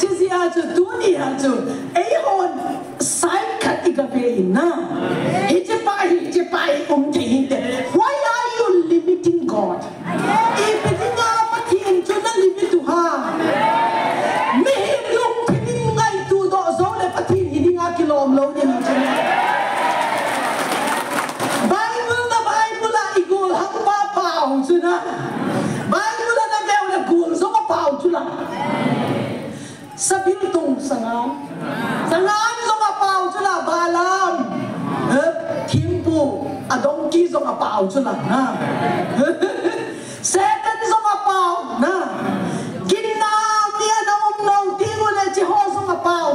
chứ gì à chú tu ni à chú ấy hồn sai khát đi gặp về na hi chế pai chỉ hình thế why are you limiting God ipiting nga patin chú na limit tu ha mi lung pinin ngay tu do zo le patin hindi nga kilom lo niya chú Bible la igol hang ba pao chú na Bible na daw na gul zo ka pao chú la sabi tong sangan zo ka pao chú la balam timpu adong ki zo ka pao chú la na second zo ka pao na kinam niya na umnong tingole chi ho zo ka pao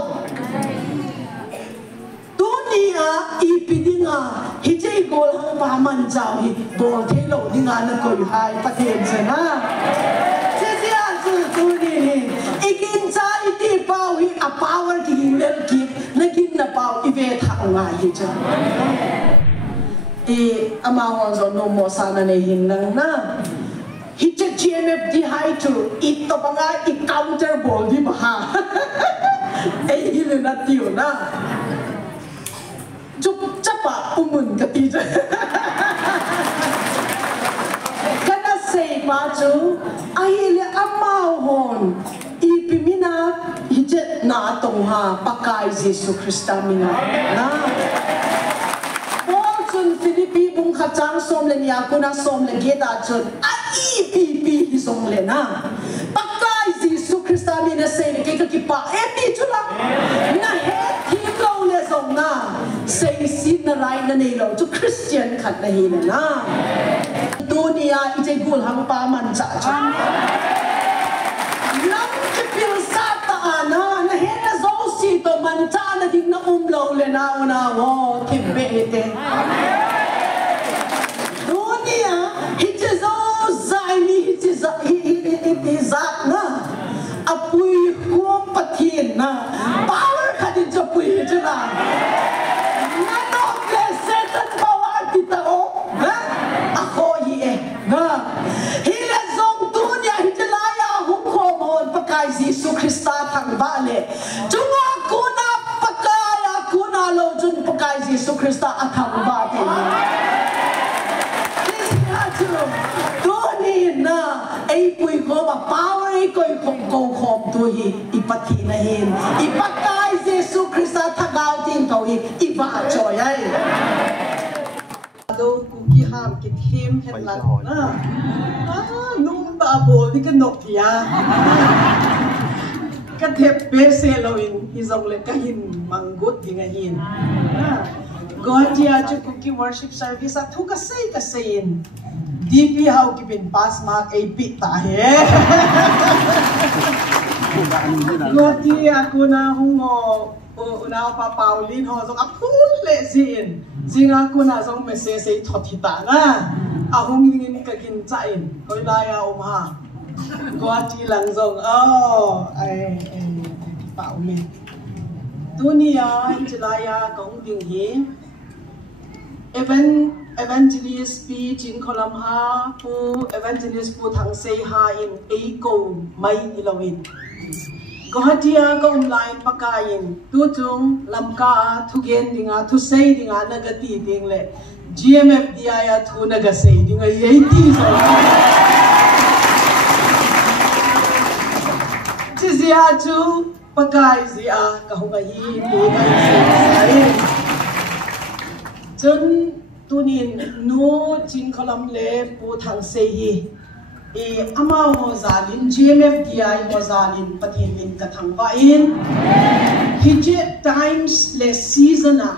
tunia ipidinga hijay gol hang paman jaw hi bol thelo dinga na koi hai pathen sana sisiya su tuni ikin cha iti pau hi a power ki lel ki nakin na pau ive thang nga hi cha ama hon zo no mo sana ne hin nang na hijay GMF di hai tu ito banga I counter ball di ba ay hilo na tiyo na chụp chấp à umun cái tí chứ cái đó say mà chú ai là amau hồn ipimina hijet na tong ha pakai Jesus Christa mina na Paul Philippi bung khachang som le nia kuna som le geta chun a ipipi hi som le na pakai Jesus Christa mina say le ke ki pa epi chula na he hi lo le som na say sin na rai na nei lo chu Christian khat na hi na dunia ite gul hang pa man cha cha lam ke pil sa ta na na he na zo si to man cha na ding na lo le na una wo ki be te dunia ite zo zai ni ite za ite za na apui ko pathin na power khadin cha pui cha na Jesus Christa thang bale chunga kuna pakaya kuna lo jun pakai Jesus Christa athang ba te tu ni na ai pui ko ma power ai koi ko khom tu hi ipati na hin ipakai Jesus Christa thagau ting to hi iba choi ai do ku ki ham ki thim het la na num ba bol ni ka nok ya cái thép bé xe lôi hi dòng lên cái hình mang gút thì ngay hin, gọi dia cho cookie worship service thu cái say DP how ki bin pass mark AP ta he, gọi dia aku na hungo na pa Paulin ho dòng apul le zin aku na dòng message say thot hita na, ahung ngin ka kin chain, koi laya ha. Có chi lần rồng ai bảo mình tu nia chỉ là ya công việc gì evangelist pi chính kolam ha pu evangelist pu thằng say ha in ấy câu mấy ilawin có dia có online pakain tu chung lam ka thu gen dinga thu say dinga nagati ding le GMF dia ya thu nagasay dinga yai ti zia chu pakai zia kahunga hi pakai chun tunin no chin khalam le pu thang se hi ama ho zalin GMF di ho zalin pathin min ka thang va in hije times le season a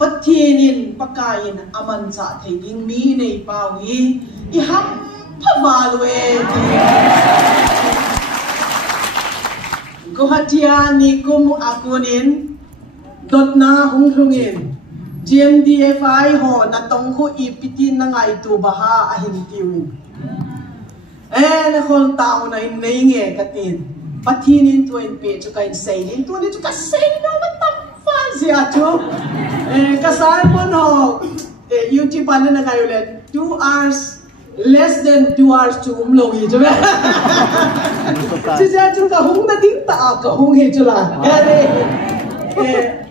pathinin pakain aman cha thei ding mi nei pawi I ham phavalwe Gohatia ni kum akunin dot na hungrungin GMDFI ho na tong ko ipitin na ngai tu baha ahin tiwin na hol tao na in nge katin patinin tu in pe chu kain say in tu ni chu ka say no matam fan sia chu kasal mo no YouTube ano na kayo 2 hours less than 2 hours chung lo hi chu me chi ja chu ka hung na ding ta ka hung hi chu la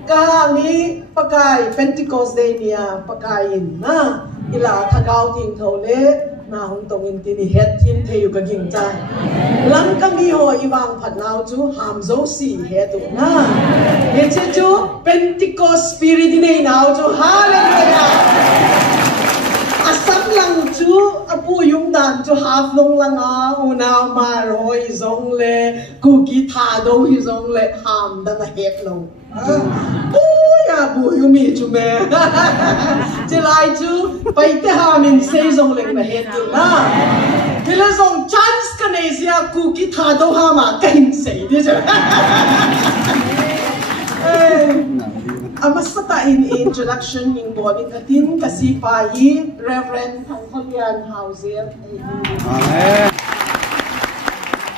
ka ni pakai Pentecost day nia pakai in na ila thagau ting tho le na hung tong in tin het tin the yu ka ging cha lang ka mi ho iwang phat nau chu ham zo si he tu na ye che chu Pentecost spirit ni nau chu hallelujah asam lang chu apu yung dan chu half long lang a una ma roi zong le ku ki tha do hi zong le ham da na het lo ya bu yu mi chu me che lai chu pai te ha min se zong le na het tu na pila zong chance ka nei sia ku ki tha do ha ma ka hin se de cha Amasata in introduction ng boarding katin kasi payi Reverend Hanghalian Hauser. Amen.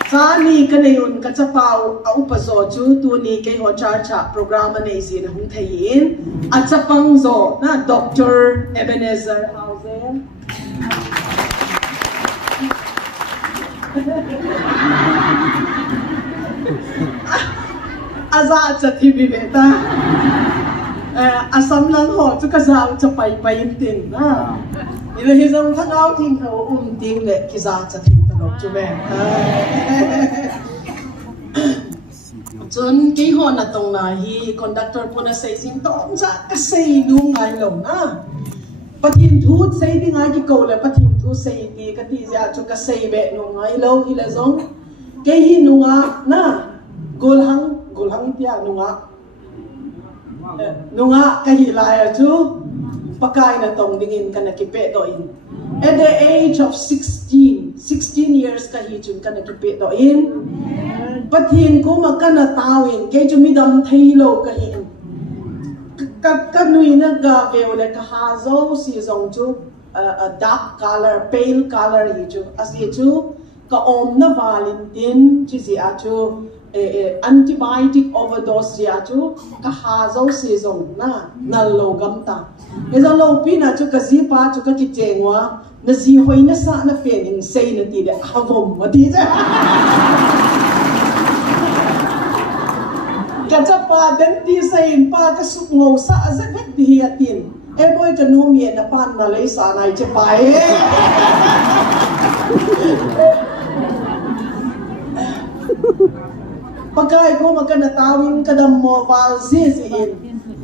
Sani kanayon katsapaw aupaso chu tuni kay ho charcha programa na isin hung thayin at sa pangzo na Dr. Ebenezer Hauser. Aza sa TV beta. Asam lang ho, tu kazaw sa pay-payin tin na. Ilahizang thagaw ting ho ting le kiza sa ting tanok chume. Chun kay ho na tong na hi conductor po na say sin tong sa kasay nung ngay lo na. Patin thu say di nga ki ko le patin thu say di kati ya chu kasay be nung ngay lo ilazong kay hinunga na gulhang tiya nunga kahilaya chu pakai na tong dingin ka nakipe do in at the age of 16 years kahichun ka nakipe do in pathin ko makana tawin kay jumidam thailo kahin kanui na ga veole ka hazo si zong chu a dark color pale color hi chu as hi chu ka om na Valentine chi si a chu antibiotic overdose ya chu ka hazo season na logam ta eza lo pina chu ka zipa chu ka kitengwa na zi hoi na sa na pening sei na ti de avom ma ti ja ka cha pa den ti sei pa ka su ngo sa za vet di atin e boy ka no mi na pan na le sa nai che pai pagkai ko magkanatawin kadam mo val zizin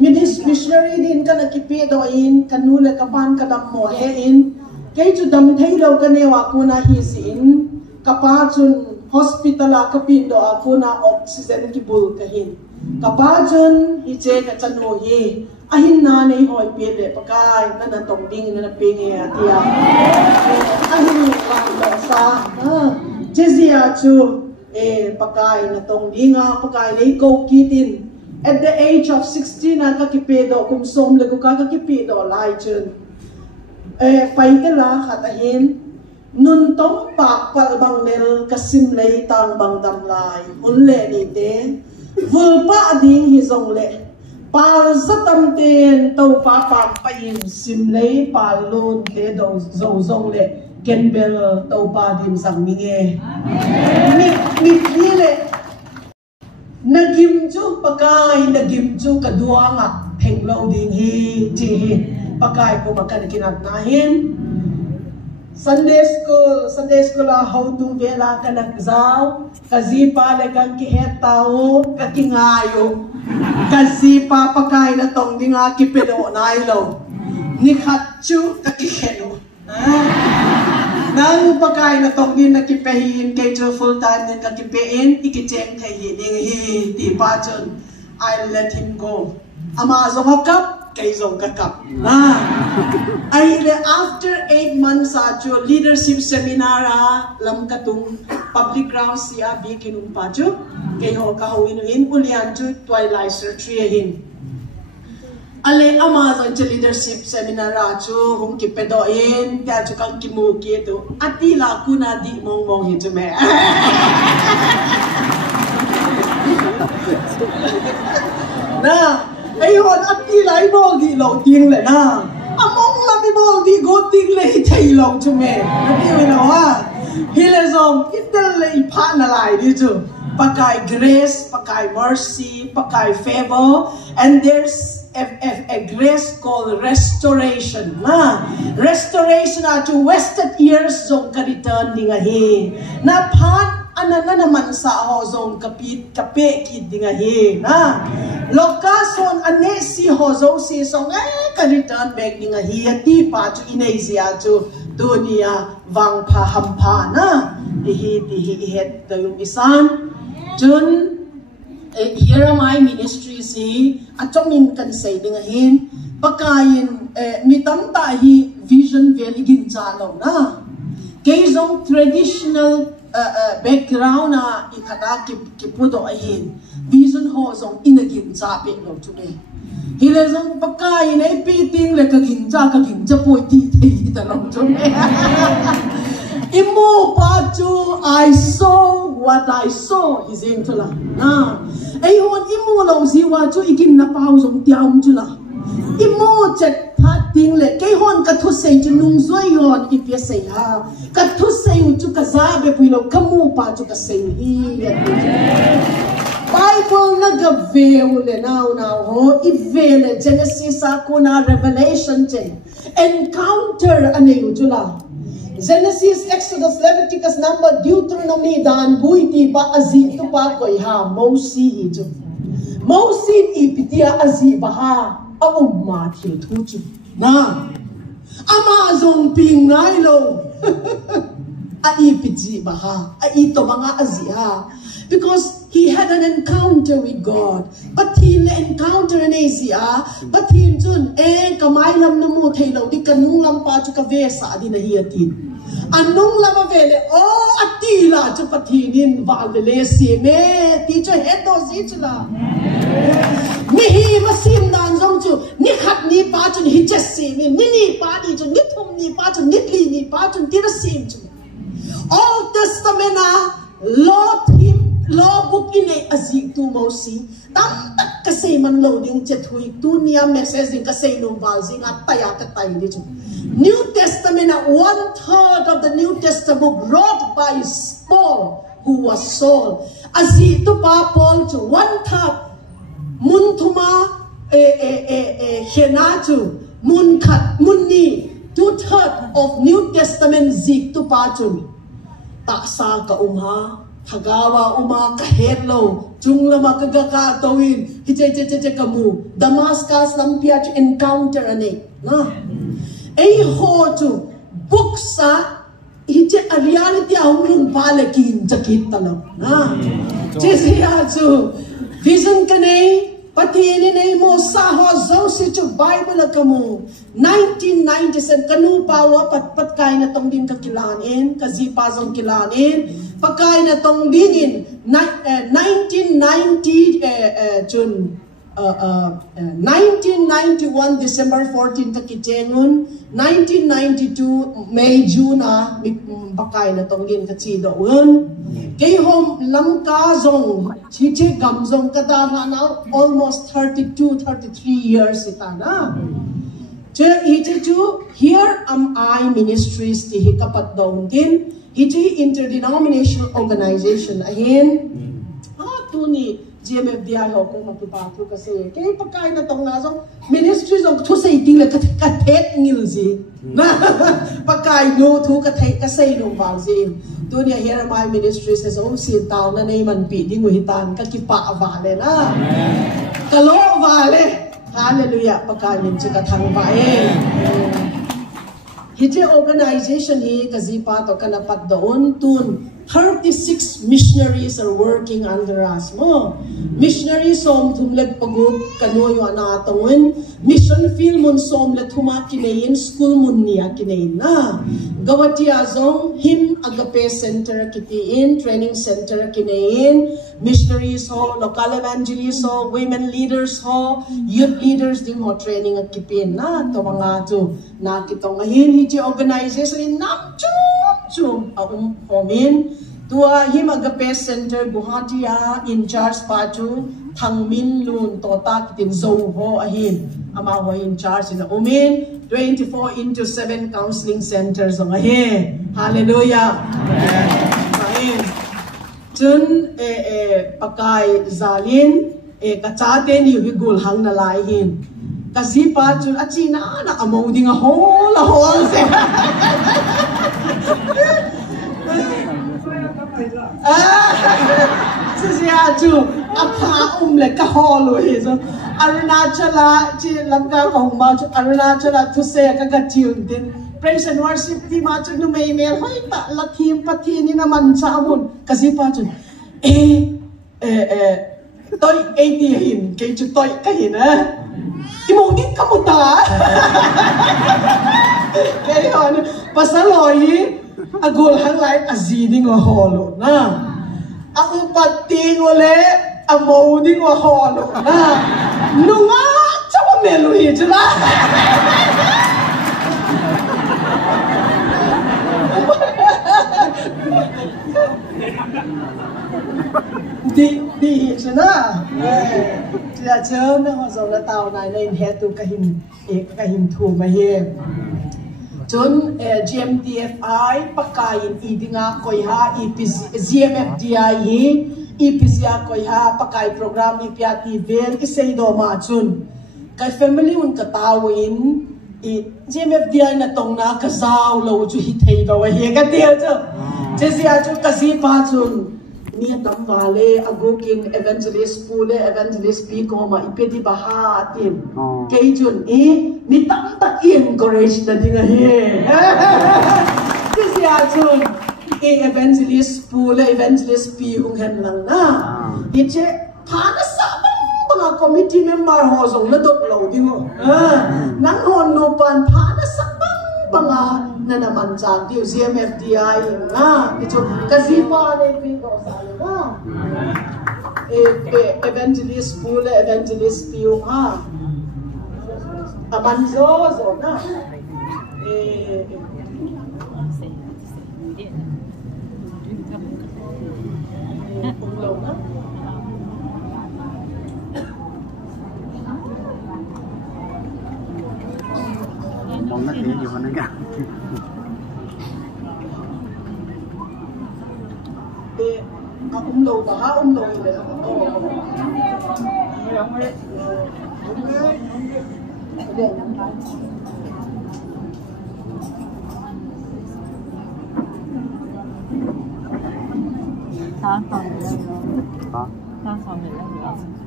midis missionary din ka nakipi do in kanula kapan kadam mo he in kay ju dam thailo kanewa ko na hisin kapachun hospital kapin do ako na oxygen ki bul kahin kapachun hiche ka chano hi ahin na nei hoi pele pagkai na tong ding na pinge atia ahin la sa jezia chu pakai na tong dinga pakai nei ko kitin at the age of 16 na kakipedo kum som lagu ka kakipedo lai chun pai ka la khatahin nun tom pak pal bang nel kasim lei tang bang dam lai un le ni te vul pa ding hi zong le pal zatam ten to pa pa pain sim lei pal lun le do zo zong le Kenbel tau pa din sang minge. Mit le nagim chu pakai nagim chu kadua nga phenglo ding hi chi pakai ko makan kinat nahin Sunday school how to vela kanak zaw kazipa le kan ki hetao kakingayo kazipa pakai na tong dinga kipedo nailo nikhat chu kakiheno nang pakai na tong din nakipehin kay jo full time din kakipein ikicheng kay hiding hi ti pa chun I let him go ama zong hakap kay zong kakap ay after 8 months acho leadership seminar lam katung public grounds siya bi kinum pa chu kay ho kahawin ulian chu twilight surgery hin ale Amazon cha leadership seminar chu hum ki pedoin ta chu kang kimu ki to atila kuna di mong mong hi chume na ayun atila mo gi lo ting le na among la mi Bible di go ting le thai long chu me ti we no ha hi le zong itel le pha na lai di chu pakai grace pakai mercy pakai favor and there's a grace called restoration na restoration to wasted years zong ka return dinga hi na phat anana naman sa ho zong kapit kape kid dinga hi na lokason ane si ho zo si song ka return back dinga hi ti pa chu inezia chu dunia wang pha ham pha na ti het da yung isan chun here my ministry si atomin kan say dinga hin pakayin mitam ta hi vision valley gin chalo na kaizong traditional background na ikata ki pudo ahin vision ho zong inagin cha pe lo chume hile zong pakayin ai piting le kagin cha poi ti thei ta lo chume imu pa chu I saw what I saw is intula na ai hon imu lo si wa chu igin na pau zong tiam chula imu chat phating le kai hon ka thu sei chu nung zoi yon ipia sei ha ka thu sei chu ka za be pui lo kamu pa chu ka sei hi Bible naga vele now ho ivele Genesis akuna Revelation chen encounter ane chula Genesis, Exodus, Leviticus, Number, Deuteronomy, Dan, Buiti, Ba, Azi, Tupa, Koiha, Mosi, Iju. Mosi, Ipitia, Azi, Baha, Auma, Tuchu. Na, Amazon, Ping, Nailo, Aipiti, Baha, Aito, Banga, Aziha. Because he had an encounter with God. But he encounter in Asia. But he dun kamailam na mo tayo di kanung lam pa chuka vesa di na hiyatin. Anong lam avele atila chu patinin valele si me teacher head do si chula. Mihi masim dan zong chu ni khat ni pa chu ni jesse ni pa di chu ni thum ni pa chu ni li ni pa chu ti na sim chu. Old Testament Lord him Law book in a azik to mosi. Tam kasi man loading chethui tu niya message in kasi nung valzing at tayaka tayo dito. New Testament 1/3 of the New Testament wrote by Paul, who was Saul. Azito pa Paul to 1/3 muntuma henatu munkat munni 2/3 of New Testament zik to pa chun. Taksa ka Hagawa uma kahelo jungla makagaka tawin hiche kamu Damascus lampia to encounter ane na ai ho to buksa hiche a reality aung palakin jakit talo na chesiya to vision kane patini nei mo sa ho zo si to Bible kamu 1997 kanu pawa pat kai na tong din kakilanin kazipa zong kilanin pakai na tong dingin 1990 June 1991 December 14 kakitengun 1992 May June pakai na tong din kachido un kay hom lamka zong chiche gam zong kada na almost 33 years itana here am I ministries ti hikapat dawn din iti interdenominational organization ahin tu ni GMFDI ho kung magpapatu kasi kaya pagkain na tong nasong ministries of to say ting la katet ngil si na pagkain no tu katay kasi nung valzin tu niya here am I ministries as si tao na naiman pi di nguhitan kakipa avale na kalo vale hallelujah pagkain si katang bae Hiti organization hi kazipa to kanapat doon tun 36 missionaries are working under us mo missionaries som tumlet pagud kanoyo anatongwen mission film mun som let huma kinein school mun niya kinein na gawati azong him agape center kitiin training center kinein missionaries ho local evangelists ho women leaders ho youth leaders din ho training at kipin na to mga to nakitong ahin hiti organization nam chum homin tua him agape center Guwahati in charge patu thangmin lun tota kitin zo ho ahin ama ho in charge in umin 24/7 counseling centers ong ahe. Hallelujah. Amen. Chun pakai zalin kachate ni higul hang na laihin. Kasi pa chun achina na amo ding a hole se. Siya chu apa le ka holo hizo Arunachala chi lamga kong ma chu Arunachala tu se ka ka tune din praise and worship ti ma chu nu may mel hoy ta lakim pati ni naman sa amun kasi pa chu toy 80 hin kay chu toy ka hin imongin ka mo ta kay on pasaloy agol hang like aziding o holo na ang pating ule amoding o holo na nunga chama meluhi jala di chana chia chớm na ho zo la tao nai lên he tu ka him thu ma he chun GMTFI pakain idinga koiha GMFDI ipisia koiha pakai program ipiati vel isei do ma chun kai family un katawin GMFDI na tong na kazaw lo chu hitei do he ka tia chu jesia chu kasi pa chun ni tam vale agukin evangelist pule evangelist pi ko ma ipeti baha atin kay chun ni tam ta encourage na dinga he jesia chun evangelist pule evangelist pi hung hen lang na iche phana sa mga committee member ho zong na dot lo dingo nang hon no pan phana sa mga na naman sa diyo GMFDI nga ito kasi pa na ipingo sa nga evangelist pula evangelist piyo nga amanzo na unglaw na mong nát tiếng gì hơn nữa cả umlaw ba umlaw ile ta còn nữa hả ta còn nữa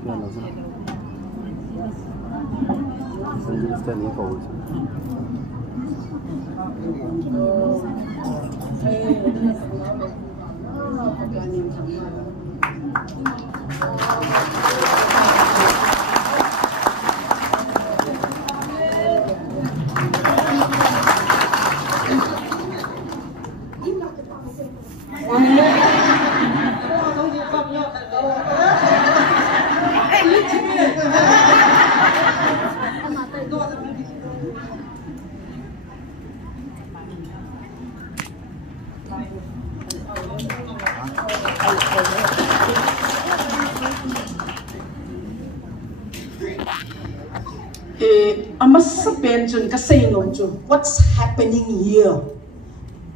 chưa là sao Sen işte niye kovuyorsun? What's happening here?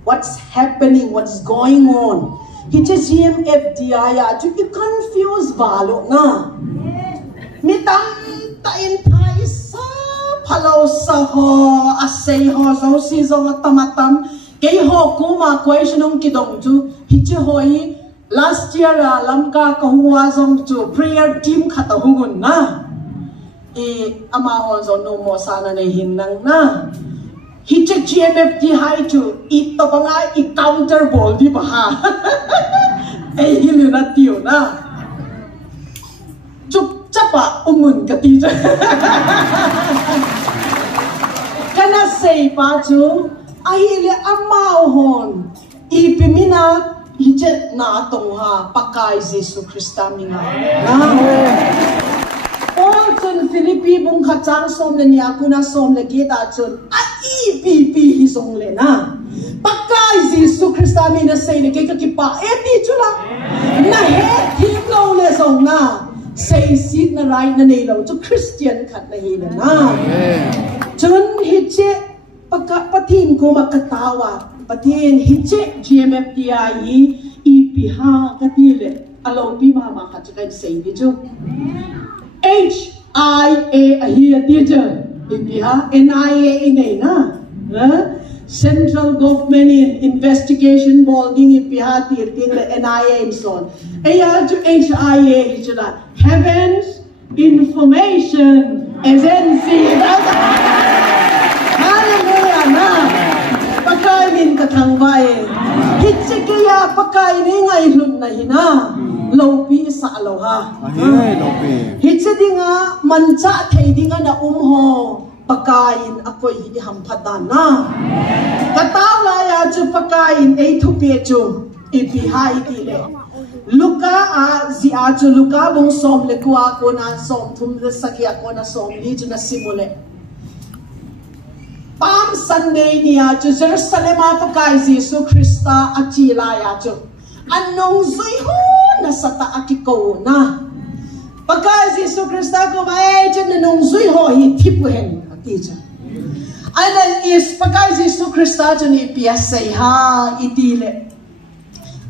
What's happening? What's going on? It's a GMFDI. You confused valo na. Mitam ta intai sa palo sa ho asay ho so si so tamatam kay ho kuma questionong kidong chu hichi hoi last year lamka kahuwa zong chu prayer team katahungun na. Amahon so no mo sana na hinang na. Hiche GMFDI to ito pa nga i-counter ball di ba ha? Eh hilo na tiyo na. Chup chapa umun ka tiyo. Kana say pa chu ahili amahon ipimina hiche na atong ha pakay Jesu Krista minga. All chun Philippi bung kacang som le niya kuna som le kita chun IPP hisong le na pakay Jesu Krista mina say le kay kakipa eti chula na het him lo le song na say sit na right na nilo to Christian kat na hina na chun hitche patin ko makatawa patin hitche GMFDI ipiha katile alo pi mama kat kan say ni jo HIA ahia teacher ipiha NIA inay na Central Government Investigation Boarding ipiha tirting le NIA inson aya to HIA ijala Heavens Information Agency hallelujah na pakainin katangbaye hitse kaya pakainin ngay lun na hina lopi sa aloha hitse di nga mancha thay di nga na umho pagkain ako'y ihampadan na. Katawla ya ju pagkain ay tupecho ipihay tile. Luka si ajo luka bong som le kuha ko na som tumle saki ako na som dito na simule. Palm Sunday niya ju Jerusalem pagkain si Yesu Krista at chila ya ju. Anong zuiho na sa taakiko na. Pagkain si Yesu Krista ko ba dyan na nung zuiho hitipuhin. Teacher. Alam is pagka Yesu Krista dyan ipiyasay ha itile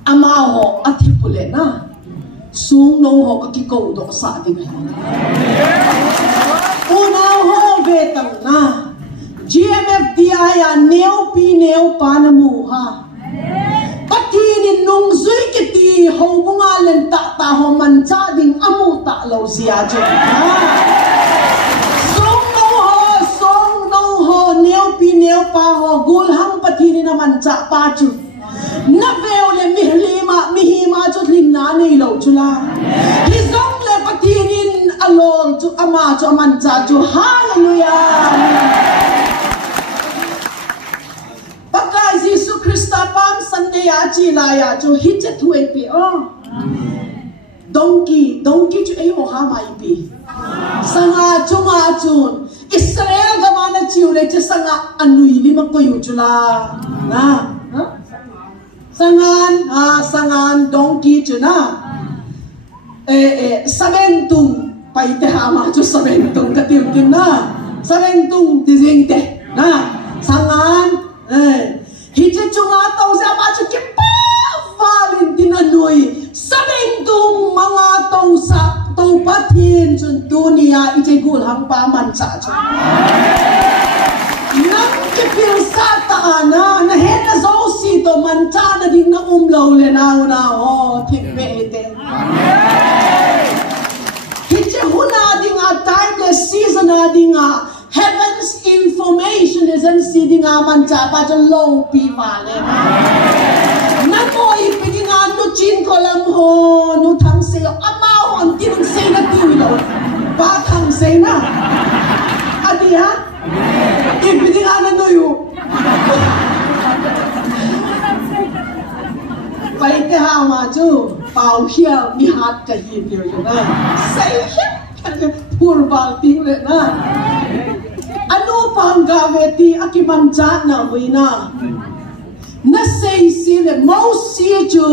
amaho at hipule na sung no ho kakikaw do sa ating unaw ho betang na GMFDI neo pineo panamuha patinin nung zui kiti ho bungalan ta ho manchading amuta law siya dyan neo pa ho gulhang patini naman cha pa chu na veole mihima chu limna nei lo chula hizong le patinin alol chu ama chu man cha chu hallelujah pagka Yesu Krista Palm Sunday ya chila ya chu hitche thuai pi donkey chu ai ho ha mai pi sanga chunga chun Israel gamana chiule che sanga anui lima ko yujula na sangan donkey chuna sabentung paite hama chu sabentung katim na sabentung dizingte na sangan hije chunga tong sa ma chu kipa Valentina nui sabentung mga tong sa tong patin chun dunia ije gul hang pa man cha chu nang kipil sa taana na hena zo si to man cha na ding na umlaw le na ho tipe ite hije huna ding a timeless season a ding a Heaven's Information Agency ding a man cha pa cho low pi vale na mo ipiding a no chin ko lam ho no thang se ama ho tin se na ti lo ba thang se na adi ha ipiding a no yu pai te ha ma chu pau hia mi hat ka hi dio yo na sai hia pur bal ting le na ano pang gaveti akimancha na huina na say sile mau si ju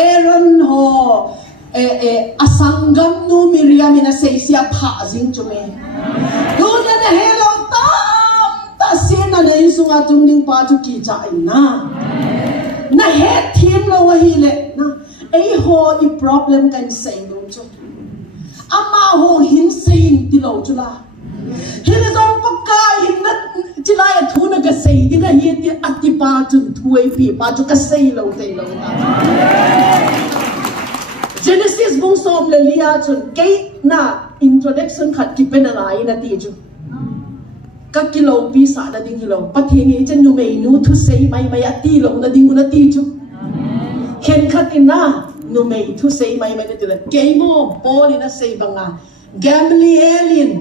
Aaron ho asangam no Miriam na say siya pa jing chu me do na hello ta sina na isunga tung pa chu ki cha na he thim lo wa hi le na ai ho i problem kan say no chu ama ho hin sein ti lo chu la Hina zong pagkain na chilaya thuna ka say di na hiti ati pa chun thuay pi pa chu ka say lo tay lo ta Genesis bung som le liya chun kay na introduction khat ki penalai na ti chu ka kilo pi sa na ding kilo pathingi chen nu mei nu thu say mai ati lo na ding na ti chu khen khat ina nu mei thu say mai na ti le kay mo bol ina say banga Gamaliel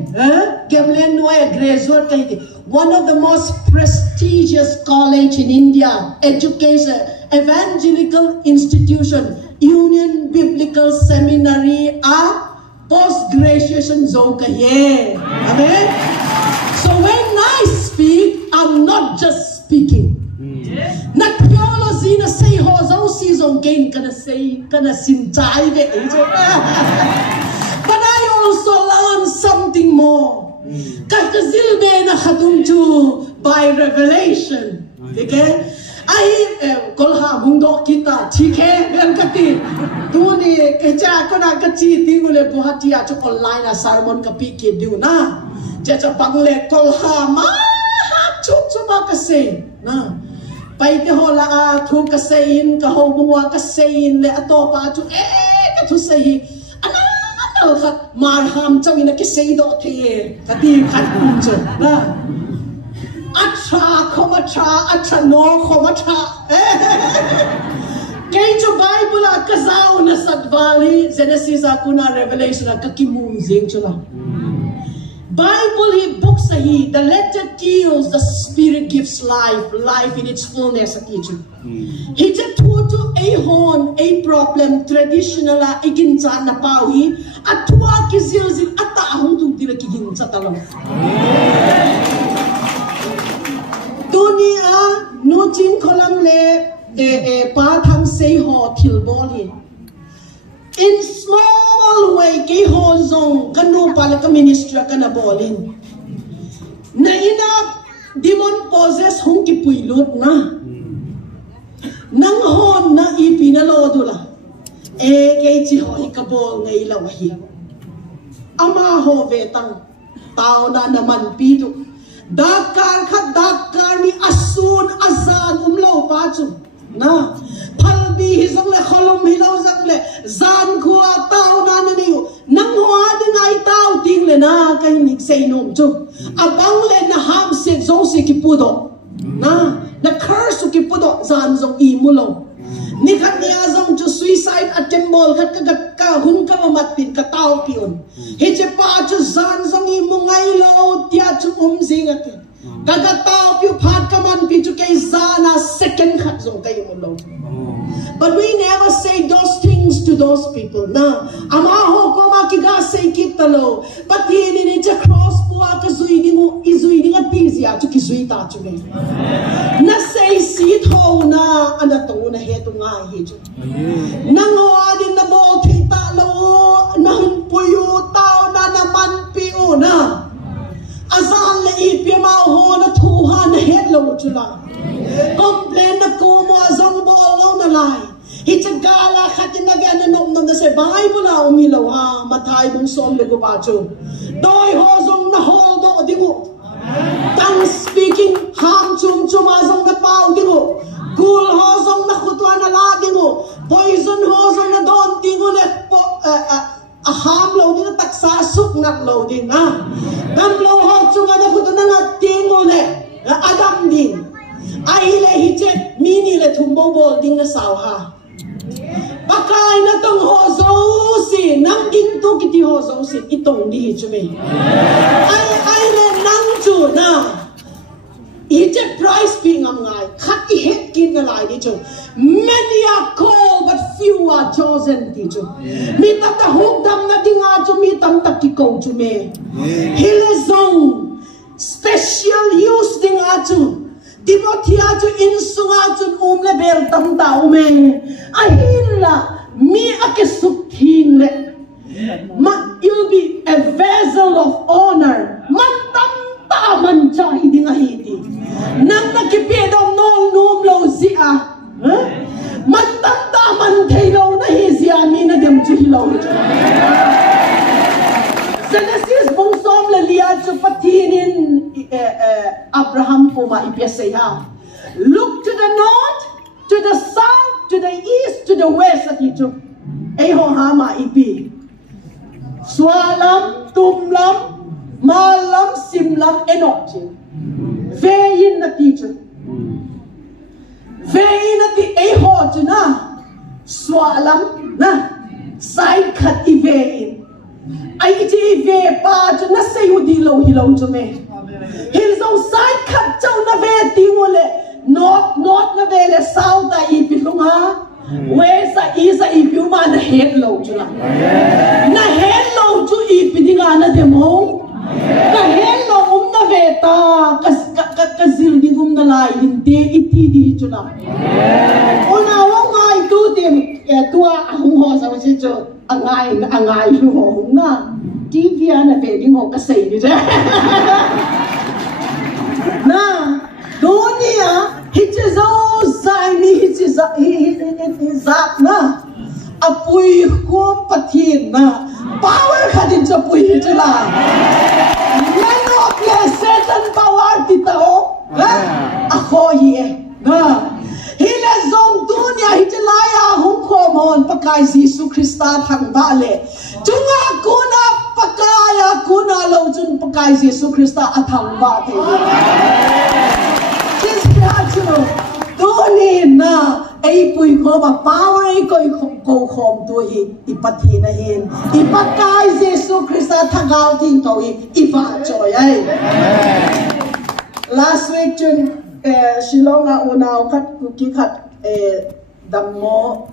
graduate kahiti one of the most prestigious college in India education evangelical institution Union Biblical Seminary a post graduation zone kaye amen so when I speak I'm not just speaking na theology na say ho zo si zong gain kana say kana sin chai ve but I something more. Kakazil be na khatum to by revelation. Okay? Ai kolha bungdo kita thike gan kati tu ni kecha kona kachi tingule buhatia cho online na sermon kapi ke diu na cha pangle kolha ma chuma kase na pai ke hola a thu kasein ka ho bua kasein le atopa chu ka thu sei ana khat marham chawina ke sei do the kati khat kum chu na Atra, komatra, atra no, komatra. Kaya yung Bible kazaw na sadvali, Genesis akuna Revelation kakimumzing chula. Bible book sahi, the letter kills, the spirit gives life, life in its fullness at teacher. He just told to a horn, a problem, traditional iginsa na pawi, at tuwa kizilzil at taahong tundira kiginsa talong. Dunia nujin kolam le pa thang say ho til boli. In small way ke ho zong kanu pala ka ministry ka na bolin. Na ina demon possess hong ki puilot na. Nang hon na ipinalodula. Ke chi ho ikabol ngay lawahi. Ama ho vetang tao na naman pido. Dakar ni asun azan umlaw pachu na palbi hizang le kholom hilaw zang le zan khuwa tao na niyo nang huwa din ay tao ting le na kay nik say nom chu abang le na ham se zong se kipudo na curse kipudo zan zong imulo nikhat niya zong chu suicide attempt mol kat ka hun ka matin ka tao pion heche pa chu zan zong imungay lo tia chu umzingat kagatao piu phat kaman pi chu kay zana second khat zong kay mulo. But we never say those things to those people na amaho ko makiga say kitalo but yini ni cha cross puwa ka zuidi mo izuidi nga tizia chu kizuita chu ne na say sit ho na anato na heto nga hejo nangawa din na bo thita lo na humpuyo tao na naman piu na azan le ipi ma ho na thuha na het lo chula complain na ko mo azang bo lo na lai hitagala khatin na gana nom na se Bible la umilaw ha matay bong som le go pacho doi ho zong na hol do digo tang speaking ham chum chum azang na pau digo gul ho zong na khutwa na la digo poison ho zong na don digo le ham lo din taksa suk nat lo din ha gam lo ho chunga na khutwa na tingo le adam din ai le hiche mini le thumbo bol ding na saw ha bakay na tong ho zo si nang king to kiti ho zo si itong di chume ai le nang chu na hiche price pi ngam ngai khat i het kin na lai di chu many are called but few are chosen di chu mi ta ta hok dam na dinga chu mi tam ta ki ko chu me hele zong special use dinga chu Timothea to insunga to level tam tao me ahila mi akesukhin le you'll be a vessel of honor man tam ta man cha hiding ahiti nang nakipedom nong num lo si a man tam ta man thelo na hi sia mi na dem chu hilo Genesis bong som le lia chu patinin Abraham puma ipiyasaya. Look to the north, to the south, to the east, to the west at ito. Eho hama ipi. Swalam, tumlam, malam, simlam, enokchi. Veyin na teacher. Veyin na ti eho na. Swalam na. Side cut iveyin. Ay iti ive pa na sayo dilaw hilaw chume. Hilsong side cut chow na ve tingole not na ve le south a ipilong ha west a east a ipiuma na hello chula na hello chu ipidinga na demo na hello na ve ta kazil di na lai hindi iti di chula una wong ai tu tim tua hung ho sa si chu angai lu ho na TV na pwedeng mo kasi nito. Na, doon niya, hitsizak na, apoy ko patin na, power ka din sa apoy ito lang. Ngano, kaya Satan power dito, ako na. Hilazong dunia hijalaya hong komon pakai Yesu Krista thang bale. Tunga kuna pakaya kuna laujun pakai Yesu Krista athang bate. Kisyachu duni na ay pui ko ba power ay ko kom to ipati na hin. Ipakai Yesu Krista thagaw tin to ifa joy ay. Last week chun Shilonga unaw kat kukikat dammo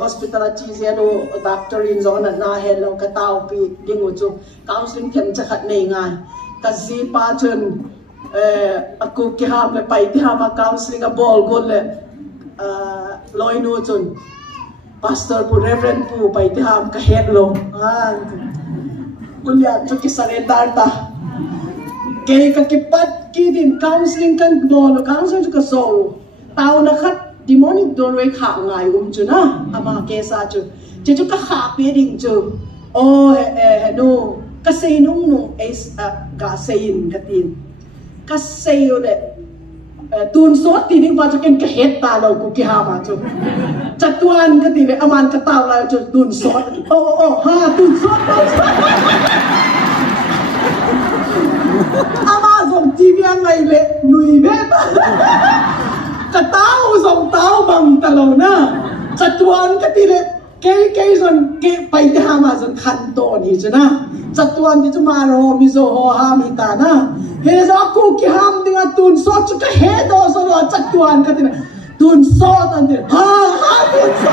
hospital chizeno doctor in zona na hello katao pi dingu chu counseling them chakat nei ngai kazi pa chun aku ki ham le pai ti ham counseling a ball gol le loinu chun pastor pu reverend pu pai ti ham ka head lo kulia chu ki surrender ta kay kakipat kidin counseling kan bolo counseling ka so tao na khat demonic doorway kha ngai chuna ama kesa chu chu ka kha pe ding chu o no ka sei nung nung is ga sein katin ka sei le tun so ti ding ba chu ken ka het ta lo ku ki ha ma chu chatuan ka ti le aman ka taw la chu tun so ha tun so ama zong TV ngay le nui beta ka tao zong tao bang talo na chatuan ka tire kay zon ke pai te hama zon khanto ni chuna chatuan ti chuma ro mi zo ho ha mi ta na he za ku ki ham dinga tun so chu ka he do so ro chatuan ka tire tun so tan tire ha tun so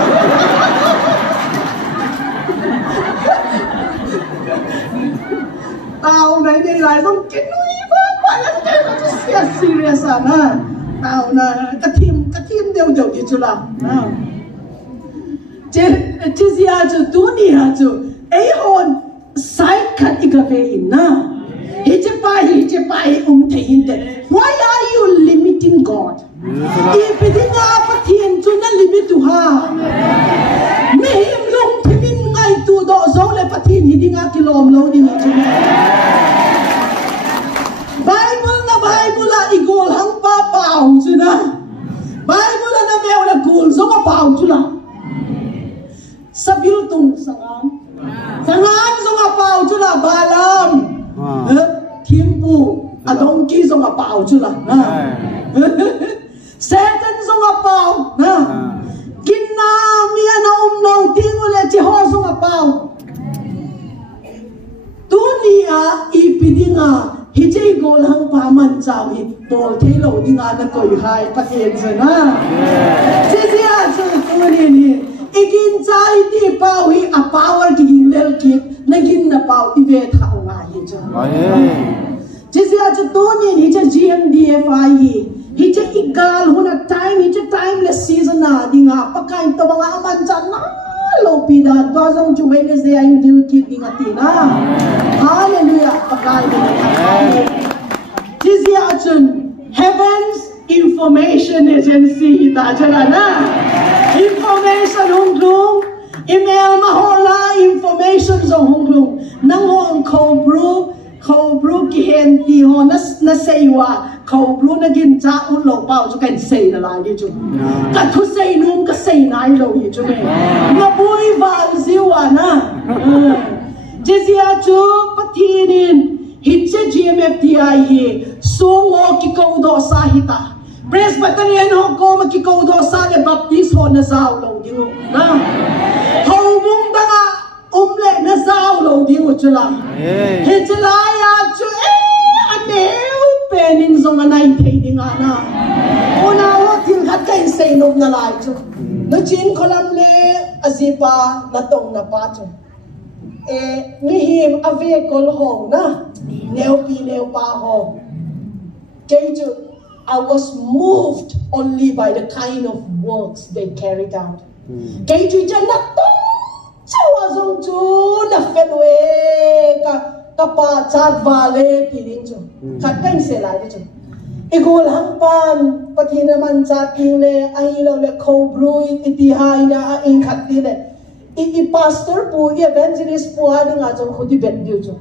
tao này đi lại không cái núi vốn phải là cái nó sẽ serious à na tao na cái team đều thì chưa làm na chứ gì à chứ tu ni à chứ ấy hồn sai khát ít cái về na hi chứ pai thấy in đấy why are you limiting God if it is not a team to not limit to ha me him long thì mình ngay tu đó dấu lại phát thiên hi đi ngã kilom lâu đi chứ Bible là igol hang pa pao chứ na Bible là na mèo là gul giống a pao chứ na sabil tung sangan giống a pao chứ na balam Thimpu adongki giống a pao chứ na Satan giống a pao na Kinna mia na nong tingule chi ho giống a pao Dunia ipidinga hijay gol hang paman chao hi bol thelo dinga na koi hai paken sana sisi a chu tunin hi ikin chai ti pau hi a power ki lel ki nagin na pau ibe tha nga hi cha sisi a chu tunin hi cha GMDFI hi cha igal huna time le season na dinga pakai to mga aman chan na lopi da dozong chu Wednesday ay dil ki dinga tina hallelujah pakai Jizi achun heaven's information agency ita chala na information hunglung email mahola information zo hunglung nang hong khobru ki hen ti ho na seiwa khobru na gin cha un lo pao chu kan sei na lai di chu ka thu sei num ka sei nai lo hi chu me na bui val ziwa na Jizi achu patinin hitche GMFTI hi songo ki kaudo sahita Presbyterian ho ko ma ki kaudo sa le baptist ho na zaw lo dingo na hobung danga umle na zaw lo dingo chula he chula ya chu aneu pening zong anai thei dinga na ona ho tin khat kai sei no na lai chu no chin kolam le azipa na tong na pa chu Mihim ave kol hong na neo pi neo pa hong. Keju, I was moved only by the kind of works they carried out. Keju jan na tong chawa zong chu na fenwe ka kapa chat vale ti ding chu khat kain se lai chu igul hang pan pathina man chat king le ai lo le kho brui ti hai na a in khat ti le i pastor pu i evangelist pu ha ding a chu khudi ben diu chu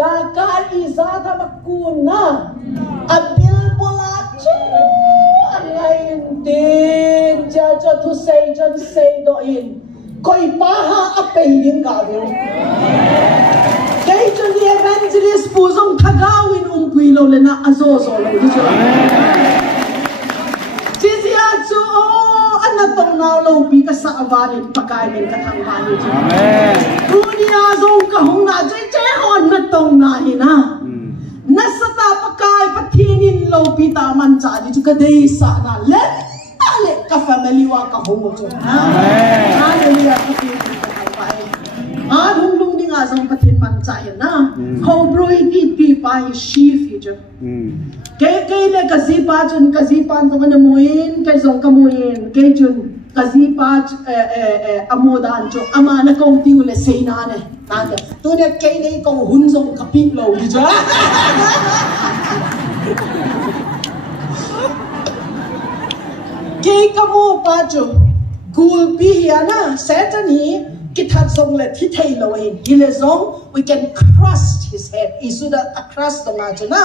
da ka iza da makuna abil bola chu angai tin ja tu sei do in koi pa ha ape ding ka de kay chu ni evangelist pu zong thagawin pui lo le na azo zo lo di chu chi sia chu ana tong naw lo bi ka sa awani pakai men ka thang ba ni chu amen dunia zong ka hong na che hon na tong na hi na na sata pakai pathinin lo bi ta man cha di chu ka dei sa na le ale ka family wa ka hong chu amen hallelujah ka ti ka thang ba ai hong lung ding a zong pathin man cha hi na ho broi ti pa hi shi future ke le ka zipa chun ka zipan to na muin ke zong ka muin ke chun ka zipa amodan cho ama na ko ti le sei na ne na de tu ne ke nei ko hun zong ka pi lo di ja ke ka mo pa cho gul pi ya na setani kithat zong le thi thei lo in hile zong we can crush his head isuda across the na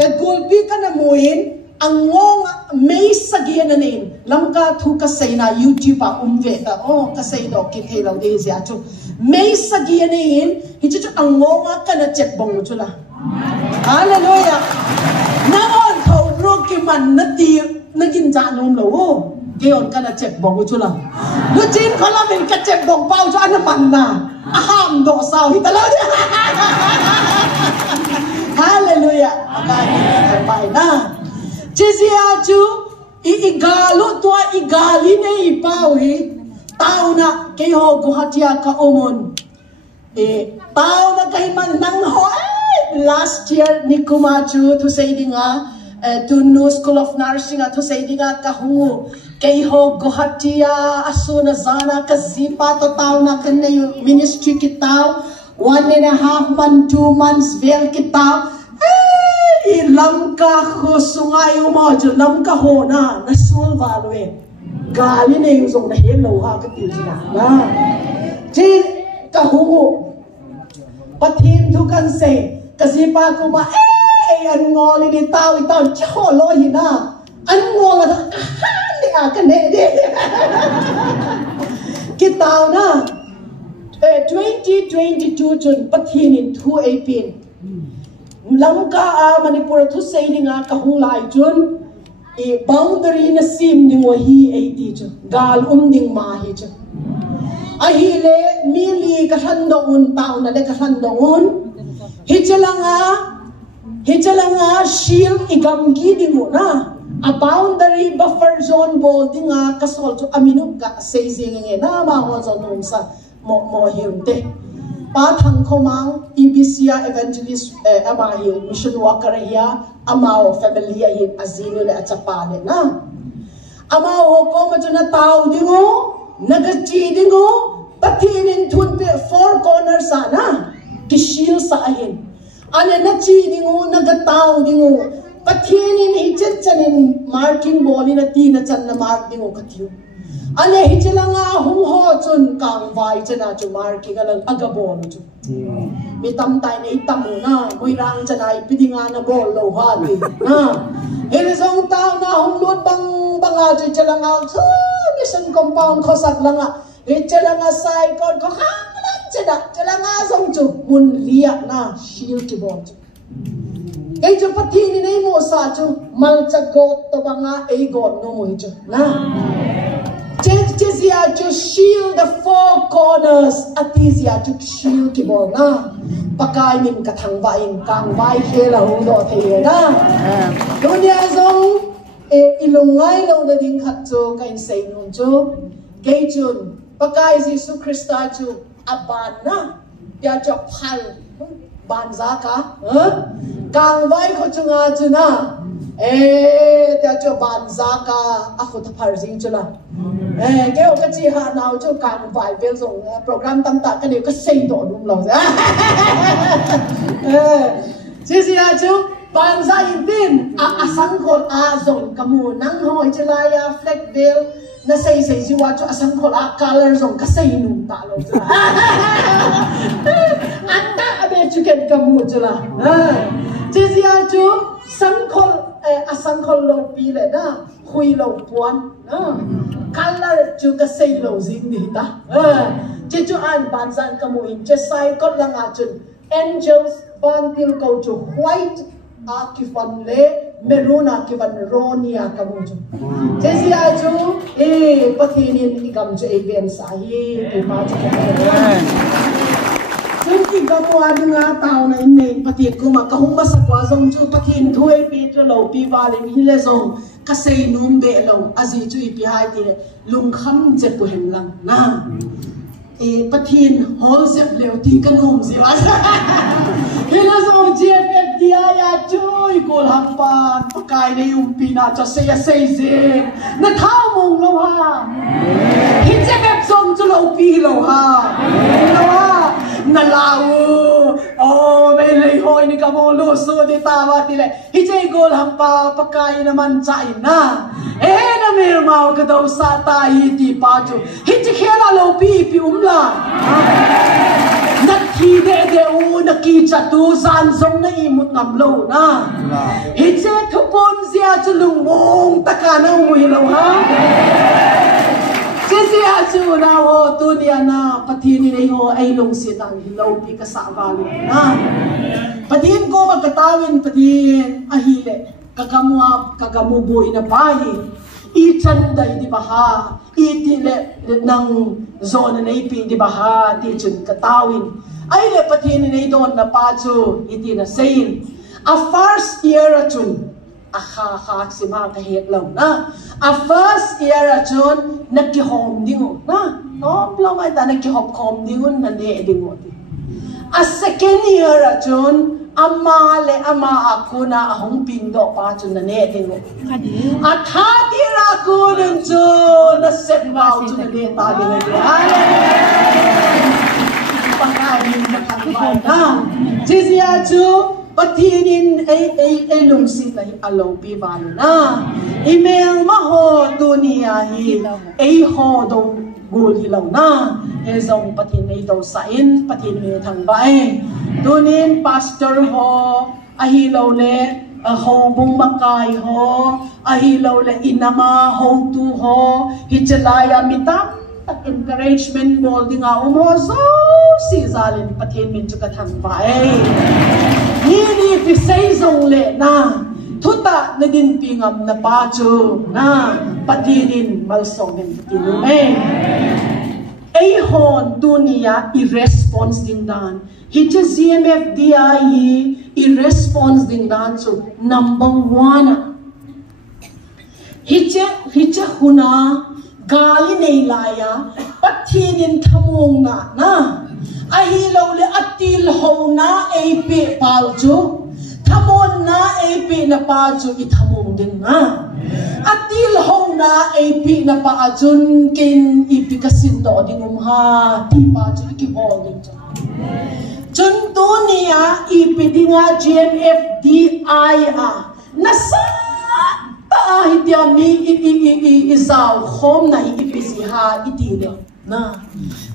the gulpi kana moin angong may sagian nin lamka thu ka seina youtube umve ta ka sei do ki thei lo de sia chu may sagian nin hi chu angong kana chek bong chu la hallelujah na on thau ro ki man na ti na kin ja nom lo Geon kana cek bong chu la lu chin khala min ka cek bong pau chu an man na aham do sao hi ta lo hallelujah ka bai na chizia chu igalu to igali nei pau hi tau na ke ho guhatia ka omon tau na kai man nang ho last year nikuma chu thu sei dinga to New School of Nursing to say dinga ka hu kay ho Guhatia asuna zana ka zipa to tao na kan ministry kitaw 1.5 months 2 months vel kitaw lam ka ho sungay mo jo lam ka ho na nasul value gali ne yung na hello ha ka tilina na ji ka hu pathin tu kan say ka zipa ko ba an ngol ni tao cho lo hi na an ngol la ni a ka ne de ki tao na 2022 chun pathin in 218 lamka a manipur thu sei ni nga ka hung lai chun boundary na sim ni mo hi 80 chun gal ding ma hi chun a hi le mi li ka han do un tao na le ka han do un hi Hichalanga shield igam gidi mo na a boundary buffer zone bolding kasol to aminuk ka seizing na ma ho zon sa mo hirte pa thang khomang EBCA evangelist ama hi mission worker hiya ama family hi azino le achapa le na ama ho ko ma na taw dingo nagachi dingo patinin thun pe four corners ana ki shield sa ahin ane na chi dingo nagatao dingo pathianin hichet chanin marking boli na ti na chan na mark dingo kathiu ane hichelanga hung ho chun kang vai chana chu marking alang agabol chu mi tam tai nei tamu na moirang chanai pidinga na bol lo ha ti na ele zong tao na hung lot banga chu chelanga chu mission compound khosak langa hichelanga sai kon ko khang cheda chelanga zong chu mun lia na shield ki bon ei chu pathi ni nei mo sa chu mal cha got to banga ei got no mo chu na chezia chu shield the four corners atizia chu shield ki bon na pakai min ka thang ba in kang vai he la hu do the na dunia zong ilungai lo na ding khat chu kain sei nun chu ke chun pakai Jesu Christa chu aban na ya cho phal ban za ka kang vai ko chunga chuna ta cho ban zaka aku ta parzing chula ke o ka chi ha naw cho kang vai vel zong program tam ta ka de ka sei do dum lo si a chu ban za in tin a sang khol a zong kamu nang hoi chila ya fleck vel na sei jiwa cho a sang khol a color zong ka sei num ta lo chula anta abe chu ken kamu chula si a chu sang khol a sang khol lo pi le na hui lo puan color chu ka sei lo zing ni ta chu an ban zan kamu in che sai kot lang a chun angels ban til ko chu white a ki fan le maroon a ki van ronia kamu chu si a chu pathinin ikam chu event sa hi ti ma chuซึ่งที่กมัวดึงอาเต่าในเนปฏิกุมาก็หงมาสักว่าจงจูปฏินถ้วยปีจูเหล่าปีวาเลมิเลจงก็เซนุ่มเบลเหล่าอาจีจูอีปีหายทีลุงคำเจ็บปวดเห็นลังนะปฏินฮอลเจ็บเหลวตีกันนุ่มสิวะฮิเลจงเจ็บเอ็ดดีอายาจูอีกูหลังปานปกายในยุมปีน่าจะเสียเสียน่าเท้ามงแล้วฮะฮิเจ็บแบบจงจูเหล่าปีแล้วฮะแล้วฮะนาลาวโอ้ไม่เลยหอยนี่ก็มองลูสูดิตาวาติเลยฮิเจโกลหัมปาปกายน้ำมันใจนะน้ำเมรมาวกระดูสาตาฮีตีปาจูฮิเจเขียนเราปีละนักขี่เดนักขี่จัตุสันทรงในมุดงำโลนะฮิเจทุกคนเสียจะลุงมงตะการเอาไว้แล้วฮะsi a chu na ho tu dia na pathini nei ho ai long si tang hi lo pi ka sa wa lu na pathin ko ma katawin pathin a hi le kagamu boi na pa hi i chan dai di ba ha i ti le nang zone nei pi di ba ha ti chun katawin ai le pathini nei don na pa chu i ti na sein a first year a chun akha sima ka het lo na a first year a chun nakki hom dingo na no lo mai ta nakki hop khom dingun na ne dingo a second year a chun ama akuna ahong ping do pa chun na ne dingo a third year a kun chun na set bao chun na ne ta dingo pangani na khang na jizia chu pathinin ay lungsi na alo pi valo na email ma ho dunia hi ay ho dong gul hilaw na e zong pathin ay daw sain pathin ni thang bai dunin pastor ho ahilaw le ho bung makai ho ahilaw le inama ho tu ho hichalaya mitam encouragement bol dinga umo so si zalin pathin min chu ka thang bai ni pi sei zong le na thuta na din pingam na pa chu na patinin malsong hin tinu ai hon dunia i response din dan hi che ZMF DI i response din dan chu number 1 hi che huna gali nei laya patinin thamung na ahi lo le atil ho na ap pal chu thamon na ap na pa chu I thamung din na atil ho na ap na pa chun kin ipikasin do dingum ha ti pa chu ki hol din chu chun to niya ipidinga GMF DI na sa ta hidia mi isaw hom na ipisi ha itile na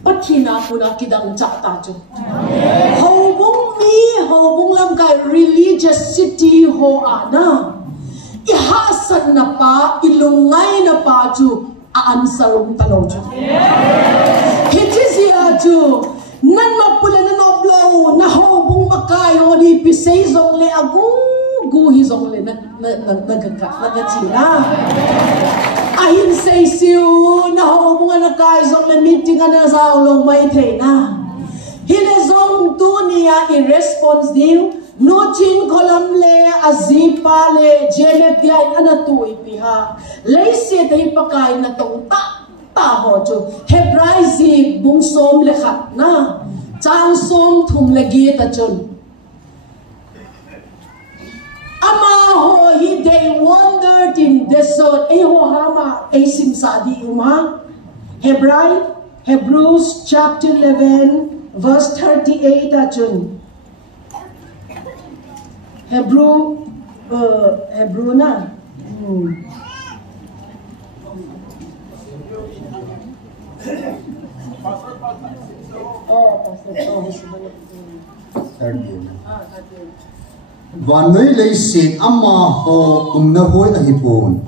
pathina puna kidang cha ta chu hobung lam kai religious city ho na ihasan na pa ilungay na pa chu aansarong talo chu kitisi chu nan mapula na noblo na hobung makayo ni pisay zong le agu hi zong le nagachina ahin say siu na hobung na kai zong le meeting na sa ulong mai the na hile zong tu niya I response din no chin kolam le azipa le GMF DI anatu ipiha leise dai pakai na tong ta ho chu hebraizi bung som le khat na chang som thum le gi ta chun a Ama ho he they wandered in desert. Ho hama sim sadi uma. Hebrews chapter 11 verse 38 achun. Hebrew na. Và nơi lấy xịt ama ho na hoi a hipon.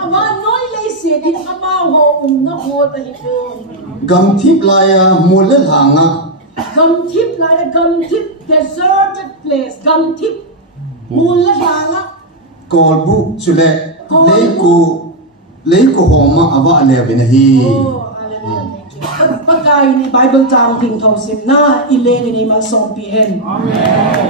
Ama nơi lấy xịt in ama ho na hoi a hipon. Gam thip laya mole hanga. Gam thip deserted place. Gam thip mole hanga. Call bu chule lấy cô homa ava alevin hi. Pagkai ni Bible tang ting thong sim na ileni ni malsom pihen.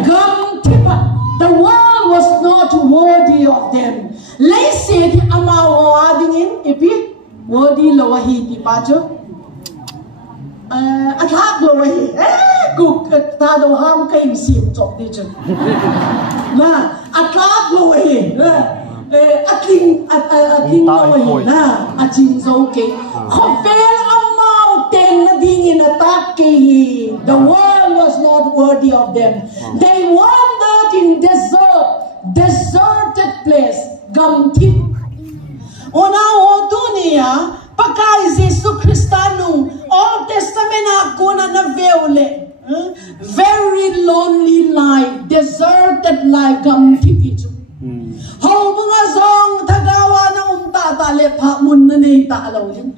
Gam tipa, the world was not worthy of them. Lay said ama wading in ipi worthy lowahi tipacho. Athak lowahi. Kuk ta do ham kaim sim chok di chun. Na athak lowahi. Ating lowahi na ating zoke. Khopel the world was not worthy of them. They wandered in deserted place. Gamtip. Ona o dunia, pagka Jesus Christano, Old Testament ako na veule. Very lonely life, deserted life. Gamtip ito. How mga zong tagawa na umtatale pa mun na naitalaw yun.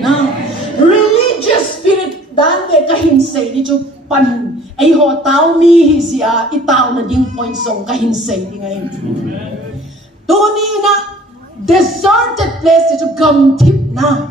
Now, religious spirit dan de kahinsay di chu pan ay ho tao mi hisia itaw na ding point song kahinsay di ngayon. Tuni na deserted place di chu gamtip na.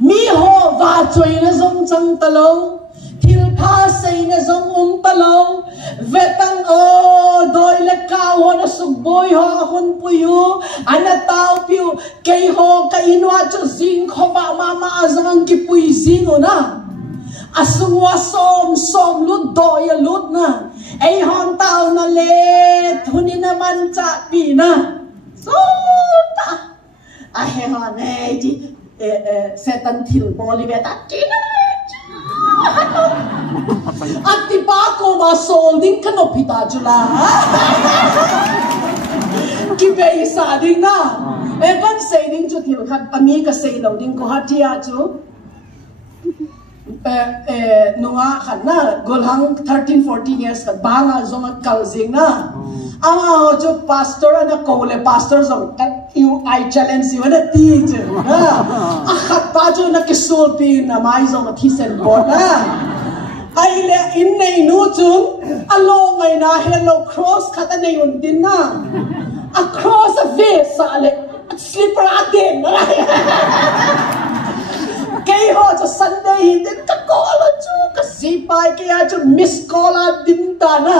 Mi ho va choy na zong chang talo, tilpa say na zong talo, vetang o doy le ka ho na sugboy ho akon puyo, anataw piyo kay ho kainwa chu zing ho ba mama azang kipuy zing o na. Asungwa som lut doya lut na. Ay hon tao na let huni naman cha pina. Suta. Ay hon ay di setan til boli beta kina. At di pa ko ba solding kanopita jula. Kibay sa ding na. Evan say ding chu til khat pami ka say law ding ko hatia chu. Nunga khat na golhang 13-14 years kat banga zong kalzing na ama jo pastor na kole pastor zong you I challenge you na teacher na akhat pa jo na kisul pin na mai zong thisen bod na ai le in nei nu chung along ai na hello cross khat na yun din na across a face sa le slipper again na kay ho sa Sunday hindi ka call chu kasi pa kaya chu miss call din ta na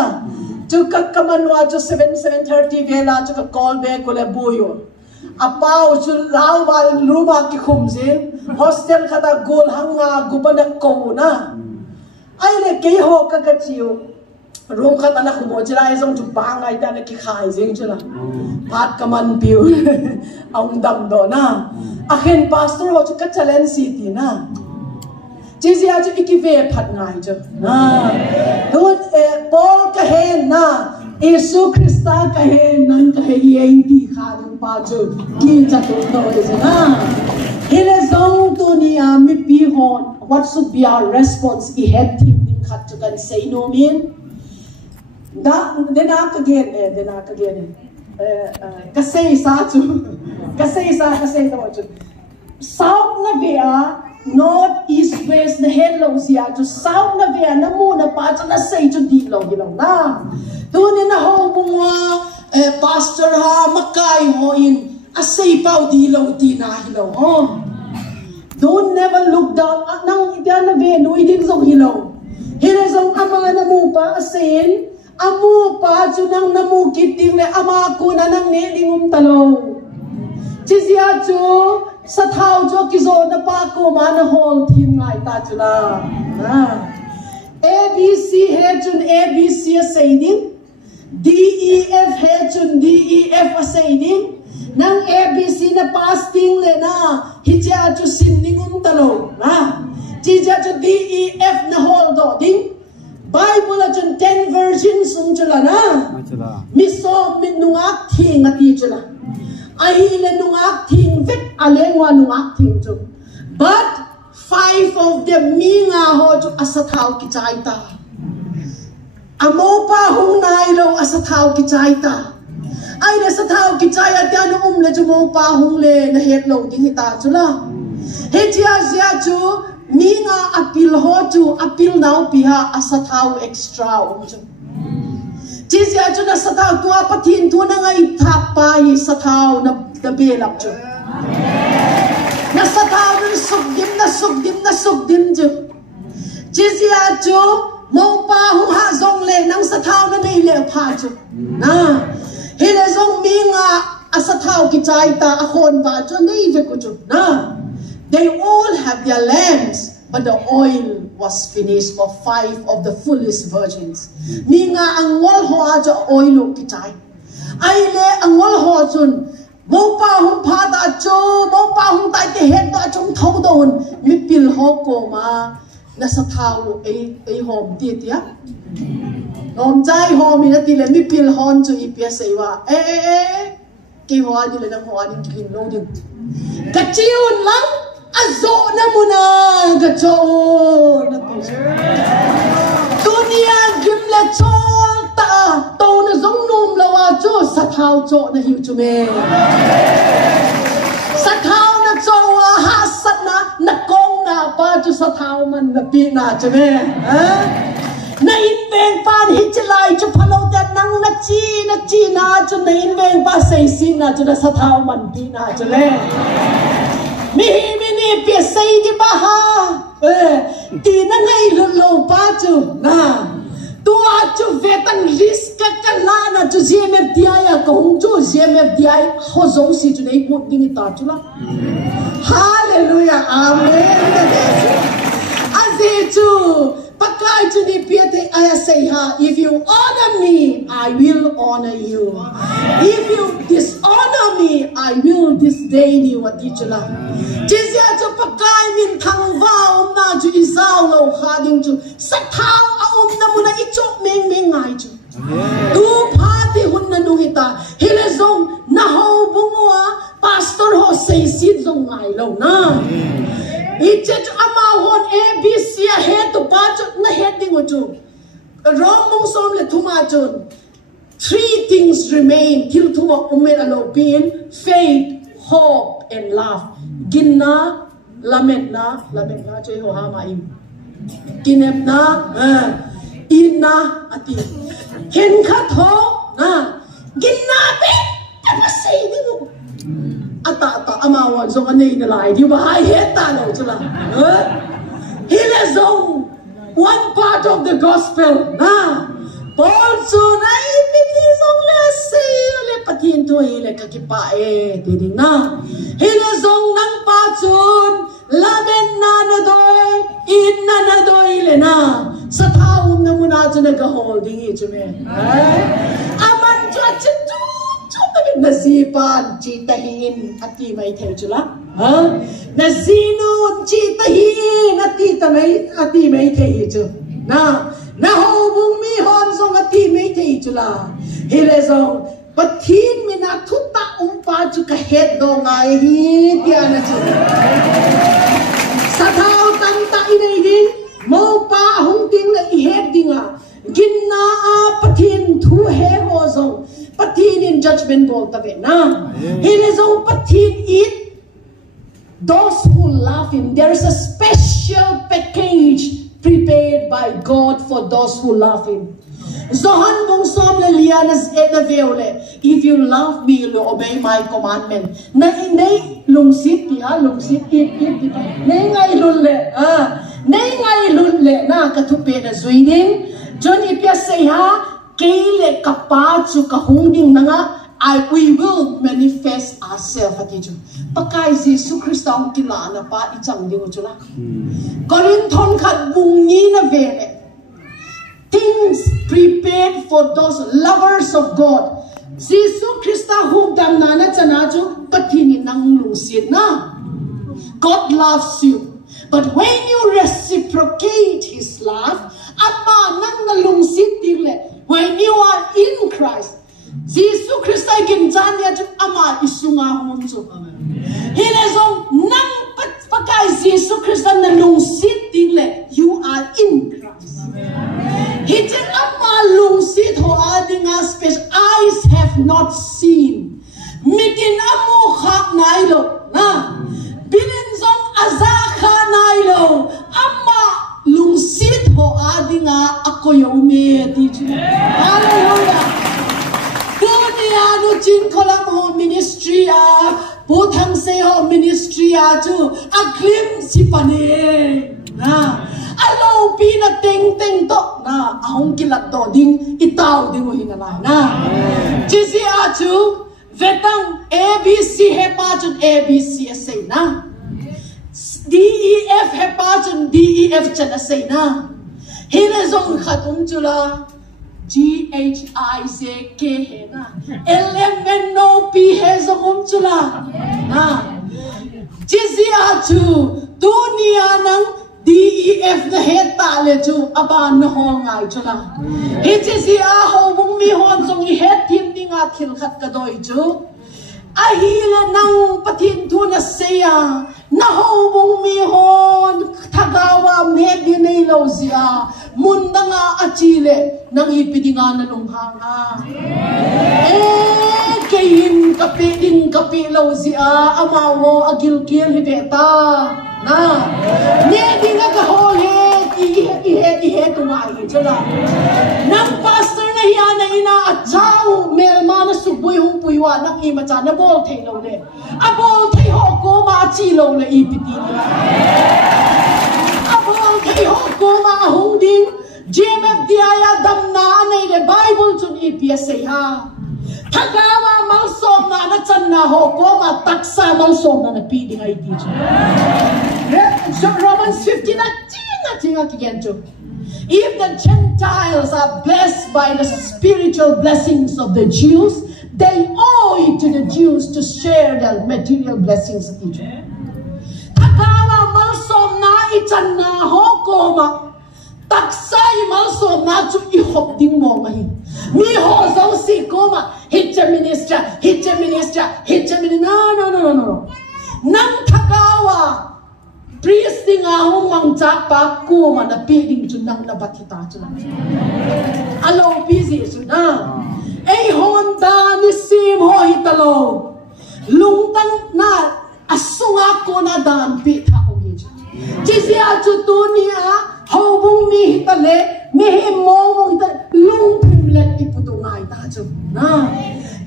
chu ka kamanwa chu 7:30 vela chu ka call back ko le buyo apaw chu law ba luma ki khumse hostel khata gol hanga gubana ko na ai le kay ho ka ka chiu room khata na khumo chira isong chu bangai ta na ki khai jing chu na phat kaman piu ang dam do na akin pastor ho chu ka challenge city na chizi a chu ikive phat ngai chu na don Paul ka hen na Yesu Krista ka hen nan ka he yeng ti kha ding pa chu ki cha to do is na ile zong tu ni a mi pi hon what should be our response I had thing din khat chu kan say no min da then again kasay sa chu kasay to chu south na via north east west na hello siya chu south na via na muna pa chu na say chu di lo na tu ni na ho bunga pastor ha makai ho in asay pa di lo di na hilo don't never look down nang ida na ve no idin zong hilo hila zong ama na mo pa asin amu pa junang namu kiting le ama ko na nang ne dingum talo chizia chu sa thau jo kizo na pa ko ma na hol thim ngai ta chula abc he chun abc say din DEF he chun DEF asay ding nang ABC na fasting le na hicha chu sin ningum talo na chicha chu DEF na hold do ding Bible a chun 10 versions sung chula na miso min nungak thing ati chula ai le nungak thing vek alengwa nungak thing chu but 5 of them minga ho chu asathau ki chaita amo pa hung nai lo asathau ki chaita ai na sathau ki chaya tian le chu mo pa hung le na het lo ding ta chula he chia sia chu minga apil ho chu apil nau piha asathau extra chu chi sia chu na sathau tua pathin tu na ngai thak pa hi sathau na be lap chu na sathau na suk dim chu chi sia chu mo pa hung ha zong le nang sathau na nei le pha chu na hele zong minga asathau ki chaita akhon ba chu nei je ku chu na they all have their lamps but the oil was finished for 5 of the foolish virgins minga angol ho aja oil ki chai ai le angol ho chun mo pa hum pha da chu mo pa hum tai te het da chung thau don mi pil ho ko ma na sathau ei hom ti tia Om chai hom ni ti le mi pil hon chu I pia sei wa ki ho ni le nang ho ni kin lo din ka chiun lang azo na muna ga cho na ti dunia gim la chol ta to na zong num la wa chu sathau cho na hiu chu me sathau na cho wa ha sat na kong na pa chu sathau man na pi na chu me na in veng pan hit lai chu phalo da nang na chi na chu na in veng pa sei si na chu na sathau man pi na chu le mi ni pe sei di ba ha ti na ngai lo pa chu na tu a chu vetan risk ka la na chu gmf dia ya kong chu gmf dia ho zo si chu nei ku ding ta chu la hallelujah amen aze chu pakai chu ni piete I say ha if you honor me I will honor you if you dishonor me I will disdain you what you la jizya chu pakai min thang va na chu isao lo kha ding chu sathau a na mu na I chok meng ngai chu tu pha ti hun na nu hita hele zong na ho bungwa pastor ho sei sit zong ngai lo na iche chu ama hon ABC he to pa chu na he ding chu rom mong som le thuma chun 3 things remain till thuma umen alo pin faith hope and love ginna lamet na choi ho ha ma im kinep na inna ati hen kha tho na ginna pe pa sei ding ata ama wan zong anei na lai di ba hai het ta lo chula he le zong one part of the gospel na Paul so nai piti zong le se le patin to le ka ki pa ti ding na he le zong nang pa chun lamen na doi in na doi le na sa thau na mu na chu na ka holding I chu me aman chu chu nasipan citahin ati may thay chula ha nasinun citahin ati may thay chu na ho bung mi hon song ati may thay chula hele song pathin mina thutta pa chu ka het do ngai hi tia na chu sathau tam ta inai din mo pa hung ting la I het dinga ginna a pathin thu he ho song pathin in judgment bol tabe na hele zong pathin it those who love him there is a special package prepared by God for those who love him zohan bong som le lianas eta veole if you love me you will obey my commandment na inay lungsit it nei ngai lun le na kathupe na zuiding John ipia say ha Kele kapa chu kahungding nanga we will manifest ourselves atiju pakai Jesus Christ ang kilala pa ichang ding chula Korinthon khat bungi na vele ti things prepared for those lovers of God. Jesus Christa hugdam nana chanaju patinin nang lungsin na. God loves you, but when you reciprocate His love, ama nang nalungsin dile. When you are in Christ, Jesus Christa ginjan ya ju ama isunga humju. Hilezong nang pagkai Jesus Christa nalungsin dile, you are in Christ. Hijin ama lungsit ho adinga space eyes have not seen. Mitin amu khak nailo na. Binin zong azaka nailo ama lungsit ho adinga ako yume diju. Hallelujah. Dunia nu jin kolam ho ministry puthang se ho ministry ju aglim sipane na. Alo pina ting ting to na ahong kilat to ding itaw ding mo hinalay na. Jisi aju vetang ABC hepa jun ABC say na. DEF hepa jun DEF chan say na. Hilezong khatum jula GHIZK he na. LMNOP hezong jula na. Jisi aju dunia nang DEF na heta le ju aban na ho ngai chu la. Hiti si a ho bung mi hon song I het tim ni nga thil khat ka doi chu. A hi le nang patin tu na seya na ho bung mi hon thagawa me di nei lo zia mun na nga achile nang ipidi nga na lung hanga. Kayin kapi din kapi lo zia amawo agil kil hibeta. Na, hindi nga kahole, ihe tumahin sila. Nang pastor na hiya na ina at sao, melma na suboy hong puywa ng imatsa na bol tay lo le. A bol tay hoko maachilaw na ipiti nila. A bol tay hoko maahong din, GMFDI damnaan na ile Bible chun ipiyasay ha. Tagawa malsom na natsan na hoko mataksa malsom na napidi nga iti dyan. So Romans 15 if the Gentiles are blessed by the spiritual blessings of the Jews, they owe it to the Jews to share the material blessings of each other. Tagawa malsom na itan na hokoma taksay malsom na chu ihop ding mo ngayon. Mi ho si koma hitcha ministra no. Nang tagawa priest nga hong mangchak pa ko manapiding chunang nabatita chunang. Alo busy chuna. Ay honda ni sim ho hitalo. Lungtang na asunga ko na dan pita ugi. Jisi achutunia hobong mi hitale mi mo hita lungtim let iputungay ta chuna.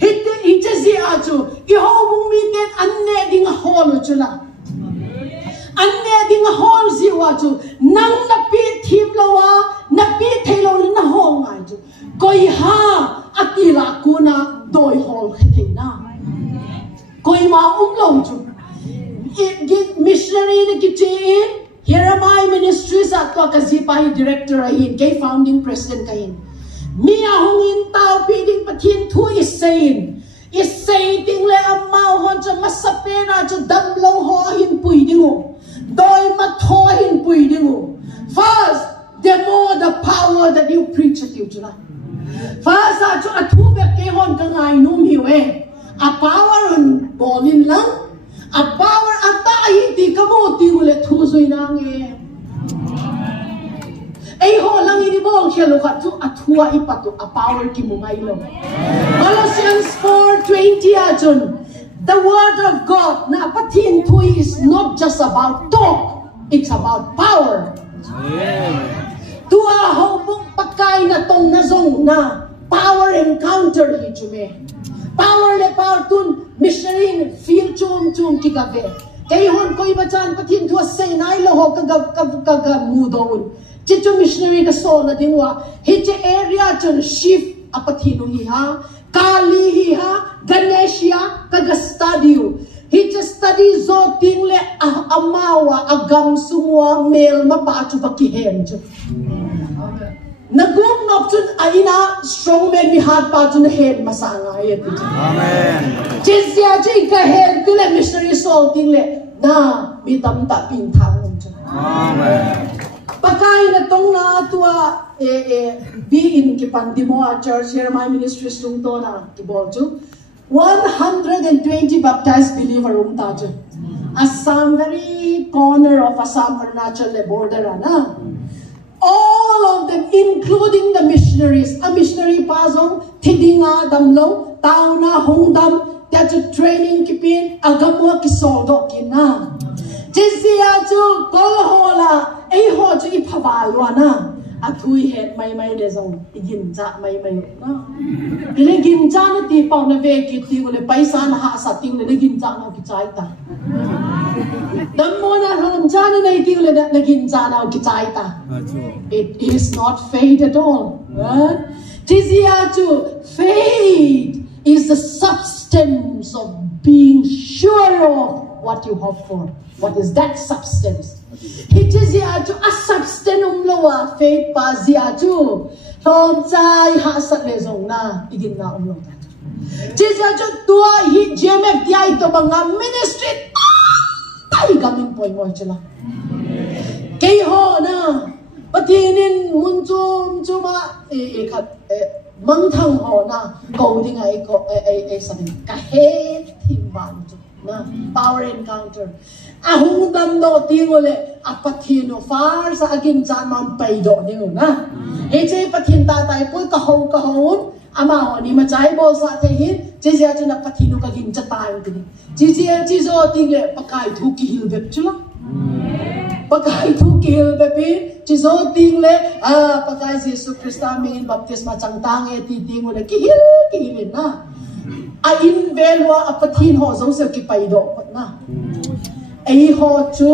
Hiti jisi achu ihobong mi den anne ding holo chula. Anne ding hol siwa chu nang napit himlawa napit hello na hol ngai chu koi ha atila kuna doi hol khena koi ma umlong chu missionary ne kitin here am I ministries at ka zipai director ahin kay founding president kahin mi ahungin tao piding pathin thu isain ding le amma hon cha masapena chu damlo ho hin pui dingo doi mathoin puidingu. First, the more the power that you preach at you tonight. First, atu be ke hon ka ngai num hiwe. A power on bolin lang. A power atai ti kamo ti ule thu soi nang e. Ei ho lang ini bol khelo khat chu athua ipatu a power ki mungai lo. Colossians 4:20 ajun. The word of God na patin tu is not just about talk, it's about power. Tua hobong pakai na tong na zong na power encounter hi chume. Power le power tun missionary feel chum kikave. Kay hon koi bachan patin tu say nai lo ho kaga mudon. Chichu missionary ka so na dingwa hiche area chun shift apatino hi ha. Kali hi ha Ganesha kaga study he just study zo tingle amawa agam sumwa mel mapachu pakihen nagum ngap chun aina strong man mi hat pa chun head masanga ye ti Amen. Jizia ji ka head tu le missionary soul ting le na mi tam ta pin thang chun Amen. pakai na tong na tua be in ki pandimo a church here my ministry sung to na ki bol chu 120 baptized believer ta chu Assam very corner of Assam Arunachal border na all of them including the missionaries a missionary pasong tidinga damlo tauna hongdam that training kipin agamwa kisoldo kina Jizia chu kolhola ei ho chu iphawa na athui het mai le zong igin cha mai na ile gin cha na ti pau na ve ki ti le paisa na ha sa ti le gin cha na ki chai ta dam mo na ron cha na nei ti le na gin cha na ki chai ta it is not faith at all Jizia chu faith is the substance of being sure of what you hope for. What is that substance? It is to a substance loa faith pa ziatu. Tom chai ha sat le zong na igin na lo ta. Jizia to tua hi GMF dia ito mga ministry ay gamin po mo chila. Kay ho na patinin munchum chuma mang thang ho na go ding ai ko ai sabi ka he timban na power encounter ahung dam do tingole apathino far sa agin chan man paido ni na he che pathin ta tai pui ka ho ama ho ni ma chai bol sa the hin che ja chuna pathino ka gin cha tai ti ji zo tingle pakai thu ki hil bep chula pakai thu ki hil bepi ji zo tingle pakai Jesus Christa min baptisma changtang e ti tingole ki hil na a in velwa apathin ho zo se ki paido na ai ho chu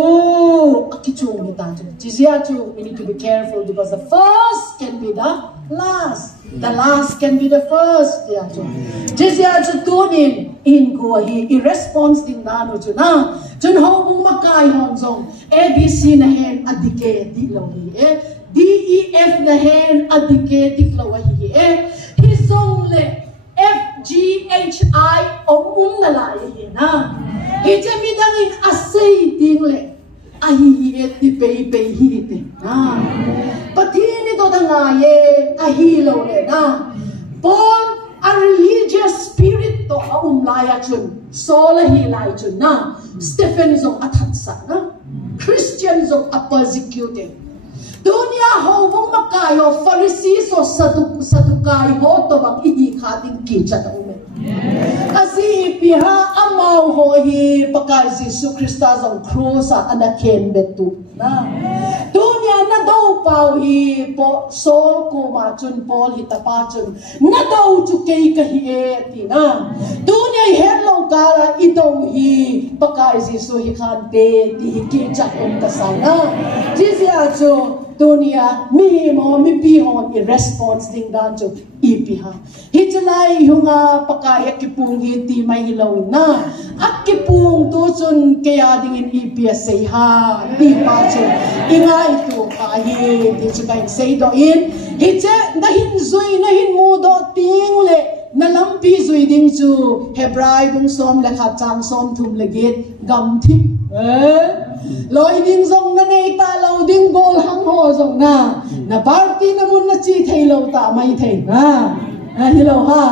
akichu ni ta jizia chu we need to be careful because the first can be the last can be the first ya chu jizia chu tunin in go hi irresponse din na no chu na chun ho bung makai hon zong abc na hen adike di lo hi def na hen adike di lo hi hi zong le FGHI na la ye na he je mi dang in asay ting le ahi et ti pe hi te na patini to dang ye ahi lo le na Paul a religious spirit to la ya chun sola hi lai chun na Stephen zo athatsa na Christians zo persecuted dunia ho bung makayo Pharisees o sadukai ho to bang idi khating kicha na ume asi piha amau ho hi pakai Jesus Christa zong cross anaken betu na dunia na do pau hi po sol ko ma chun Paul hi tapa chun na do chu kei ka hi ti na dunia hello kala ido hi pakai Jesus hi khan pe ti hi kicha on ta sana jizia chu dunia mi mo mi pi ho i response ding dan chu ipiha hitlai hunga pakai akipung hi ti mai lo na akipung to chun kaya ding in ipia sei ha ti pa chu ingai tu ka hi ti chu kai sei do in hiche na hin zui na hin mu do ting le na lampi zui ding chu Hebrai bung som le kha chang som thum le git gam thip loi ding zong na nei ta lo ding gol hang ho zong na party na mun na chi thei lo ta mai thei na hello ha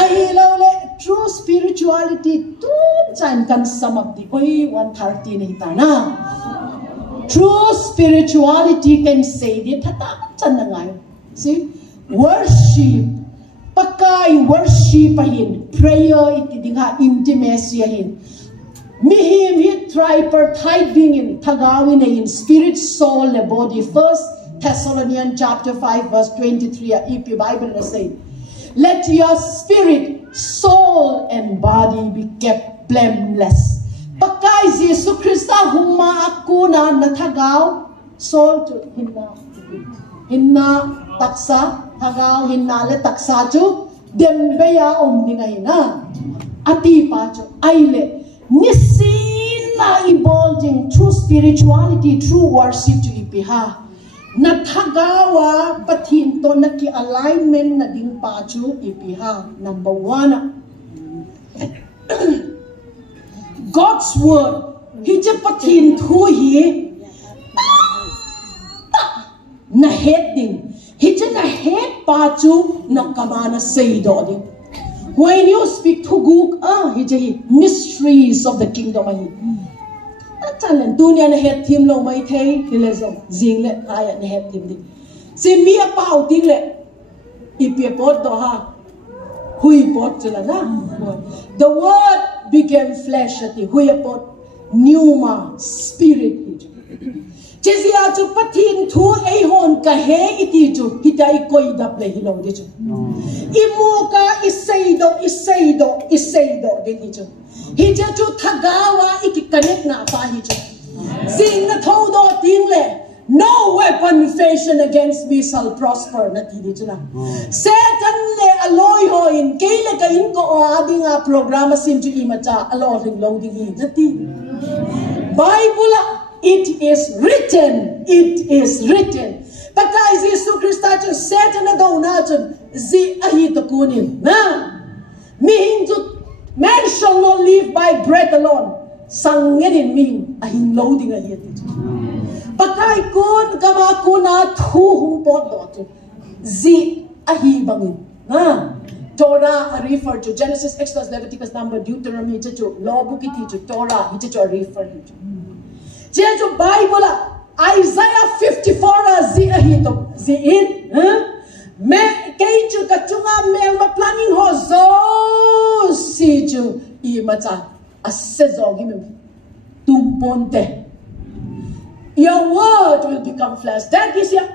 ai lo le true spirituality tu chan kan samap di oi 130 nei ta na true spirituality can say di thata chan na ngai see worship pakai worship hin prayer iti dinga intimacy hin Mihim hit tripartite being in Tagawin in spirit, soul, and body. 1 Thessalonians chapter 5 verse 23. EP Bible say, let your spirit, soul, and body be kept blameless. Pakai Jesus Christa huma akuna na Tagaw, soul to hinna taksa Tagaw hinna le taksa chu dembeya omningayna ati pa chu aile. Nisina evolving true spirituality, true worship to ipiha. na thagawa pathin to na ki alignment na ding pachu ipiha. Number 1, God's word hije pathin thu hi na heading hije na head pachu na kamana sei do ding. When you speak to Guk, hije mysteries of the kingdom ahi. Talan dunia na het tim lo mai thei hilezom jing le aya na het tim di si mi a pau ting le ipi pot do ha hui pot chula na the word became flesh ati hui pot pneuma spirit chezi a chu pathin thu ei hon ka he iti chu hitai koi dap le hilong di chu imu ka isei do de hi chu hija chu thagawa ikikanet na pa hija sing na thodo tin le no weapon fashioned against me shall prosper na ti chuna Satan le aloy ho in kele ka in ko adinga programa sim chu imacha alo ring long ding hi nati Bible it is written pakai Jesus Christa chu Satan na do na chu zi ahi to kunin na mi hinju man shall not live by bread alone. Sangedin ming ahin loading a yet. Pakai kun kama kuna thu hum pot dot. Zi ahi bangin. Torah refer to Genesis, Exodus, Leviticus, Number, Deuteronomy, to law book to Torah, it to refer to. Je Bible Isaiah 54 zi ahi to zi in. Me kay chu kachunga me ma planning ho zo si chu I macha assezo gi me tumponte. Your word will become flesh. That is your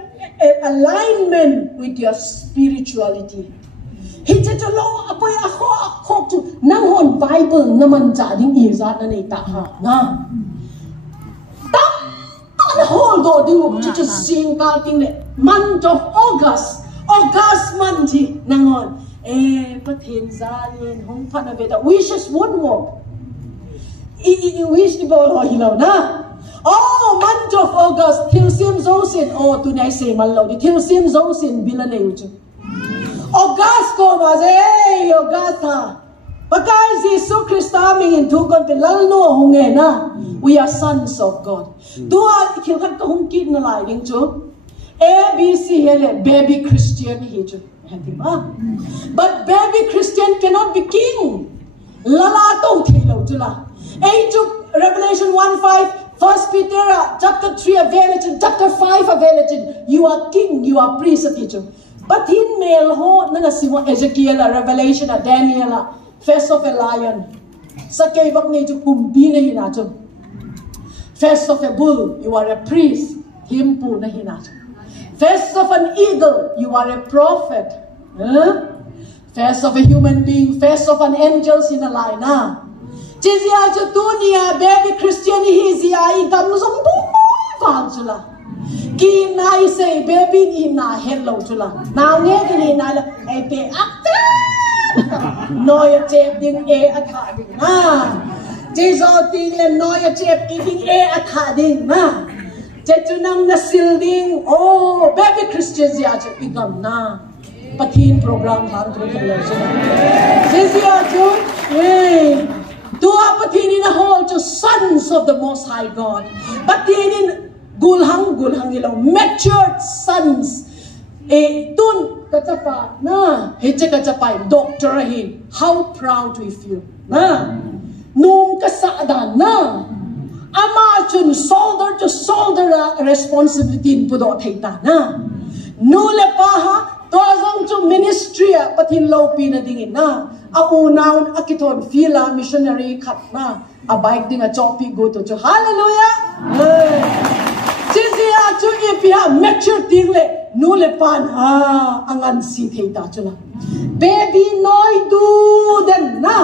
alignment with your spirituality. Hita chu lo apoy ako chu nang hon Bible naman cha ding izat na nei ta ha na. Ta hold on ding chu sing ka ting le month of August month nangon pathin zalin hong phana beta wishes won't work I wish ni bol ho hilaw na month of August til sim zosin tunay say malaw di til sim zosin bilanay uchu August ko maze August ha pakai Jesus Christa ming in tugon pilal no honge na we are sons of God dua khilkhat ka hong kid na lai ding chu ABC hele baby Christian hiju but baby Christian cannot be king lala to thilo chula Revelation 1:5 1 Peter chapter 3 available chapter 5 available you are king you are priest hiju but in male ho na simo Ezekiel Revelation Daniel face of a lion sakay bak ni chu kumbi na hinacho face of a bull you are a priest himpu na hinacho face of an eagle, you are a prophet. Face of a human being, face of an angel in a line. Jizia Jatunia, baby Christian, he's I gamzong Fansula. Kin I say, baby in a hello chula. Now, Negin a pay actor. No, you're taking a attarding. Jizo thing and no, you're taking a attarding. Jetunang nasilding baby Christians ya ju igam na pathin program han ko khelo ya ju dua pathin in a whole to sons of the most high God pathin in gulhang ilaw matured sons tun kachapa na heche kachapa doctor hi how proud we feel na nung kasadan na ama chun shoulder to shoulder responsibility in pudo thaita na nule pa ha to azong chu ministry pathin lo pi na dingin na aunaun akiton fila missionary khat na a bike ding a chopi go to chu hallelujah chizia chu ipia mature ding le nule pan angan si thaita chula baby noi du den na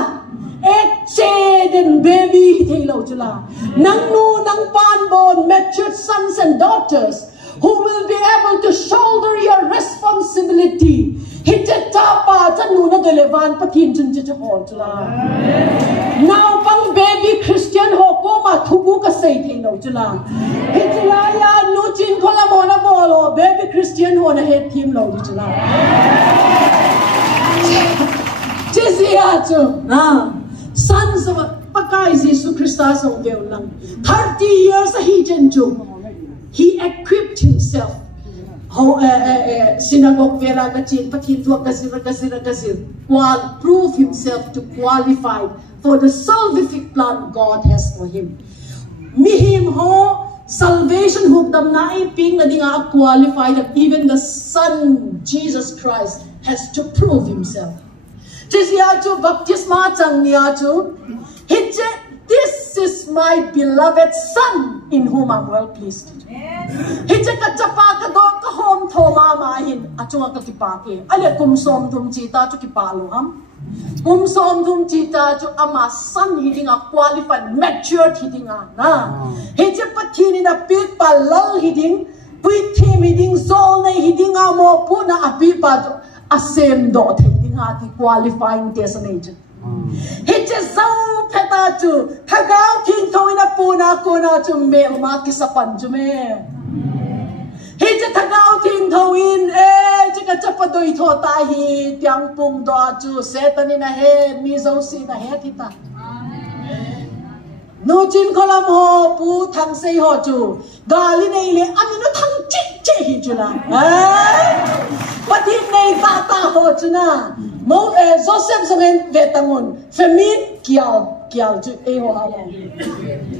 then baby thilo chula nang nu nang pan bon matured sons and daughters who will be able to shoulder your responsibility hiteta pa chanu na delevan pathin chun che hol chula now pang baby Christian ho ko ma thubu ka sei thilo chula hitla ya nu chin khola mona bolo Christian ho na head team lo di chula Jezia chu na sons of pakai Jesus Christus ong veo lang 30 years he jen chu he equipped himself synagogue vera kachin pathin tua kasir while prove himself to qualify for the salvific plan God has for him mihim ho salvation hukdam na ping na dinga qualified that even the Son Jesus Christ has to prove himself Jesiya chu baptisma chang niya chu this is my beloved Son in whom I'm well pleased Hije ka chapa ka do ka hom thoma mahin achunga ka kipake ale kum som thum chita chu kipalo ham kum som thum chita chu ama Son hidinga qualified matured hidinga na hije pathini na pit palal hiding pit thim hiding zol nei hidinga mo puna apipa chu asem do hidinga ti qualifying destination Hije zau peta chu thagao thin thoina puna kona chu me ma kisapan chu me Hije thagao thin thoin chika chapadoi tho ta hi tiang pung do chu setani na he mi zo si na he thita no chin kolam ho pu thang sei ho chu gali nei le amino thang che hi chu na patin nei ta ho chu na Mo Joseph zongen vetangon femin kial chu ho ha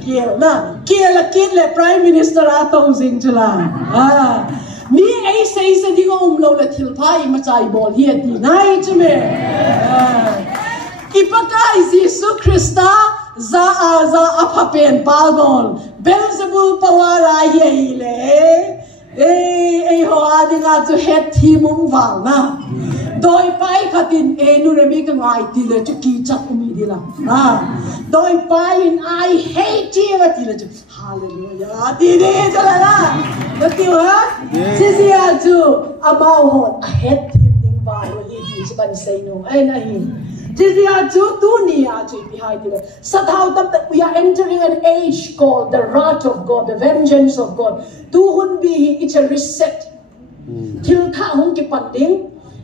kial na kial la kid le prime minister atong sing chula ni ai sei se di go lo la thil phai ma chai bol hi ti nai chume ipakai Jesus Christa za aphapen palgon Beelzebul pawara hi le ho adinga chu het thimum wang na Doi pai khatin enu remi ka ngai ti le chu ki chak umi dila doi pai in I hate you ti le chu hallelujah ti de chala la ti ha sia chu amao hot ahead thing bai lo hi ban say no ai na hi sia chu tu ni a chu behind it somehow that we are entering an age called the wrath of God the vengeance of God tu hun bi it's a reset til tha hung ki panding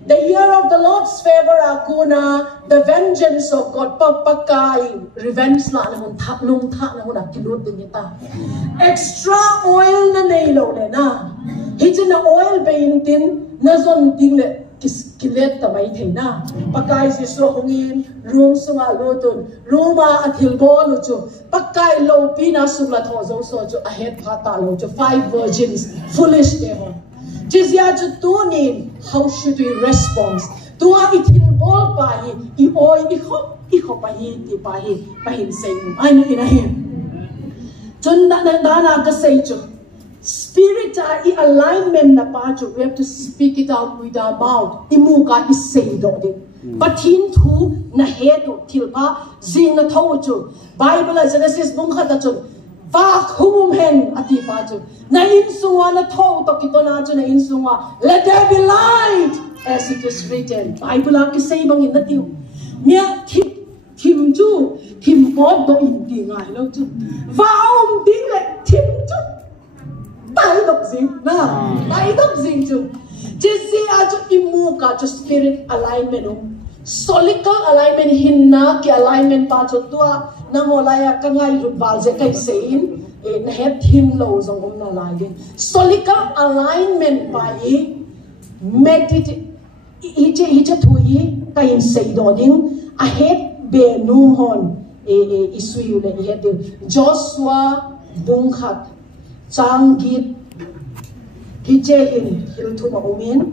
The year of the Lord's favor akuna, the vengeance of God papakai, revenge la na lung tha na huna kilud din ita. Extra oil na nailo le na. Hijin na oil bayin tin na zon ting le kilet ta mai the na. Pakai si so hungin room sunga lotun, ruma athil bo lu chu. Pakai lo pina sula thozo so chu ahead phata lo chu 5 virgins foolish they ho. Jizya chu tunin, how should we respond? Tua itin bol pahi, I oi iho pahi ti pahin say I know in a him. Chunda na ka say chu. Spirit I alignment na pa chu. We have to speak it out with our mouth. Imuka is say do din. Patin tu na hedo tilpa zing na tho chu. Bible Genesis bungkha ta chu. Vak humum hen ati pa chu. Na insunga na tho to kito na chu na insunga. Let there be light as it is written. Bible ang kisay bang inatiu. Nya tim chu tim bod do indi ngai lo chu. Vaum ding le tim chu. Tai dok zing na. Tai dok zing chu. Jisi a chu imuka chu spirit alignment solical alignment hinna ki alignment pa chu tua nangolaya kangai rubal je kai sein na het him lo zong om na lagin solical alignment pa I meditate ije thui kain sei do ding a het be nu hon isui le het Joshua bungkhat changgit kije in hilthuma umin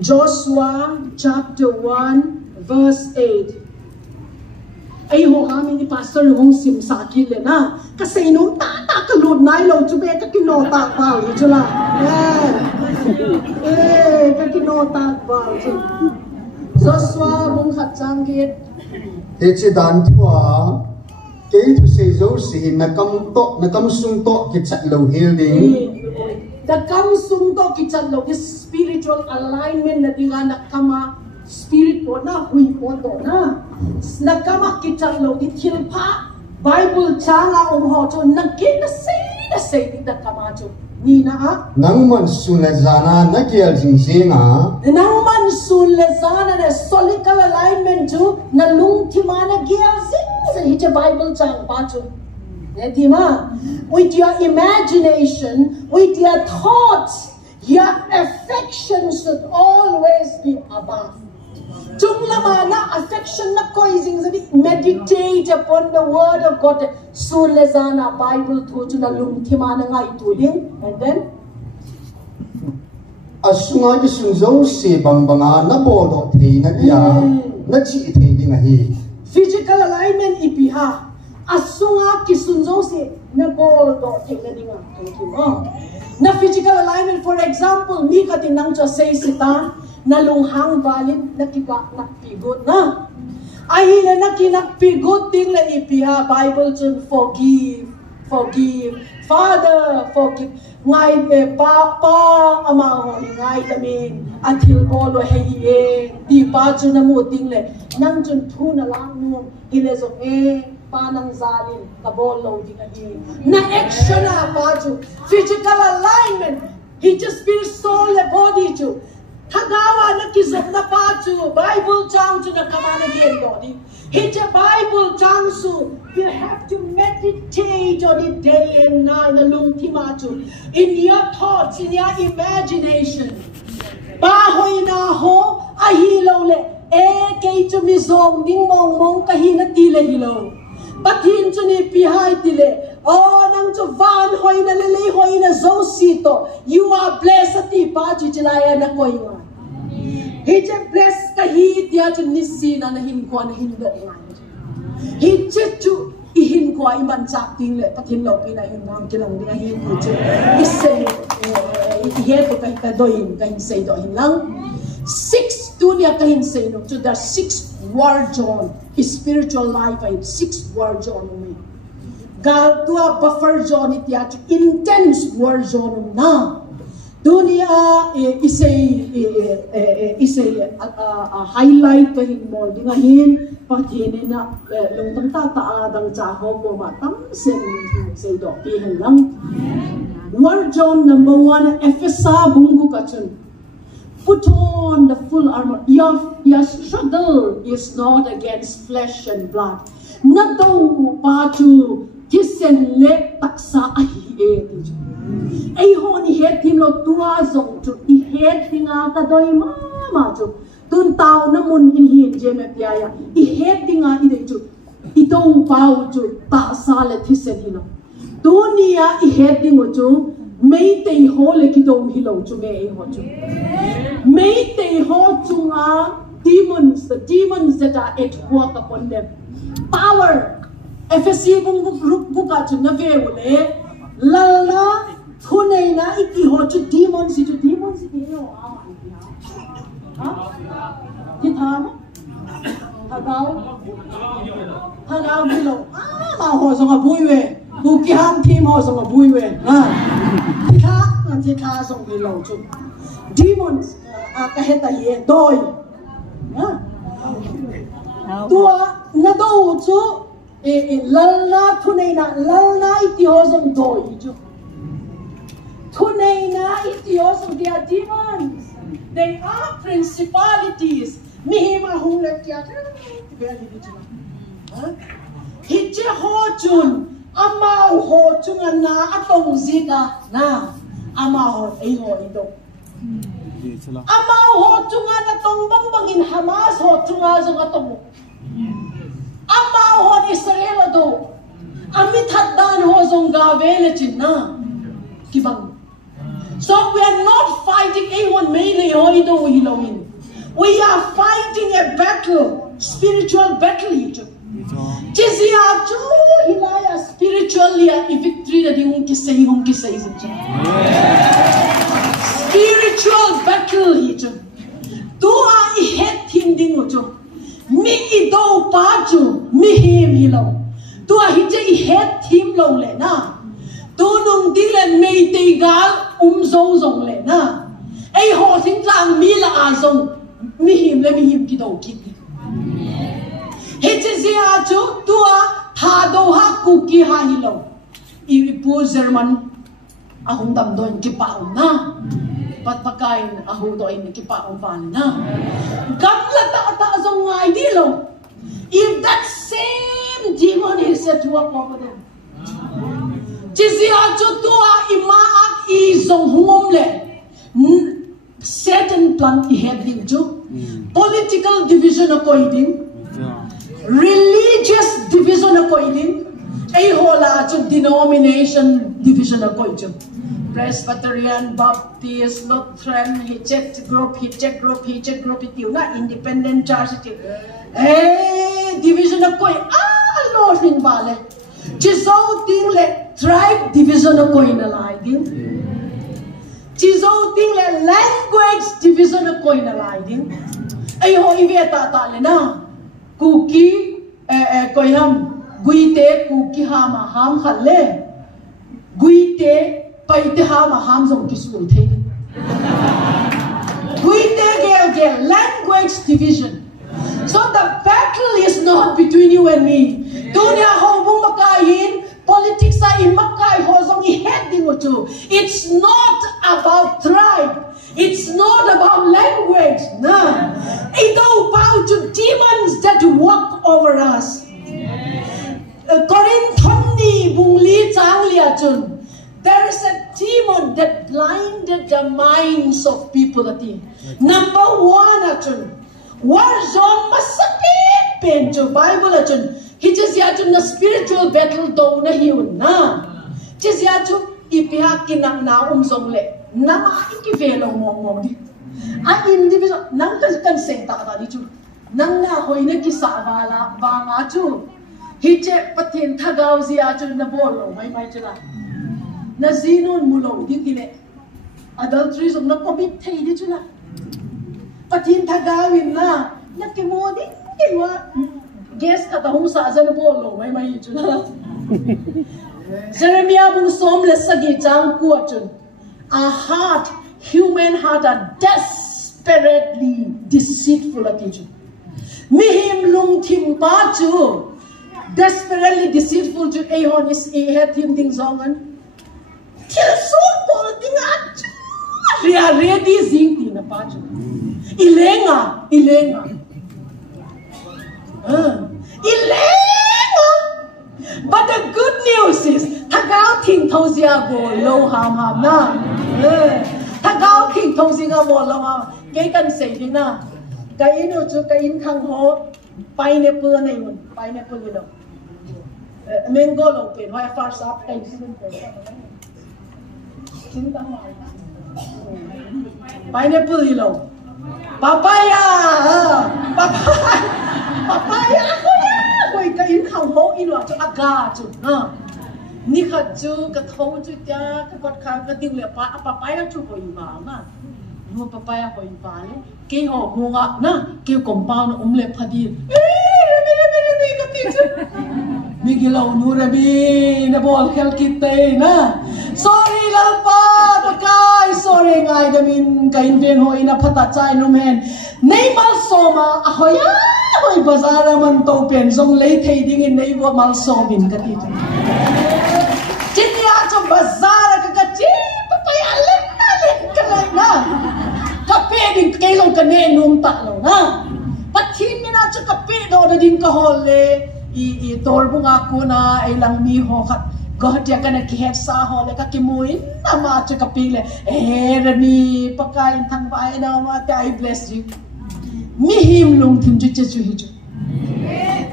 Joshua chapter 1 verse 8 ay ho kami ni pastor hong sim sakit le na kasi nung ta kalud nai lo chu be ka kinota pa ni chula ka kinota pa chu Joshua bung khat changgit Echi dan thua ke thu se zo si na kam sung to ki chat lo hil ding the kam sung to ki chat lo is spiritual alignment na dinga na kama spirit po na hui po to na nakama ki chat lo di thil pha Bible changa ho chu nakin na say di da kama chu ni na nang man sun le zana na kial jing zinga nang man sun le zana na solical alignment chu na lung thi mana gial zing se hi Bible chang pa chu Etima, with your imagination, with your thoughts, your affections should always be above. Tumlamana affection na koising sabi meditate upon the word of God. Sun lezana Bible tu na lumtimana ngai tuding, and then asunga ki sunzo se bangbanga na bolo the na ya na chi the ding hi physical alignment ipiha. Asunga kisunzo se na bol do tingna dinga tungki na physical alignment, for example mi katinang cho say sita na lunghang valid na kiba na pigot na ahila na kinakpigot ting la ipiha Bible chun forgive Father forgive ngai be pa ama ho ngai damin until bolo hei di pa chun na mo ting le nang chun thu na lang nu hile zo panang zalin kabolo dingahi na action na paju physical alignment he just feels soul and body ju thagawa na kizok na paju Bible chang ju na kamana gen body he je Bible chang su you have to meditate on it day and night na lung timaju in your thoughts, in your imagination ba hoi na ho ahilo le kay ju mi zong ding mong kahina tile hilo Batin chu ni pihai tile nang chu van hoi na lele hoi na zo sito you are blessed ti pa chi chilaya na koi nga he je bless ka hi tia chu ni si na hin ko na hin do nga he je chu i hin ko i man chak ting le pathin lo pi na hin ngam kilang dia hin ku chu i se i he ka do hin ka hin se do hin lang 6 dunia ka hin se no to the 6 war zone spiritual life ay 6 war zone me gal tua buffer zone itiya intense war zone na dunia isay highlight pa hin mo di ngahin pathin na lung tang ta dang cha ho ko ma tam sen say do pi hin lang war zone number 1 efesa bungu kachun put on the full armor. Your struggle is not against flesh and blood. Not though patu kisen le taksa ahi ay hon ihet him lo tua zong tu ihet hinga ka doi mama tu tun tao na mun in hin je me piaya ihet dinga ide tu ito pau tu ta sa le kisen hino dunia ihet dingo tu May they hold a kidom hilo to me ho chu. May they hold to demons, the demons that are at work upon them. Power. FSC group buka chu na ve ule. Lala thunay na iti ho chu demons iti ho ama iti ha. Kita mo? Hagaw hilo. Ma ho so nga buiwe. Bukihan team ho so nga buiwe. Thita song below chu demons kaheta ye doi tua na do chu lalna thunei na lalna iti ho song doi chu thunei na iti ho song they are demons they are principalities mihima hung le kya hije ho chun amau ho chunga na atong zika na amao ay ho ito. Amao ho tunga na tong bangin Hamas ho tunga zong atong. Amao ho Israel do. Amit haddan ho zong gavele chinna. Kibang. So we are not fighting anyone mainly ho ito hilawin. We are fighting a battle, spiritual battle ito. Jizya jo hilaya spiritually a victory na yung kisay spiritual battle ito. Tua ihet hindi mo jo. Mi ido pa jo mi him hilaw. Tua hije ihet him law le na. Tunong dilen may tigal zong le na. Ay ho sing lang mi la azong mi him kidaw kiti. Hejizia chu tua thado ha kuki ha hilo ipu German ahong damdoin kipaon na. Patpakain ahong doin kipaon van na. Gamla ta zong ngai dilo. If that same demon is at work over them. Chizia chutua imaak izong humomle. Satan plan iheding ju. Political division ako idin. Religious division ako idin. Ay hola ju denomination division ako idin. Presbyterian, Baptist, Lutheran, Hitchet group, itiw na independent church itiw. Division ako Lord rin bale. Chizo ting le tribe division ako inalay din. Chizo ting le language division ako inalay din. Ay ho ibeta ta le na. Kuki koyam guite kuki hama ham khalle. Guite paite hama ham zong kisul the. Guite gel language division. So the battle is not between you and me. Dunia hobung makain, politics ay makai hozong iheding utu. It's not about tribe. It's not about language. Nah. It's about the demons that walk over us. Korinthoni bungli changlia chun. There is a demon that blinded the minds of people. Number one achun. War zone masakit pen to Bible achun. He just yachun na spiritual battle do na hiun na. Just yachun ipiha kinang na zong le. Nama ikivelo mong di. Individual nang kan senta ka di chu. Nang na hoy na kisa bala ba nga chu. Hiche patin thagaw siya chu na bolo may chula. Na zinon mulo di kile. Adultery zong na commit thay di chula. Patin tagawin na nakimodi kiwa guess katahong sa asan bolo may chula. Jeremiah bung som le sagi chang kuachun. A heart, human heart are desperately deceitful at each. Mihim lung tim pa chu desperately deceitful to ahon is head him ding zongan. Til so bol ding at ria ready zing tin na pa chu. Ilenga. Ilenga. But the good news is, tagaw ting thong siya bo lo ham na. Tagaw ting thong siya bo lo ham. Kaya kan say din na. Kaya ino chu kain kang ho pineapple na yun. Pineapple yun. Mango lo pin. Hoy first up kay sin ko. Sin tang mai. Pineapple yun. Papaya. Papaya ko ya. Hoy kain kang ho ino chu aga chu na. Ni kha chu ka thong chu tia ka kot kha ka ding le pa papaya chu ho ba ma. No papaya ho ba le. Ke ho ho ga na ke compound le phadi. Rebi ka ti chu. Migilaw nu rebi na bol khel kite na. Sorry lalpa pakai sorry ngai damin kain ven ho ina phata chai no men. Nei mal soma ahoya hoi bazar man to pen zong lei thei ding in nei bo mal so bin ka ti. Chinya cho bazar ka chi papaya len na ka pe ding ke long ka ne num ta lo na. Pathin mina cho ka pe do da ding ka hol le I tor bunga ko na ay lang mi ho khat God ya kana kihet sa ho le ka kimuin na ma cho ka pile rami pakain thang bai na ma ta I bless you mi him lung thim chu chu hi chu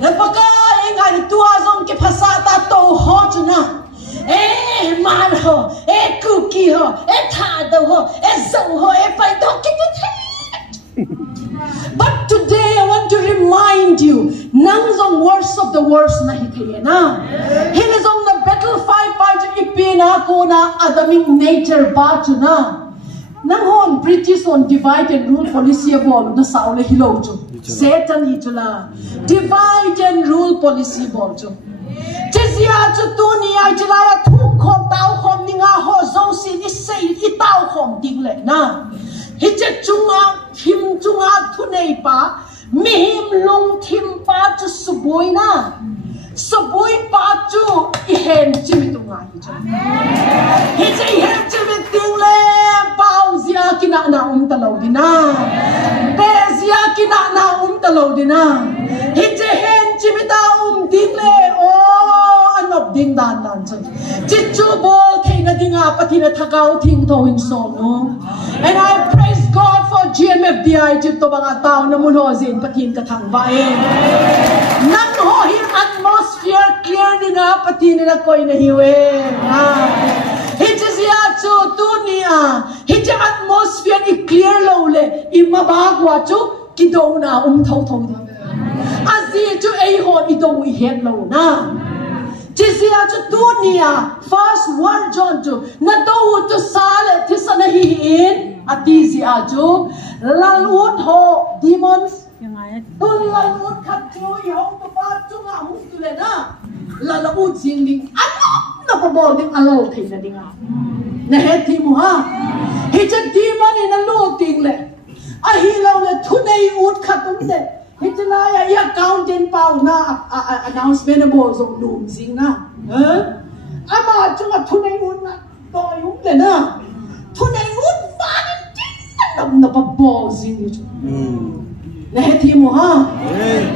la pakain ngai tu azong ke phasa ta to ho chu na man ho cookie ho tha do ho zong ho pai do ki tu. But today I want to remind you, nang zong worst of the worst na hitiye na. Hini zong na battle fight ipina ko na adaming nature ba chu na. Nang hon British on divide and rule policy bol na saule hilo chu. Satan itula. Divide and rule policy bol chu. Chizia chu tu ni ai chila thu khom tao khom ni nga ho zong si ni sei I tao khom ding le na. Hiche chunga thim chunga thunei pa mihim lung thim pa chu suboi na sabui pa chu I hen chimi tu ngai hi che hen chimi ting le pau zia kina na talo dina be zia kina na talo dina hi che hen chimi ta ding le o anop ding dan dan chen chichu bol theina dinga pathina thakau thing tho in so no and I praise God for GMFDI chip to banga taw na mun ho zin pathin ka thang ba e nan ho hi atmosphere clear dinga pathin na koi na hiwe hi che sia chu tu nia hi che atmosphere I clear lo le I maba kwa chu ki do na thau thau da azi chu ei ho I do wi het lo na Jisia chu dunia first one John chu na do chu sale thisana hi in atisi aju lalut ho demons tun lalut khat chu I ho to pa chu nga hu tu le na lalut sing ding anop na pa bol ding alal theina dinga na he thi mu ha hi cha demon in alu ting le a hi lo le thunei ut khatum de Hitlaya ya counting pau na announcement bo zong lum sing na ama chunga thunai un na toy um le na thunai un fan tin na pa bo sing ni chu na he thi mo ha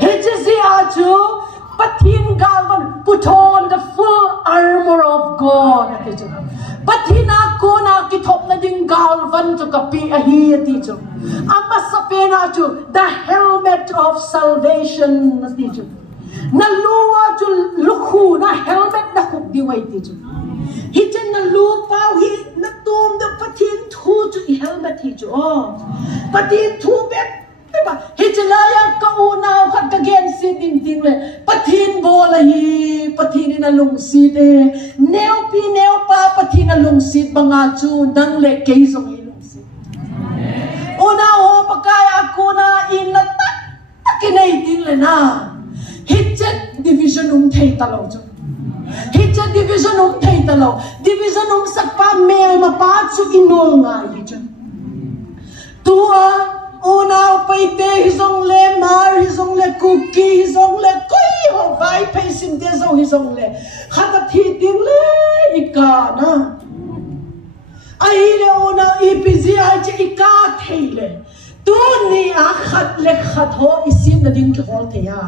he che si a chu pathin galvan put on the full armor of God ate chu pathina ko na ki thop na ding galvan chu kapi a hi ati chu ama sapena chu the helmet of salvation ati chu na luwa chu lukhu na helmet na khuk di wai ti chu hi chen na lu pau hi na tum de pathin thu chu I helmet hi chu pathin thu be ba hi chelaya ka una khat ka gen si ding ding le pathin bola hi pathin na lung si de neo pi neo pa pathin na lung si banga chu dang le ke song hi lung si una ho pakaya kuna in na tak kinai ding le na hi chet division thei talo chu hi chet division thei talo division sakpa mel ma pa chu inol nga hi chu tua Una paite hizong le mar hizong le cookie hizong le koi ho vai paisin de zo hizong le khata thi ding le ika na ai le una ipzi ai che ika theile tu ni a khat le khat ho isin na ding hol the ya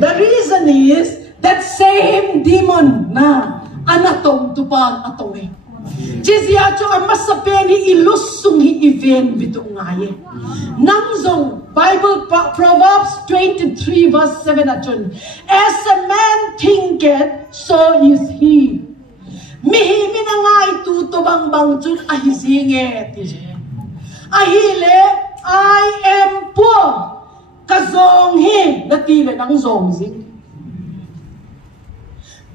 the reason is that same demon na anatom tupan atowe Jizia cho amasapeni ilusung hi event bitu ngaye nangzong Bible Proverbs 23 verse 7 achun as a man thinketh so is he mihi minangai tu to bang bang chun ahisinge tije ahile I am poor kazong hi natile nangzong zing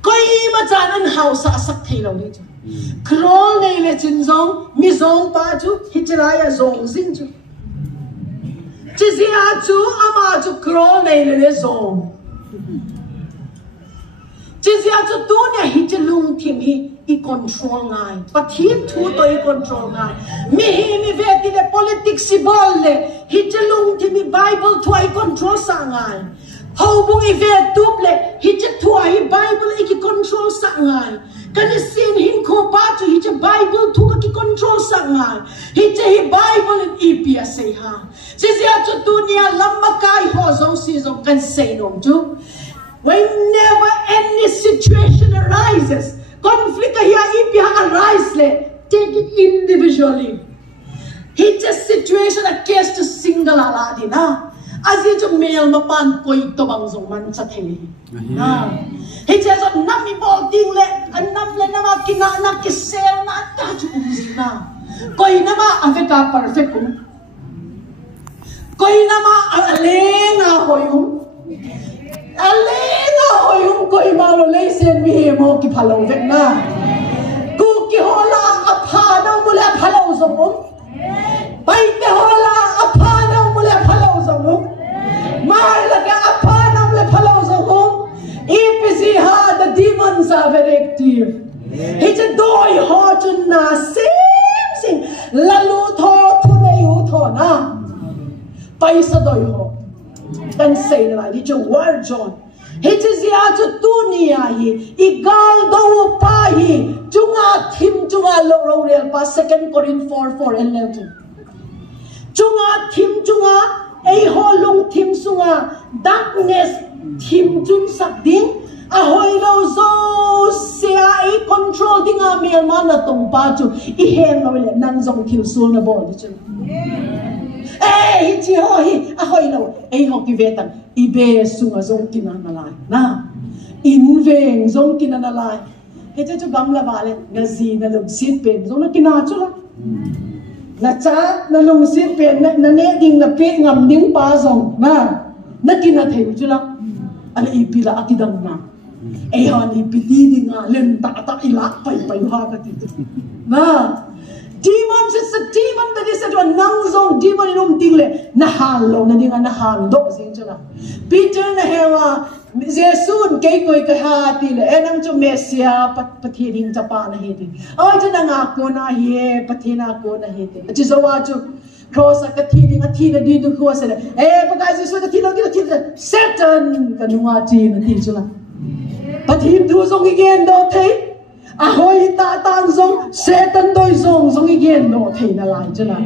koi ma chanan hausa sak thilo ni Krol nei le chin zong mi zong pa chu hitraya zong zing chu chizia chu ama chu krol nei le zong chizia chu tu ne hitlung thim hi I control ngai pathim thu to I control ngai mi hi mi veti le politics si bol le hitlung thim mi Bible thu I control sa ngai how bung I ve tuple hit thu I Bible I control sa ngai Kani sin hin ko pa chu hi che Bible thu ka ki control sa ngai hi che hi Bible in ipia sei ha si sia chu dunia lamma kai ho zong si zong kan sei nong chu whenever any situation arises conflict hi ipia arise le take it individually hi che situation a case to single ala di na azi chu mel mapan koi to bang zong man cha thei na He says, "Nami bolting le, anam le nama kina na kisel na ta chu umzina. Koi nama aveka perfect kum. Koi nama alenga hoyum. Alenga hoyum koi malo le sen mi mo ki phalo vek na. Ku ki hola apha na mule phalo zomum. Bai te hola apha na mule phalo zomum. Mar laga apha na mule phalo zomum. EPC ha the demons are very active. He just doi ho chun na sing lalu tho thu nei hu tho na pai sa doi ho kan say na di chu war John Hechizia chu tunia hi igal do pa hi chunga thim chunga lo ro rel pa 2 Corinthians 4:11 chunga thim chunga ei ho lung thim sunga darkness thim chung sak ding a hoi lo zo sia ei control dinga mel mana tong pa chu I hen lo le nan zong thil sul na bo chu hi chi ho hi a hoi lo ei ho ki vetan ibe sunga zong kinanalai na inveng zong kinanalai he chu gam la vale ngazi na lum sit pen zong na kina chu la na cha na lum sit pen na ne ding na pe ngam ding pa zong na kina thei chu la ala ipila akidang na ei han ipiti dinga len ta ila pai ha ka ti na demons, it's a demon that is at a nangzong demon in tingle na halo na dinga na hando sing chuna Peter na hewa Jesus kay koy kahati le enang chu Mesia pathiring chapa na hiti ay chu na ngako na hi pathina ko na hiti chu zawa chu cross ka thiring athina di du ko sa pagka Jesus ka thilo ki Satan kanunga chi na ti chuna pathim du zong igen do thei ahoy ta tang zong Satan doi zong igen no thei na lai chuna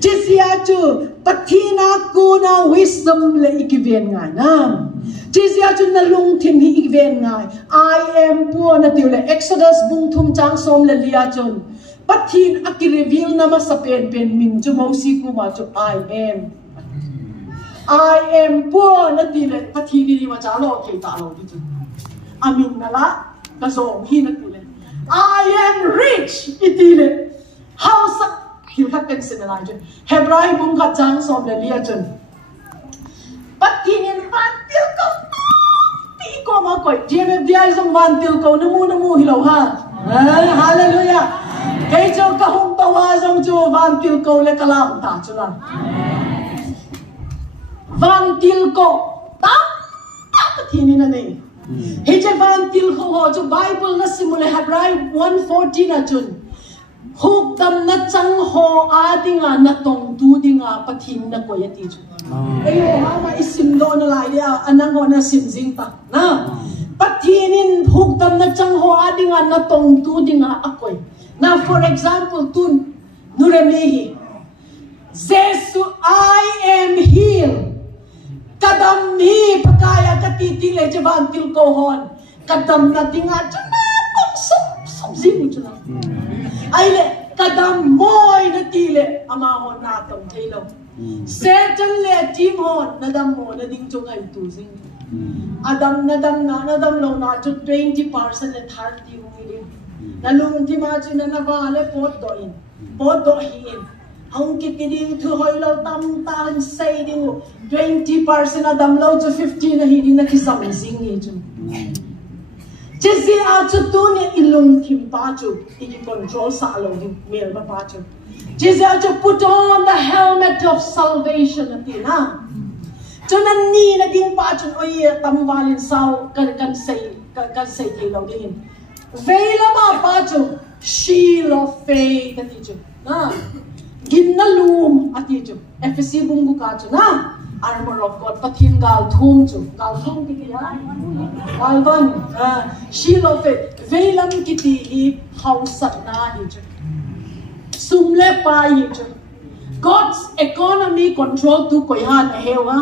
chisia chu pathina ko na wisdom le ikiven nga na chisia chu na lung thim hi ikiven nga I am poor na ti le Exodus bung thum chang som le lia chun pathin aki reveal na ma sa pen min chu mo si ku ma chu I am poor na ti le pathin ni ma cha lo thei ta lo ti chu amin na la ka zong hi na ti le I am rich itile house hilkhat pen sinalai Hebrai bung khat chang som le lia chun patinin van til ko ti ko ma koi jeme diai zong van til ko namu hilo ha hallelujah kay cho ka hum tawa zong chu van til ko le kalam ta chula van til ko ta patinin na nei Heje van til ko ho chu Bible na simule Hebrai 1:14 na chun huk dam na chang ho a dinga na tong tu dinga pathin na ko yati chu ayo ha ma isim do na lai ya anang ho na sim jing ta na pathinin huk dam na chang ho a dinga na tong tu dinga akoi na for example tun nurami Jesu I am healed kadam hi pakaya katiti le javan til ko hon kadam na dinga chuna kong sum zing chuna ai le kadam moi na tile ama hon na tong thelo Satan le tim hon na dam mo na ding chung ai tu zing adam lo na chu 20% le 30 ngi na lung ti ma chu na va le pot do hin hong ki ding thu hoi lo tam tan sei ding 20% adam lo chu 50 na hi ding na ki sam sing ni chu chisi a chu tu ni ilung thim pa chu I control sa lo ding mel ba pa chu chisi a chu put on the helmet of salvation atina chu na ni na ding pa chu oi tam walin sau kan sei thi lo ding veila ma pa chu shield of faith ati chu na Ginalum ati chu FSC bungu ka chu na armor of God pathin gal thum ki ya galvan shield of faith velam kiti hi hausat na hi chu sumle pa hi chu God's economy control tu koi han hewa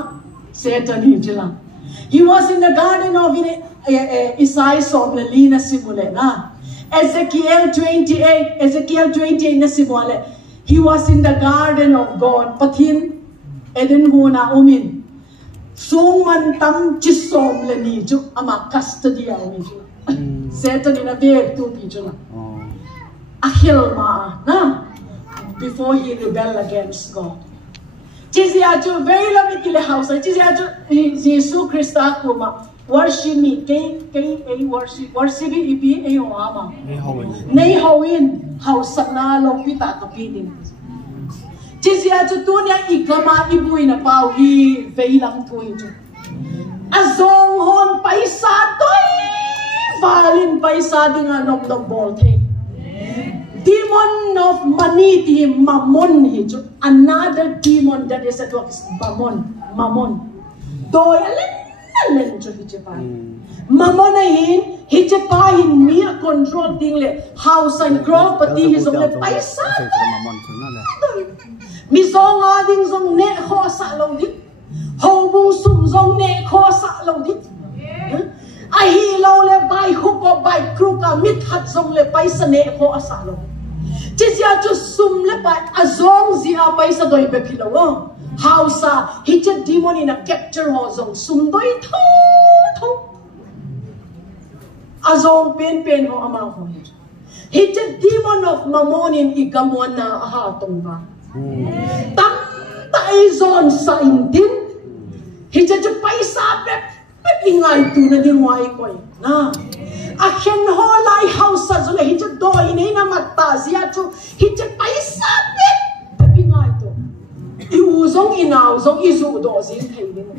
Satan hi chila he was in the garden of Isaiah Soblelina simule na Ezekiel 28 na simule he was in the garden of God pathin eden huna umin suman tam chisom le ni ju ama custody awi ju Satan in a big tu pi ju ahil ma na before he rebelled against God chizia ju veila mitile house chizia ju Jesus Christa kuma worship me kay worship ipi ayo ama nei hawin house na lo pita kapitin chizia chu tunia ikama ibui na pau hi veilang thui chu azong hon paisa toi valin paisa dinga nok bol the demon of money ti mammon hi chu another demon that is at work is mammon doy lên cho hít pai mama này hít pai hin mi control ding le house and property hi zong le paisa mi zong a ding zong ne kho sa lo dit hong bung sum zong ne kho sa lo dit a hi lo le bai khu ko bai kru ka mit hat zong le paisa ne kho sa lo chi sia chu sum le bai a zong zia paisa doi be philo house hi che demon in a capture ho zong sum doi tho tho azong pen ho ama ho hi che demon of mammon in igamon na ha tong ba tam tai zon sa intin hi che chu paisa pe ingai tu na ding wai koi na a khen ho lai house zo le hi che doi nei na matta zia chu hi che paisa pe ingai tu i zong inau zong izu do zin thei ding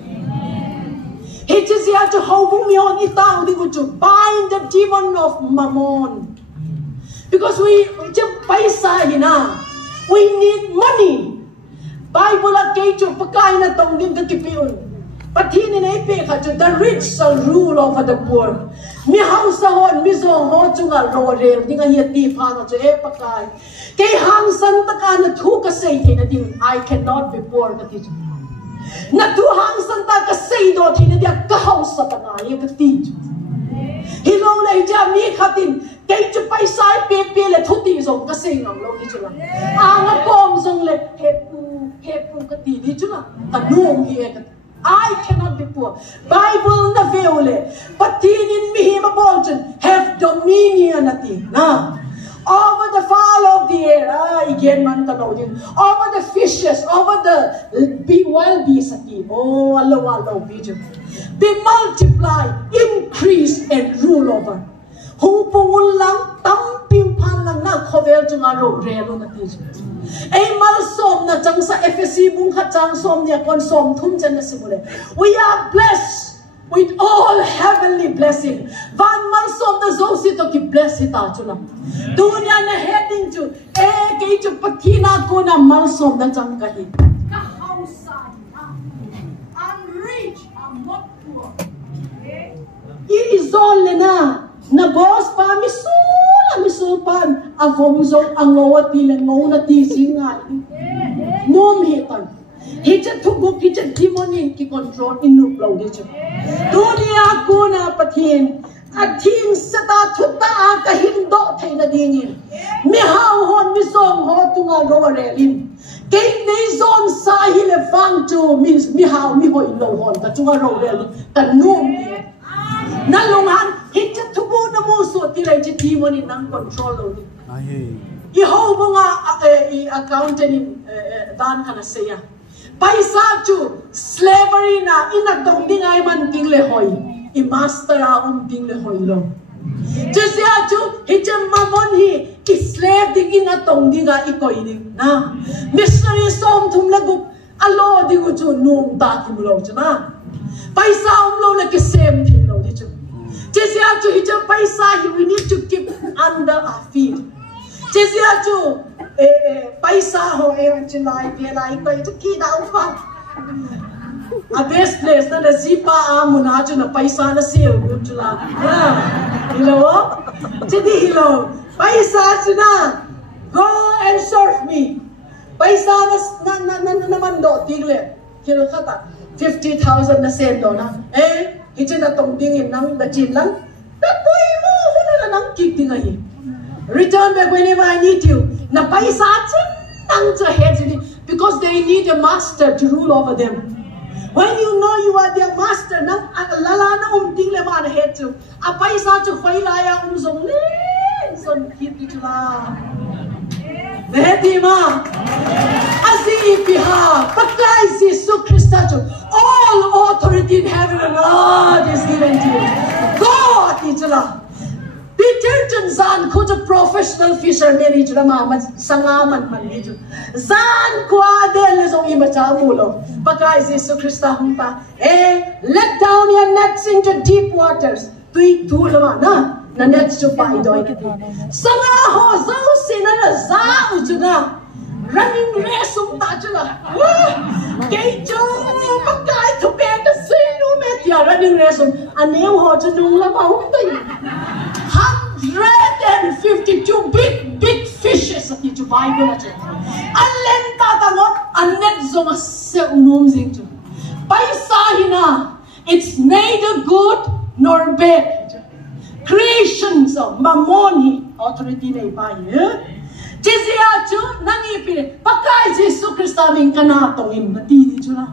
he che zia chu ho bu mi on i tang ding chu bind the demon of mammon because we just paisa hina we need money bible a ke chu pakai na tong ding ka kipiun pathi ni nei pe kha chu the rich shall rule over the poor mi house hon mi zo ho chu nga ro re ding a hi ti pha na chu e pakai ke hang san ta ka na thu ka sei the na ding I cannot be poor ka ti na thu hang san ta ka sei do thi na dia ka house ta na ye ka ti hi lo le ja mi khatin ke chu paisa pe le thu ti zo ka sei ngam lo ni chu la a nga kom zong le he pu ka ti ni chu la ta nuông hi ka I cannot be poor. Bible na veole. Patin in mi hima bolton have dominion ati na. Over the fowl of the air. Again man tanawin. Over the fishes. Over the wild beasts ati. Oh, allow video. Be multiply, increase and rule over. Hung pungul lang tamping pan lang na cover to nga ro relo na ti. Ay malsom na chang sa FSC bung khat chang som nia kon som thum chen na simule. We are blessed with all heavenly blessing. Van malsom na zo si to ki bless ita chuna. Dunya na heading to ke chu pathina ko na malsom na chang ka hi. Ka house I'm rich, I'm not poor. I-izol na na boss pa misul pan avom zong angawa tilan mo na tisingai nom hitan hicha thuguk hicha demonin ki control inu plau de chu dunia ko na pathin athing sata thutta ka hindo thaina dingin mi hau hon mi song ho tunga ro relin ke nei zon sa hi le fang tu mi hau mi hoi lo hon ta tunga ro relin ta nom na longan hicha thubu na mo so tilai chi demon in nang control lo ni I ho bunga I accountant in dan kana seya paisa chu slavery na ina dong ding ai man ding le hoi I master a ding le hoi lo jesia chu hicha mamon hi ki slave ding ina dong ding a I koi ding na missionary som thum la gu alo ding chu nung ta ki lo chana paisa lo la ki sem thi lo di chu jesia chu hicha paisa hi we need to keep under our feet jesia chu paisa ho chinai ke lai kai chu ki da ufa a best place na zipa amuna chu na paisa na sil chu la hello chidi hello paisa chu na go and serve me paisa na man do tigle kilo khata 50,000 na send do na hicha na tong ding in nang da chin lang ta poi mo na nang kik ding ai return back whenever I need you na paisa chin nang cha head because they need a master to rule over them when you know you are their master nang lala na ding le man head to a paisa chu khoi la ya zong le son kit chu la Vedima Azipiha Pakai Jesu Christa all authority in heaven and earth is given to you. God itla Peter Zan kuja professional fisherman itla mama sangaman man ito Zan kwa del zong imacha mulo Pakai Jesu Christa humpa let down your nets into deep waters tui tulama na na net chu pai doi sanga ho zo sina na za uchuna running race ta chula ke chu pakai to be the sinu me dia running reason aneu ho chunung la mau tai 152 big fishes at the Bible at Allen tatangot anet zong se unum zing tu paisa hina it's neither good nor bad creations of mamoni authority nei pai Jizia chu nangi pile pakai Jesu Krista min kana tongin mati di chu la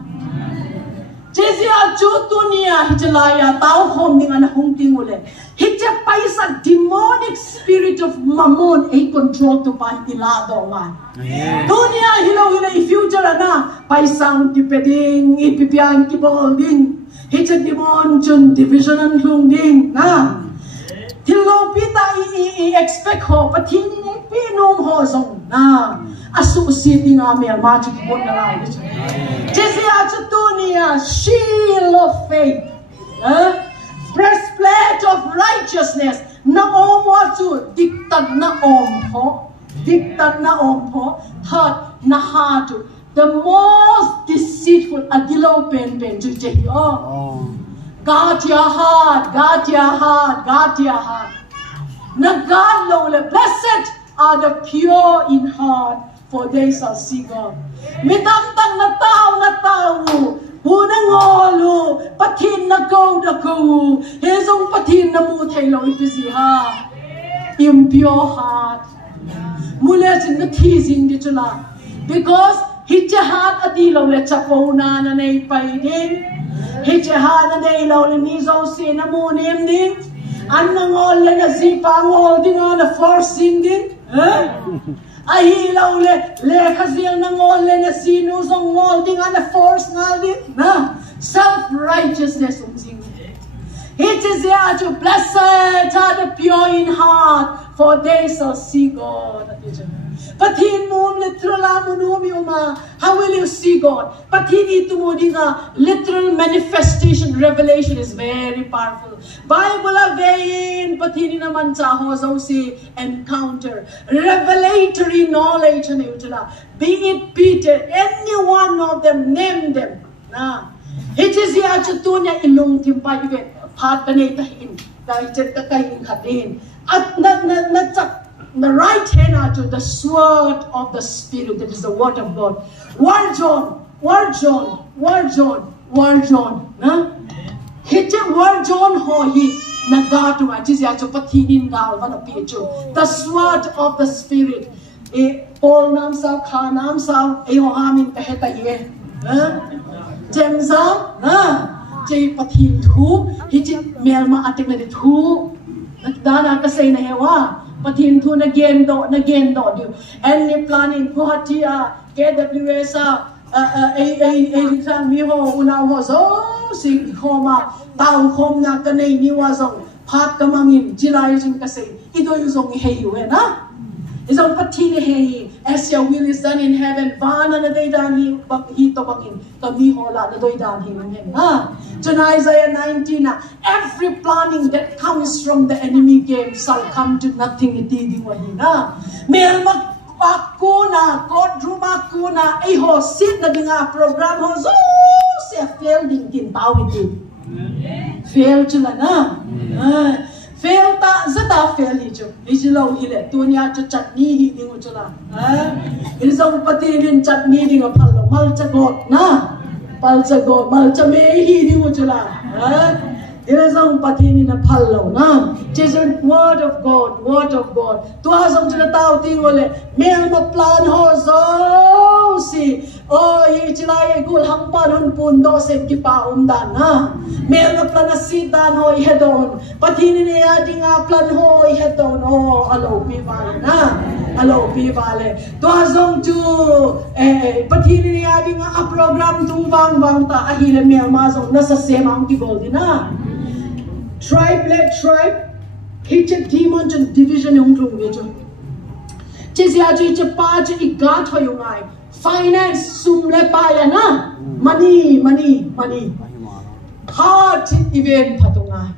Jizia chu dunia hijlaya tao hom ning ana hung tingule hije paisa demonic spirit of mammon a control to pai ilado ma dunia hilo future ana paisang tipeding ipipiang kibolding hije demon chun division an hlung ding na Tilo pita expect ho patini ni pinum ho zong na asu sitting amel magic bon na lai Jesse achatunia shield of faith breastplate of righteousness na om wachu diktat na om ho third na hatu the most deceitful adilo pen ju jehi guard your heart, guard your heart, guard your heart. Na God lole, blessed are the pure in heart, for they shall see God. Mitantang na tao, unang olo, patin na go, hezong patin na mutay lo ipisi ha. Impure heart. Mula sin na teasing di chula. Because hijahat adilo le chapona na naipay din. Hijahana na ilaw na nizo sinamunim din. Anangol na zipangol din na forcing din. Ahilaw le kazil nangol na sinusong ngol din na force nga din. Self-righteousness umsing. It is here to blessed are the pure in heart, for they shall see God. Patin mo literal amunumi uma. How will you see God? Patin ito mo dinga literal manifestation, revelation is very powerful. Bible avein patin naman sa hozaw si encounter, revelatory knowledge na yun. Be it Peter, any one of them, name them. Na. It is here to tunya ilong timpay event. Pat panitahin, dahil kakahin katin. At the right hand to the sword of the Spirit, that is the word of God. War John. Na? Hite War John ho hi nagato ma jisi acho patinin gal vana picho. The sword of the Spirit. Paul nam sao, Kha nam sao, ho amin peheta ye. Jem sao, jay patin thu, hite melma atik na dit thu. Dana kasay na hewa. Patin thu na gendo diyo. Any planning ko hatia KWS miho unaw ho so si koma tao kom na kanay niwa zong pat kamangin jilay jing kasay ito yung zong iheyo na. Isang patin iheyi as your will is done in heaven vana na day dani hito bangin kami hola na doy dani na. In Isaiah 19, every planning that comes from the enemy game shall come to nothing. Itidi wahina. Mer magpakuna, courtroom akuna, ho sit na dinga program ho so siya fail din kintaw iti. Fail chila na. Fail ta zata fail hijo. Hijilaw hile. Tunya cho chutney hiding ho chila. Ilisang pati rin chutney ding ho palo malchagot na. Palsago, malchamehi di mo chula. Ilasang patini na palo na. Jesus, word of God. Tuasang chula tao tingole. Mer ma plan ho so si. Ichilay gul hampan hun pundo se kipa umdan na. Mer ma plan asitan ho ihedon. Patini niya di nga plan ho ihedon. Alo pivale na. Alo pivale. Tuasang chu patini niya di nga program tung bang ta ahile mer mazong nasa semang tigol din na. Tribe led tribe. Hitchet demon and division yung tung video. Chisi aji pa aji igat ho yung ay. Finance sumle paya na. Money. Heart event patungay.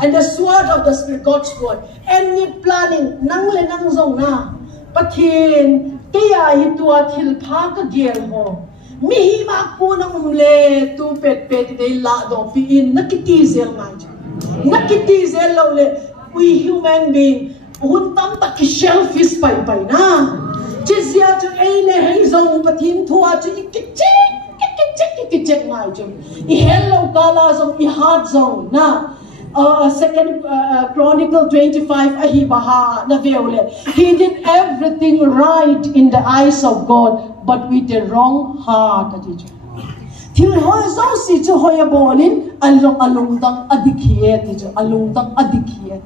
And the sword of the Spirit, God's word. Any planning, nangle nang zong na. Patin, kaya ito at hilpa ka gel ho. mi ma ku na le tu pet de la do pi in nakitizel ma nakitizel lo le we human being hun tam ta ki shellfish pai na chizia chu ei le hei zong patin thua chu ki check ngai chu I hello kala zong I heart zong na Second Chronicle 25 ahibaha na veule. He did everything right in the eyes of God, but with the wrong heart. Til hoy so si chu hoy bolin along dang adikhiet chu along dang adikhiet.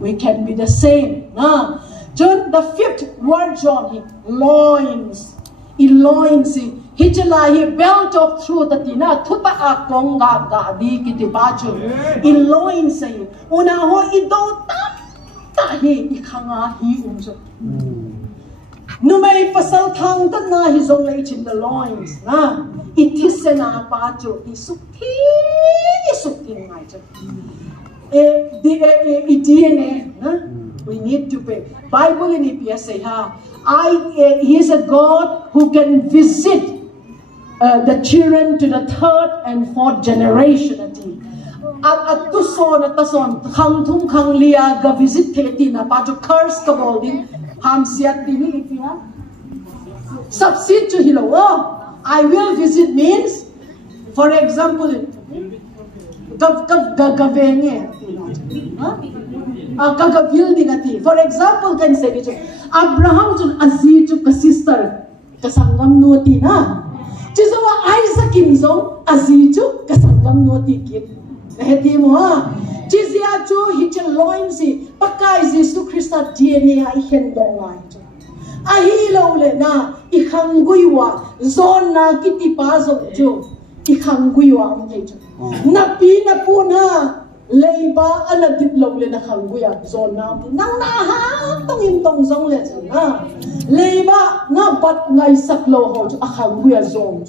We can be the same. Na John the 5th word John loins. Loins Hijalahi belt of truth that ina tuta akong ga di kiti bacho iloin say una ho ido tam tahi ikanga hi umso no may pasal thang ta na hi zong lei in the loins na itisena bacho isukti ngai cha DNA na we need to pay Bible in EPS say he is a God who can visit the children to the 3rd and 4th generation at tuson at tason khang thum khang lia ga visit theti na pa jo curse ka bolding ham siat tini itia substitute to hilo I will visit means for example gavenge building ati for example kan say Abraham jun aziz ju ka sister ka sangam nuti na Chizawa Isaac Kimzong Azizu kasangam noti kit. Heti mo Chizia chu hichel loinsi pakai Jesu Christa DNA I hendongai. Ahilo le na ihanguiwa zona kiti pazong ju ihanguiwa mjeju. Napi na puna leiba ala ditlo le na hanguya zona nang naha tongin tong zong le na leiba na bat ngai saklo ho a hanguya zong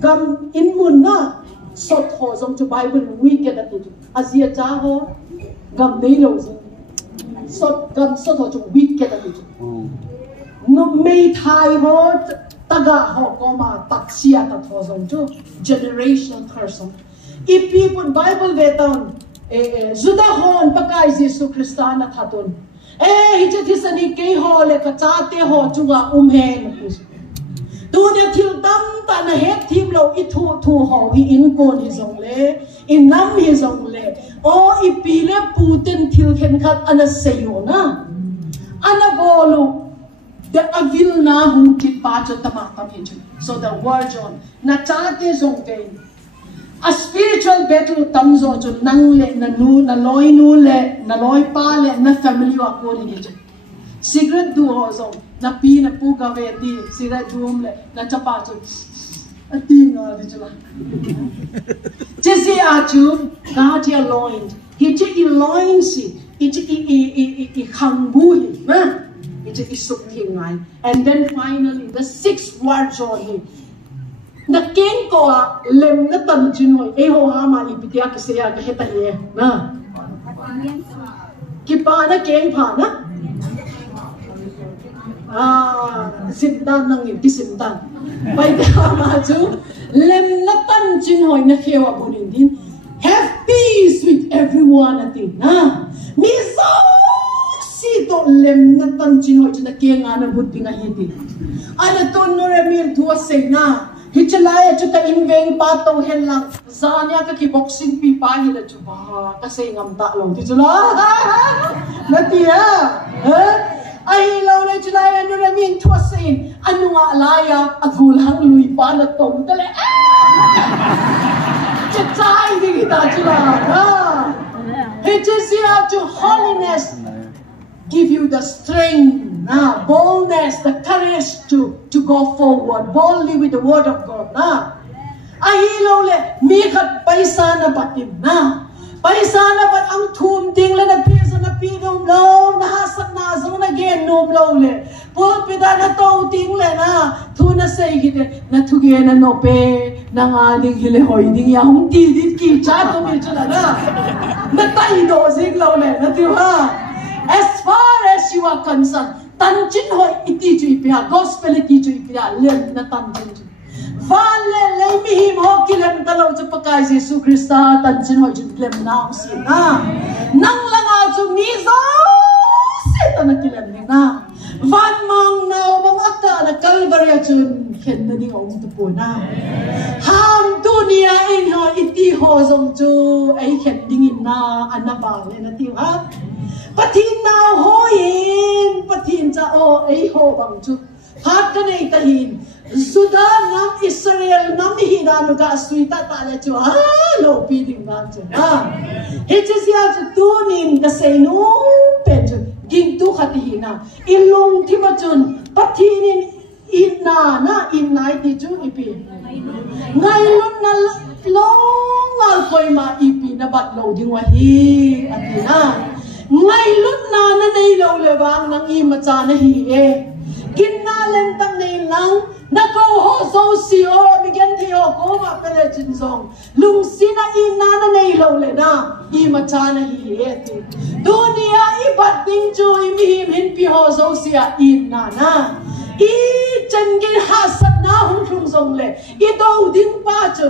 gam inmun na sot ho zong to Bible wicked at it azia cha ho gam nei lo zong sot ho to wicked at it no mei thai ho taga ho koma taksia ta ho zong to generation person if people Bible vetan Zudahon pakai Jesu Christa na thatun hijatisani ke ho le kachate ho chunga umhen tu ne thil dam ta na het thim lo I thu ho I in kon hi zong le in nam hi zong le I pile puten thil khen khat ana seyo na ana bolu the avil na hum ki pa cho tama tam hi so the word on na chate zong ke a spiritual battle tamzo jo nang le na nu na loi nu le na loi pa le na family wa ko ni je secret du ho zo na pi na pu ka ve ti secret du le na chapa jo ati na di jula jesi a chu ga ti loin hi chi loin si I chi khangbu hi na I chi suk thi ngai and then finally the 6th word jo hi na ken ko lem na tan chin hoi ho ha ma ipitia ki se ya ka heta ye na ki pa na ken pha na simtan nang ki simtan pai ta ma chu lem na tan chin hoi na khewa bunin din have peace with everyone atin na mi so si to lem na tan chin hoi na ke nga na but pinga hiti ana ton no remil thua se na Hichalaya chuta inveng patong hen lang zanya ka ki boxing pi pa hila chuba kasi ngam ta long tichula natia ai lo le chulaya no ramin twasin anu nga alaya agulang lui pa na tom tale chai di kita chula hichisia to holiness give you the strength boldness, the courage to go forward boldly with the word of God. Ahilo le mikat paisa na batim na paisa na bat ang thum ting le na pisa na pinom lo na hasak na zo na gen nom lo le pol pita na to ting le na thu na say gide na thuge na no pe na ngaling hile hoy ding ya hum ti dit ki cha to mi chala na tai do zig lo le na tu ha as far as you are concerned tan chin hoi iti chu ipia gospel iti chu ipia len na tan chin chu vale le mi him ho kilem talo chu pakai Jesu Krista tan chin hoi chu kilem na si na nang langa chu mi zo se tan kilem ni na van mang nau mang aka na Calvary chun khen na ding ong tu po na ham dunia in ho iti ho zong chu ai khen ding in na anaba le na ti ha pathin nau ho in pathin cha o ai ho bang chu hat ka nei ta hin Sudan nam Israel nam hi na nu ga suita ta le chu ha lo pi ding na chu ha he che sia chu tu nin ka sei nu pe chu ging tu khati hi na ilung thi ma chun pathin in inna na innai ti chu ipi ngai lun na long al koi ma ipi na bat lo ding wa hi atina ngai lun na na nei lo le wang nang I ma cha na hi e kin na len tam nei lang na ko ho so si o mi gen thi ho ko ma pe le chin song lung sina inna na nei lo le na I ma cha na hi e ti dunia I bat ding chu I mi him hin pi ho so si a inna na I chân cái hasad na hung thung song le I do ding pa chu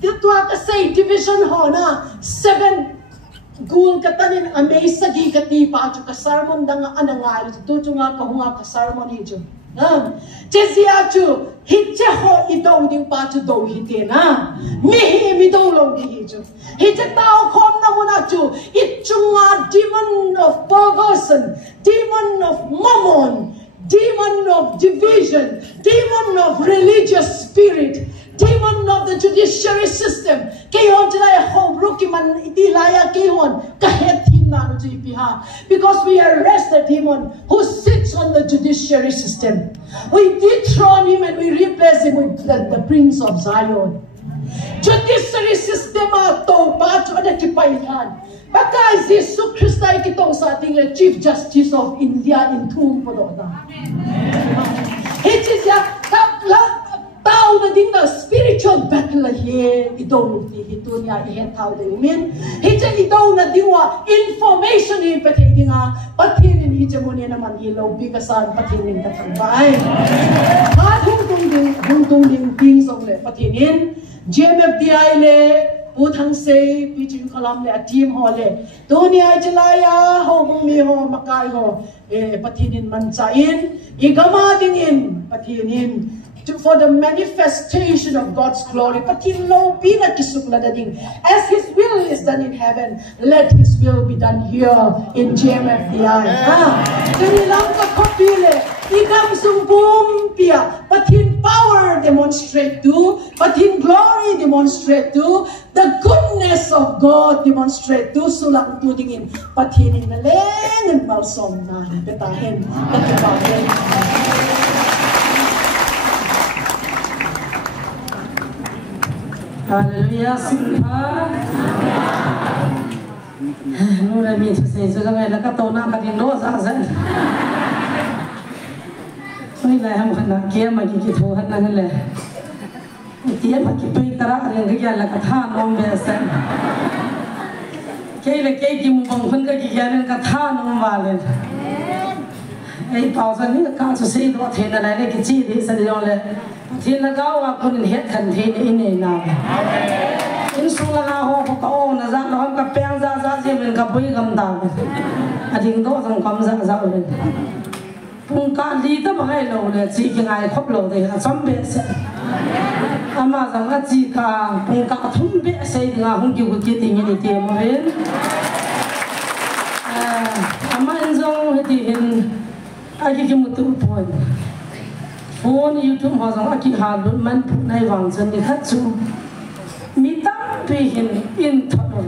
ti tua ka say division ho na 7 gul ka tanin amay sagi ka ti pa chu ka sermon dang anangal tu chu nga ka hunga ka sermon hi chu chesia chu hit che ho I do ding pa chu do hi te na mi do lo hi chu hi che tao khom na mo na chu I chunga demon of perversion demon of mammon demon of division, demon of religious spirit, demon of the judiciary system. Kayon jilay ho bruki man itilaya kayon kahet hinna no jipiha because we arrest the demon who sits on the judiciary system. We dethrone him and we replace him with the Prince of Zion. Judiciary system to pa chu ada kipaihan. Bakay Jesu Krista kitong sa ating Chief Justice of India in thum po do na. It is ya tao na ding na spiritual battle here itong ito niya ihen tao de min. Hije ito na dingwa information ni pati nga patinin hije mo niya naman ilaw bigasan patinin ka tambay. At hungtung ding things of le patinin GMFDI le Utang say, pitching column le, a team hole. Dunia Jalaya, home me ho, Makai ho, patinin mansain, igamading in, patinin. For the manifestation of God's glory, patin lo pina kisukla dading. As His will is done in heaven, let His will be done here in GMFDI. Kanilang kapapile, igam sumbum pia, patin power demonstrate to, patin glory demonstrate to, the goodness of God demonstrate to, sulang tudingin, patinin na len and balsom na betahin, patibahin. Hallelujah, Simha. Nura mi say so kami nakatauna ka din do sa san. Oi lai ham khana kia ma ki thuhan na le. Tiya ma ki pai tara ren ga la ka tha nom be san. Ke le ke ki mu bang khun ka ki ya ren ka tha nom wa le. Ei pau san ni ka so sei do the na lai le ki chi di sa di le. Thiên là cao và con hết thần thiên in này nào, in số là họ có câu là ra nó gặp beng ra gì mình gặp bấy cầm tàu, tiếng đó thằng cầm ra rồi, không cả đi tới bao ngày lâu rồi chỉ cái ngày khóc lâu thì là sắm bể sẽ, mà rằng là chỉ cả không cả thun bể sẽ thì là không chịu cái tiền như tiền mà hết, mà anh giống thì hiện ai cái một tụ buồn. Phone YouTube họ rằng aki hà luôn man phụ này vàng chân đi khát chung mi tam tùy hình in thật rồi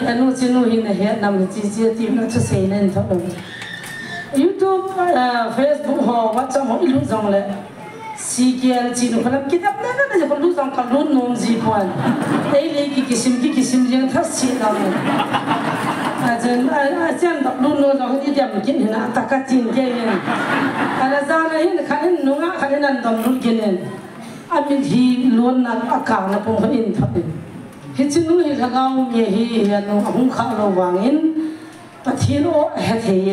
hiện nó chỉ nuôi hình này hiện nằm chỉ tìm nó cho xây nên thật rồi YouTube Facebook họ bắt cho họ lúc rằng là si kia chỉ nó phải kitab này nó phải lúc rằng cả luôn nôm gì quan đây lấy cái kisim riêng thắt xịn đâu chân đọc luôn nó rồi đi điểm kiến hình à ta cắt chín cái này là ra này khá nên nó ngã khá nên ăn đầm luôn cái này mình thì luôn là cả nó cũng phải in thật hết chứ nuôi là gạo mì hi nó không khá là vàng in và thì nó hết thì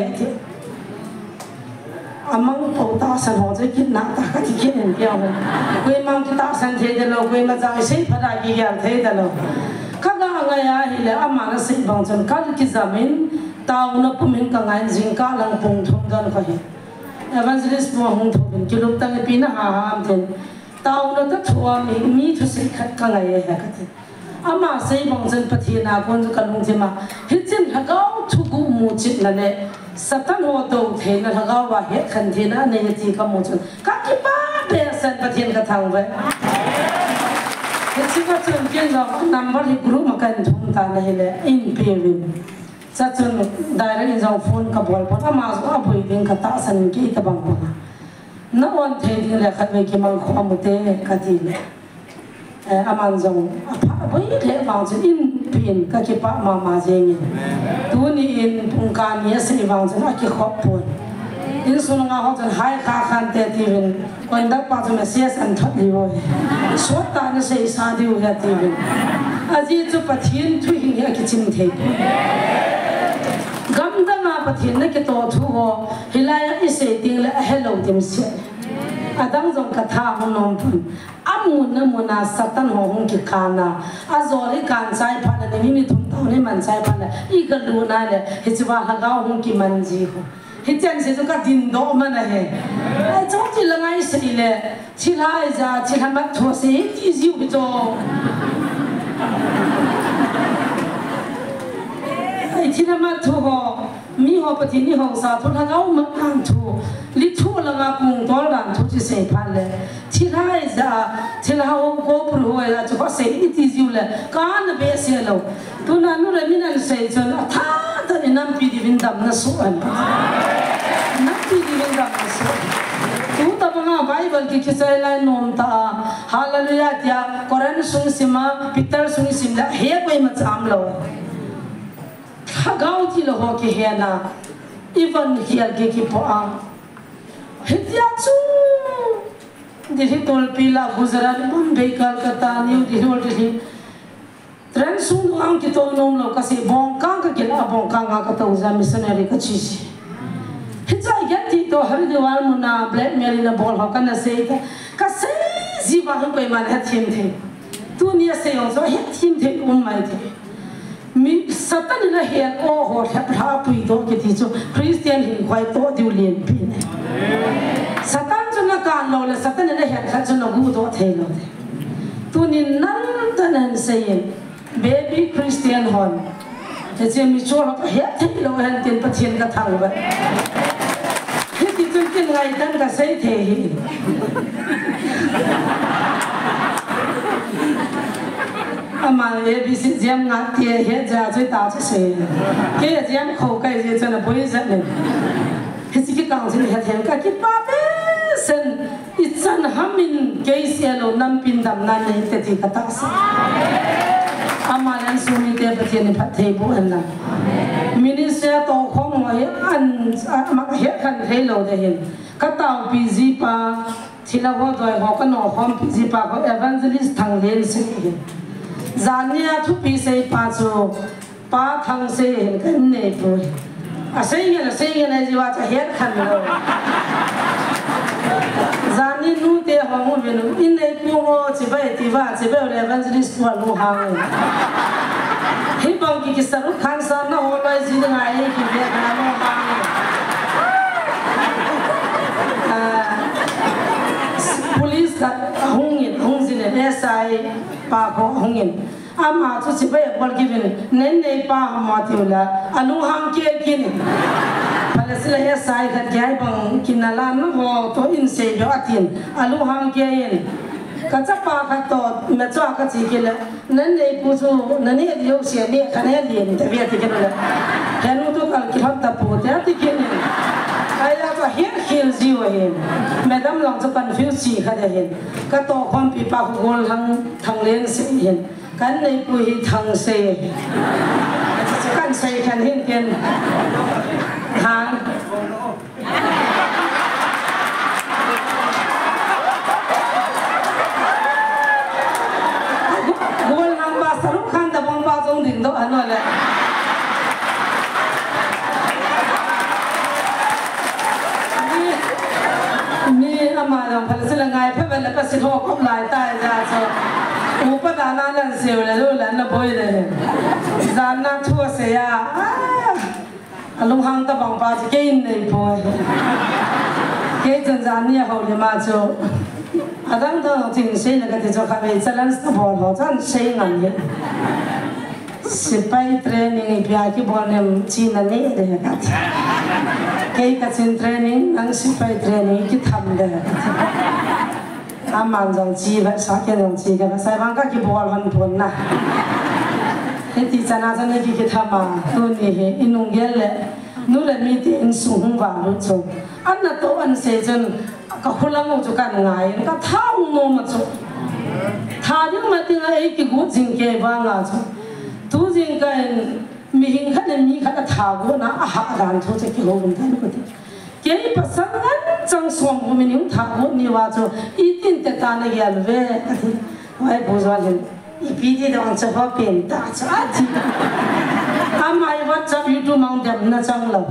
among po ta san ho je kit na ta ka ti kit en kya ho koi mang ki ta san the de lo koi ma jang sei phara ki ya the de lo ka ga nga ya hi le ama na sei bang chan ka ki zamin taw na pumin ka ngai jing ka lang pung thong dan ka hi evangelist mo hong thong ki lup tang pi na ha am then taw na ta thua mi thu sei khat ka ngai ha ka the ama sei bang chan pathina kon ka lung je ma hi chen ha ga thu gu mu chit na le satan ho to the na ha ga wa he khan the na ne ti ka mu chun ka ki pa be san pathin ka thang ba It's a champion of number of group makan thumta na hele in pevin. Such a direct is our phone couple, but a mask of waiting katas and gate abang. No one taking like a make him amute katil. Amanzong, we left mountain in pin, kakipa mama zing. Tuni in Punkan, yes, in mountain, I keep hot point. In Sunanga hot and high kakan even when that part of the CS and Totally. Short time say Sadi will have even. As you to patin to him a kitchen table. Gamdama patin Nikato to Hilaya is a thing like hello himself. Adam's on Kata Honompun. Amunamuna Satan Hong Kikana. Azori can side pan and the minute to him and side pan. Eagle Luna, his Vahaga Honki Manjiho. He tells you to cut in Dorman ahead. I told you, I say, Chiliza, Chilamat to say, it is you with all. I Chilamat to her, me hopatini hosa, to her own to little Lamacum Dolan to say Pale. Chiliza, Chilao Gopro, to say, it is you, can't be a cello. Do not know the minute say, Tata in Nampidi Vindam Nasuan. Nampidi Vindam Nasuan. Utapanga Bible Kikisela Nomta, Hallelujah, Koran Sunsima, Peter Sunsimla, Hebe Matsamlo. Hagauti Lohoki Hena, even here Gikipoa. Hitiatsu. Did he told Pila, Gujarat, Bombay, Calcutta, New Delhi. Transum ang kito nom kasi bongkang ka kila bongkang ka tawza missionary ka chisi. Hitsa yati to haridiwal mo na blackmail na bol ho kana say kasi ziba ko man hatim the. Tu niya say so hatim the mai the. Mi satan na hian o ho ha pui to kiti so Christian hin khwai to diulien pin. Satan chuna kan lo le satan na hian kha chuna gu to thelo. Tu ni nan tanan say Baby Christian hon. It's a mutual head low and in Patin Katanga. He didn't like them to say he. Among ABC Jam not here, heads out without say. Here, Jam Coca is in a poison. His accounts in him, Kaki Papes, and it's an humming case yellow, numping them, none in the Katasa. Amalan sumi te patien pat table and minister to home and here can hello the hill. Katao busy pa Tilawa do Hokano home busy pa evangelist Tanglen say. Zania to be say paso pa Tang say and neighbor. A saying as you are a hair can Zani nu te homo venu in the pure Tiba evangelist to a no hang. He bonky Kisaru cancer no always in the eye police got hunging, in the SI Park hunging. Ama to Tiba were given Nene Pa Matula, a no hang cake. Palestine side that Gaibang Kinalan ho to insay Joatin, Aluham Gayen. Katapa Kato, Metaka Tikila, Nande Putu, Nane Yosia, Canadian, the Vietican. Canuto Kihata Potatic. I have a hair kills you in. Madame Long to confuse she had a head. Kato Pompi Papu Golhang Tanglen say. Can they put it tongue say? Can't say can hint. Hang. Gol namba saru khan da bomba zong ding do anole. mà dòng phải là ngày phải là cái sự học lại tại ra cho u bắt đàn anh siêu là rồi là nó bôi đấy gian na thua xe à lúc hàng ta bằng ba cái này bôi cái chân gian này hậu mà cho đang thằng chính xây là cái cho khai cho lần sau bỏ họ chân xây ngàn hết sipai training ipiaki bonem China ni de cái chân training ang sipai training ki tham de aman jong chi ba sa ke jong chi ka sai bang ka ki bol han phun na he ti chana chane ki tham ma tu ni he inung gel le nu le mi ti in sung wa lu chu an na to an se chen ka hulang chu kan ngai ka thau no ma chu tha ding ma ting ai ki gu jing ke ba nga chu tu jing ka mi hing khat mi khat tha go na a ha dan thu che ki ho bun ta ko ti ke pasangan chang som bu mi ning tha go ni wa chu I tin te ta na yal ve ka ti wai bu zwa len I pi di dong che ho pen ta cha ti amai WhatsApp YouTube mang dem na chang lo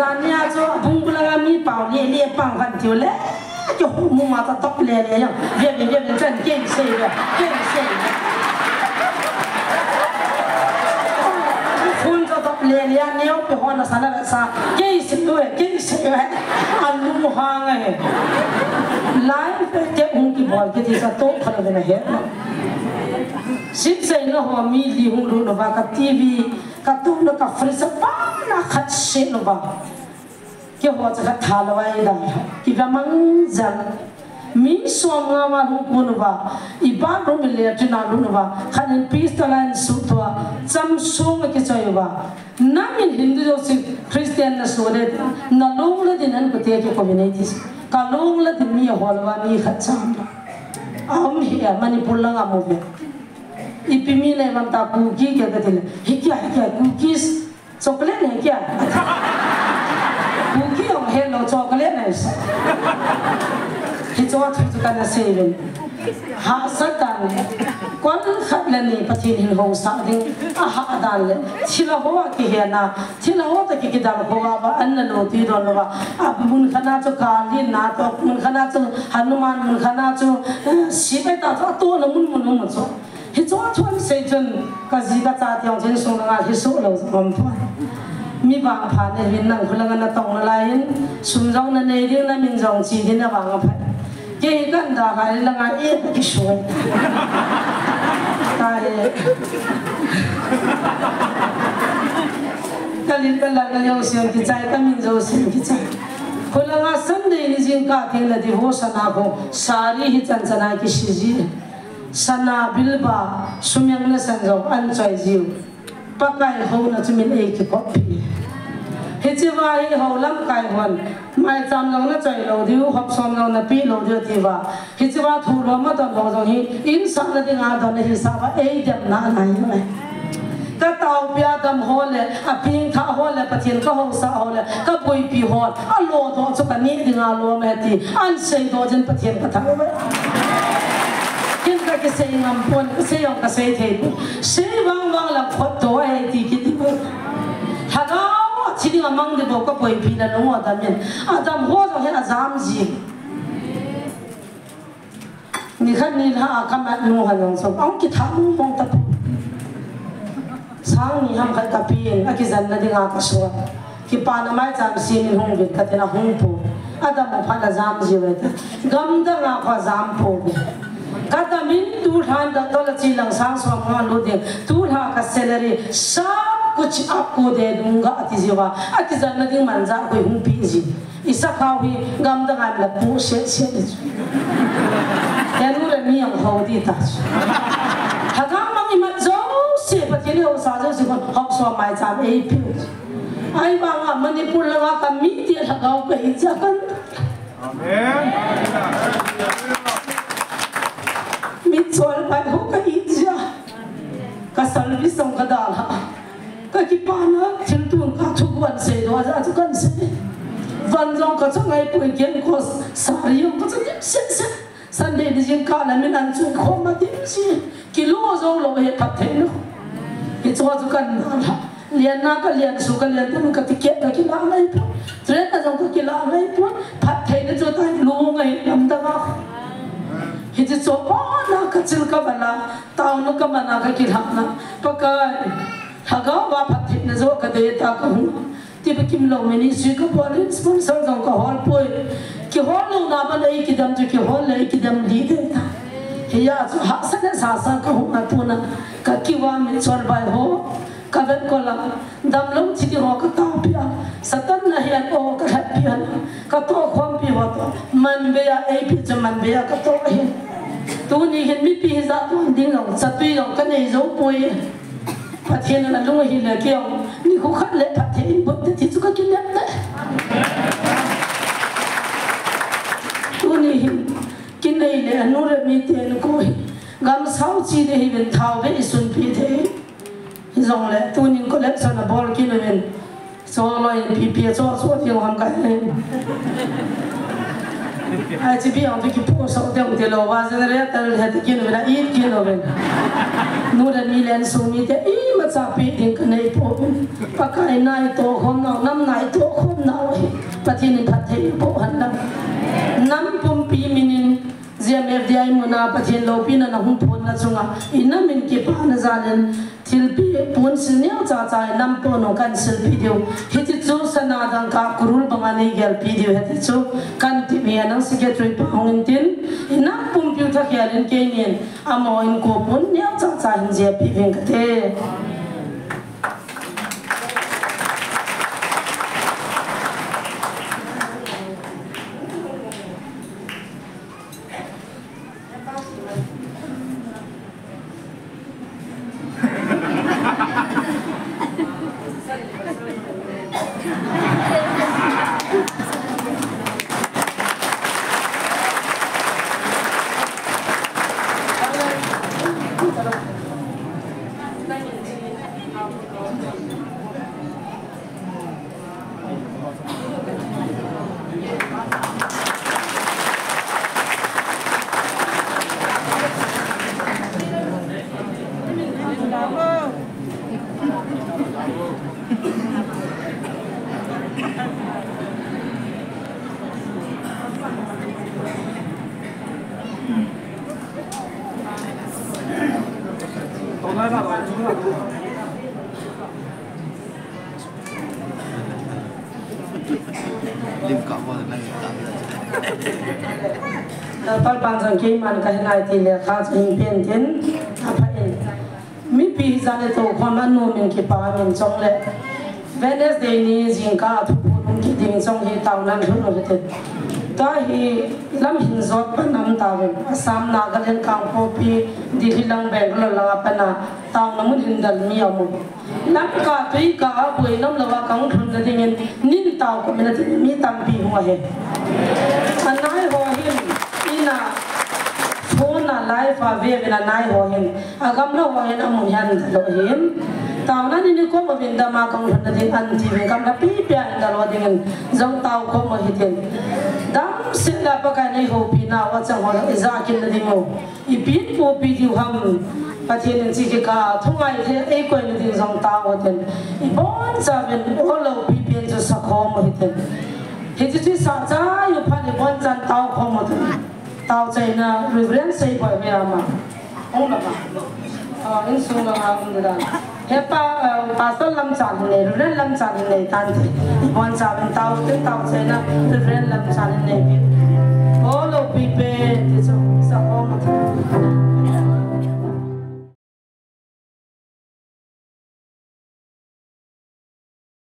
zania chu bung bula mi pao le le pang han tiu le jo mu ma ta top le le yang ve chân ke sei de ke sei phun cho tập lệ lệ nêu bị hoa là sana là sa cái gì anh lu hàng này lái cái ông kỳ bò cái gì sa tốt phải là này hết xích dây nó hoa mi li hung lu nó vào cái TV cái tu nó cái freezer ba nó khát xịn nó vào cái hoa cho cái thà là vậy đó cái cái măng dần mi suam nga ma ru punwa iba ro mile tina runwa khanin pistalan sutwa cham sung ke choywa namin hindu joseph christian na sore na long la dinan ko te ke communities ka long la din mi holwa mi khacham am hi manipur la nga mo be ipimi le man ta ku ki ke gatil hikya cookies chocolate ne kya cookie on hello chocolate ne hi chaw thu ka na seven ha satan kon khat la ni pathin hin ho sa ding a ha dan le thila ho ki he na thila ho ta ki dal ho ba an lo ti don ba ab mun khana cho ka li na to mun khana cho hanuman mun khana cho si ba ta to na mun mo cho hi chaw thon se chen ka ji ka cha tyong chen sung na hi so lo som pha mi bang pha ne hin nang khulang na tong la yin sum jong na ne ding na min jong chi hin na bang pha cái gần đó hay là ngay ít cái suối cái liên quan là cái dấu xiêm cái trái cái mình dấu xiêm cái trái còn là ngay sân đây ni riêng cả tiếng là đi vô sana ko sari hi chân sana cái gì sana bilba sumyang na san dấu ăn chơi diu pakai hậu na chúng mình ấy cái copy hết chứ vai hậu lắm cái hoàn mai chăm lòng nó chạy lâu điêu học xong lòng nó pi lâu điêu thì vào hết chứ vai thu lắm mà tận lâu rồi hi insan là tiếng Ả Đào này hi sao ấy đẹp nã này vậy cái tàu bia đầm hồ lệ à pin thả hồ lệ bắt thiên cái hồ sa hồ lệ cái bùi pi hồ à lô đó cho cái nét tiếng Ả lô mẹ thì anh xây đó chân bắt thiên cái thằng vậy cái xây ngầm pon cái xây ông cái xây thế xây vang vang là phật tổ ấy thì cái gì thằng chỉ đi ngang mang đi bộ cái bụi pin là đúng rồi đó mình Adam hoa rồi là dám gì ni khát ni ha cam ăn nô hành long sống ông cái thằng mong tập sáng ni ham khai cà phê cái dân là đi ngang cái số cái pan mai dám xin hong việt cái là hong po Adam một phát là dám gì vậy gam đó là có dám po cái đó mình tu hành đó là chỉ là sáng sớm ngon luôn đi tu hành cái salary कुछ आपको दे दूंगा अतिजीवा अतिजन नदी मंजा कोई हूँ पीजी इसा खाओ ही गम दंगा में पूछे से तेनू रे मियां होदी ताज हगाम मंगी मत जाओ से पतिले हो साजो से कौन हक so my jam A P I बांगा मणिपुर लगा का मीते हगाओ कहीं जाकर आमीन मित सोल पाई हो कहीं जा का सर्विस संग दाल cái kia na thiên tuồng cả chụcวันsẽ đó ra chụcวันsẽวันrong cả chục ngày buổi kiến có sari ông có chục sẽ Sunday đi riêng cả là mình ăn chung không mà điểm gì kilo rong lo hết phát thế nữa cái chỗ chục cần liền na cái liền số cái liền tụi mình cái ticket cái kia làm này thế là rong cái kia làm này phát thế nữa cái chỗ tay lu ngay làm đó hiện chỉ chỗ bao na cái chữ cái bản là tao nó cái bản là cái kia học na bác cái thằng đó và phát hiện là chỗ cái đấy ta cũng thì bây kim lâu mình đi suy cái bộ lên sponsor trong cái hall bôi cái hall lâu nào bên đây cái đam cho cái hall này cái đam đi đấy ta thì ya chỗ học sinh là sao cái hôm nay tu na cái kiaว่าmình chọn bài ho cái bên còn là đam lâu chỉ đi học cái tao bia satan là hiện ô cái hạt bia cái to khoan bia vào to mình bia ai bia cho mình bia cái to hiện tu ni hiện mi bia ra tu đi lòng sát tuy lòng cái này giống bôi phát hiện là lúc ấy là kêu ni cũng khát lệ phát hiện bút thì chúng có kinh nghiệm đấy tu ni hiện cái này là nó là mi tiền coi gam sáu chi để hiện thao về xuân phi thế dòng lệ tu ni có lệ sao là ball kia là mình so loài phi phi cho thì làm cái này ai chỉ biết ông thì cái phố sau đó thì lo vào giờ này tao hết kia là ít kia là mìnhนู่นนี่แหละสูมีแต่อีมาจากปีถึงกันในพวกปากไก่นายโตคนน้องน้ำนายโตคนน้อยปฏินิพัฒน์พวกหันน้ำน้ำปุ่มปีมินินเจียมเอฟดีไอมุนาปฏิโลปีนั้นหุ่นพูนนะจุงอ่ะอินน้ำมินกีปานะจานันทิลปีปุ่นสิเนียวจ่าจ่ายน้ำปนกันสิลปีเดียวฮิตจูสนาดังกากรุลบังอันนี้เกลปีเดียวฮิตจูกันที่มีนังสิเกตรีปะหงตินอินน้ำปุ่มพิวทักเกลินเกนียนอามอินกูปุ่นเนียวจ่าจ่ายเจียปีเวงกเตปังๆมันก็ให้ที่เลี้ยข้าจะเปลี่ยนทิ้งอภัยมีปีจันทร์ตัวความมันโนมินกีปามินจงเล่เวเนสเดย์นี้จิงก้าทุกคนคิดถึงจงที่ตาวนั้นทุกคนเลยตาฮีลำหินสดปนน้ำตาเวสามนากันเล่นกังโปปีดิฮิลังแบงก์ลาปนาตาวน้ำมันหินดันมีอามุลำกาตุยกาบุยน้ำละวะกังทุนกันดิ่งนินตาวก็มันจะมีตัมปีหัวเหอันนั้นหัวหินอินาโฟน่ะไลฟ์ฟ้าเวเป็นนายหัวหินอากำลังหัวหินอมุยันตลอดหินตาวนั้นนี่ก็มาเป็นดามากังทุนกันดิ่งอันที่เป็นกำลังปีเปียนตลอดดิ่งจงตาวก็มาหินดังเสียละปะกันในหัวปีน่าว่าจังหวะอิจากินดิ่งอีปีนปูปีดิวฮัมปะเทนจิกาทุ่งไอเทเอก็ดิ่งจงตาวว่าดิ่งอีบอนจะเป็นโอโลปีเปียนจะสักข้อมาหินเห็นที่สัจจะอยู่พันอีบอนจันตาวข้อมาดิ่งตาวใจน่ะรีเฟรนซ์ใส่ไปไม่เอามาองค์ละมาอินสูงละมาอุ้มเดินเฮ้ป้าป้าสลำจันเนี่ยรีเฟรนซ์ลำจันเนี่ยตันทีบอนจะเป็นตาวที่ตาวใจน่ะรีเฟรนซ์ลำจันเนี่ยโอ้ลูกปีเป้ที่จะสักข้อมาดิ่ง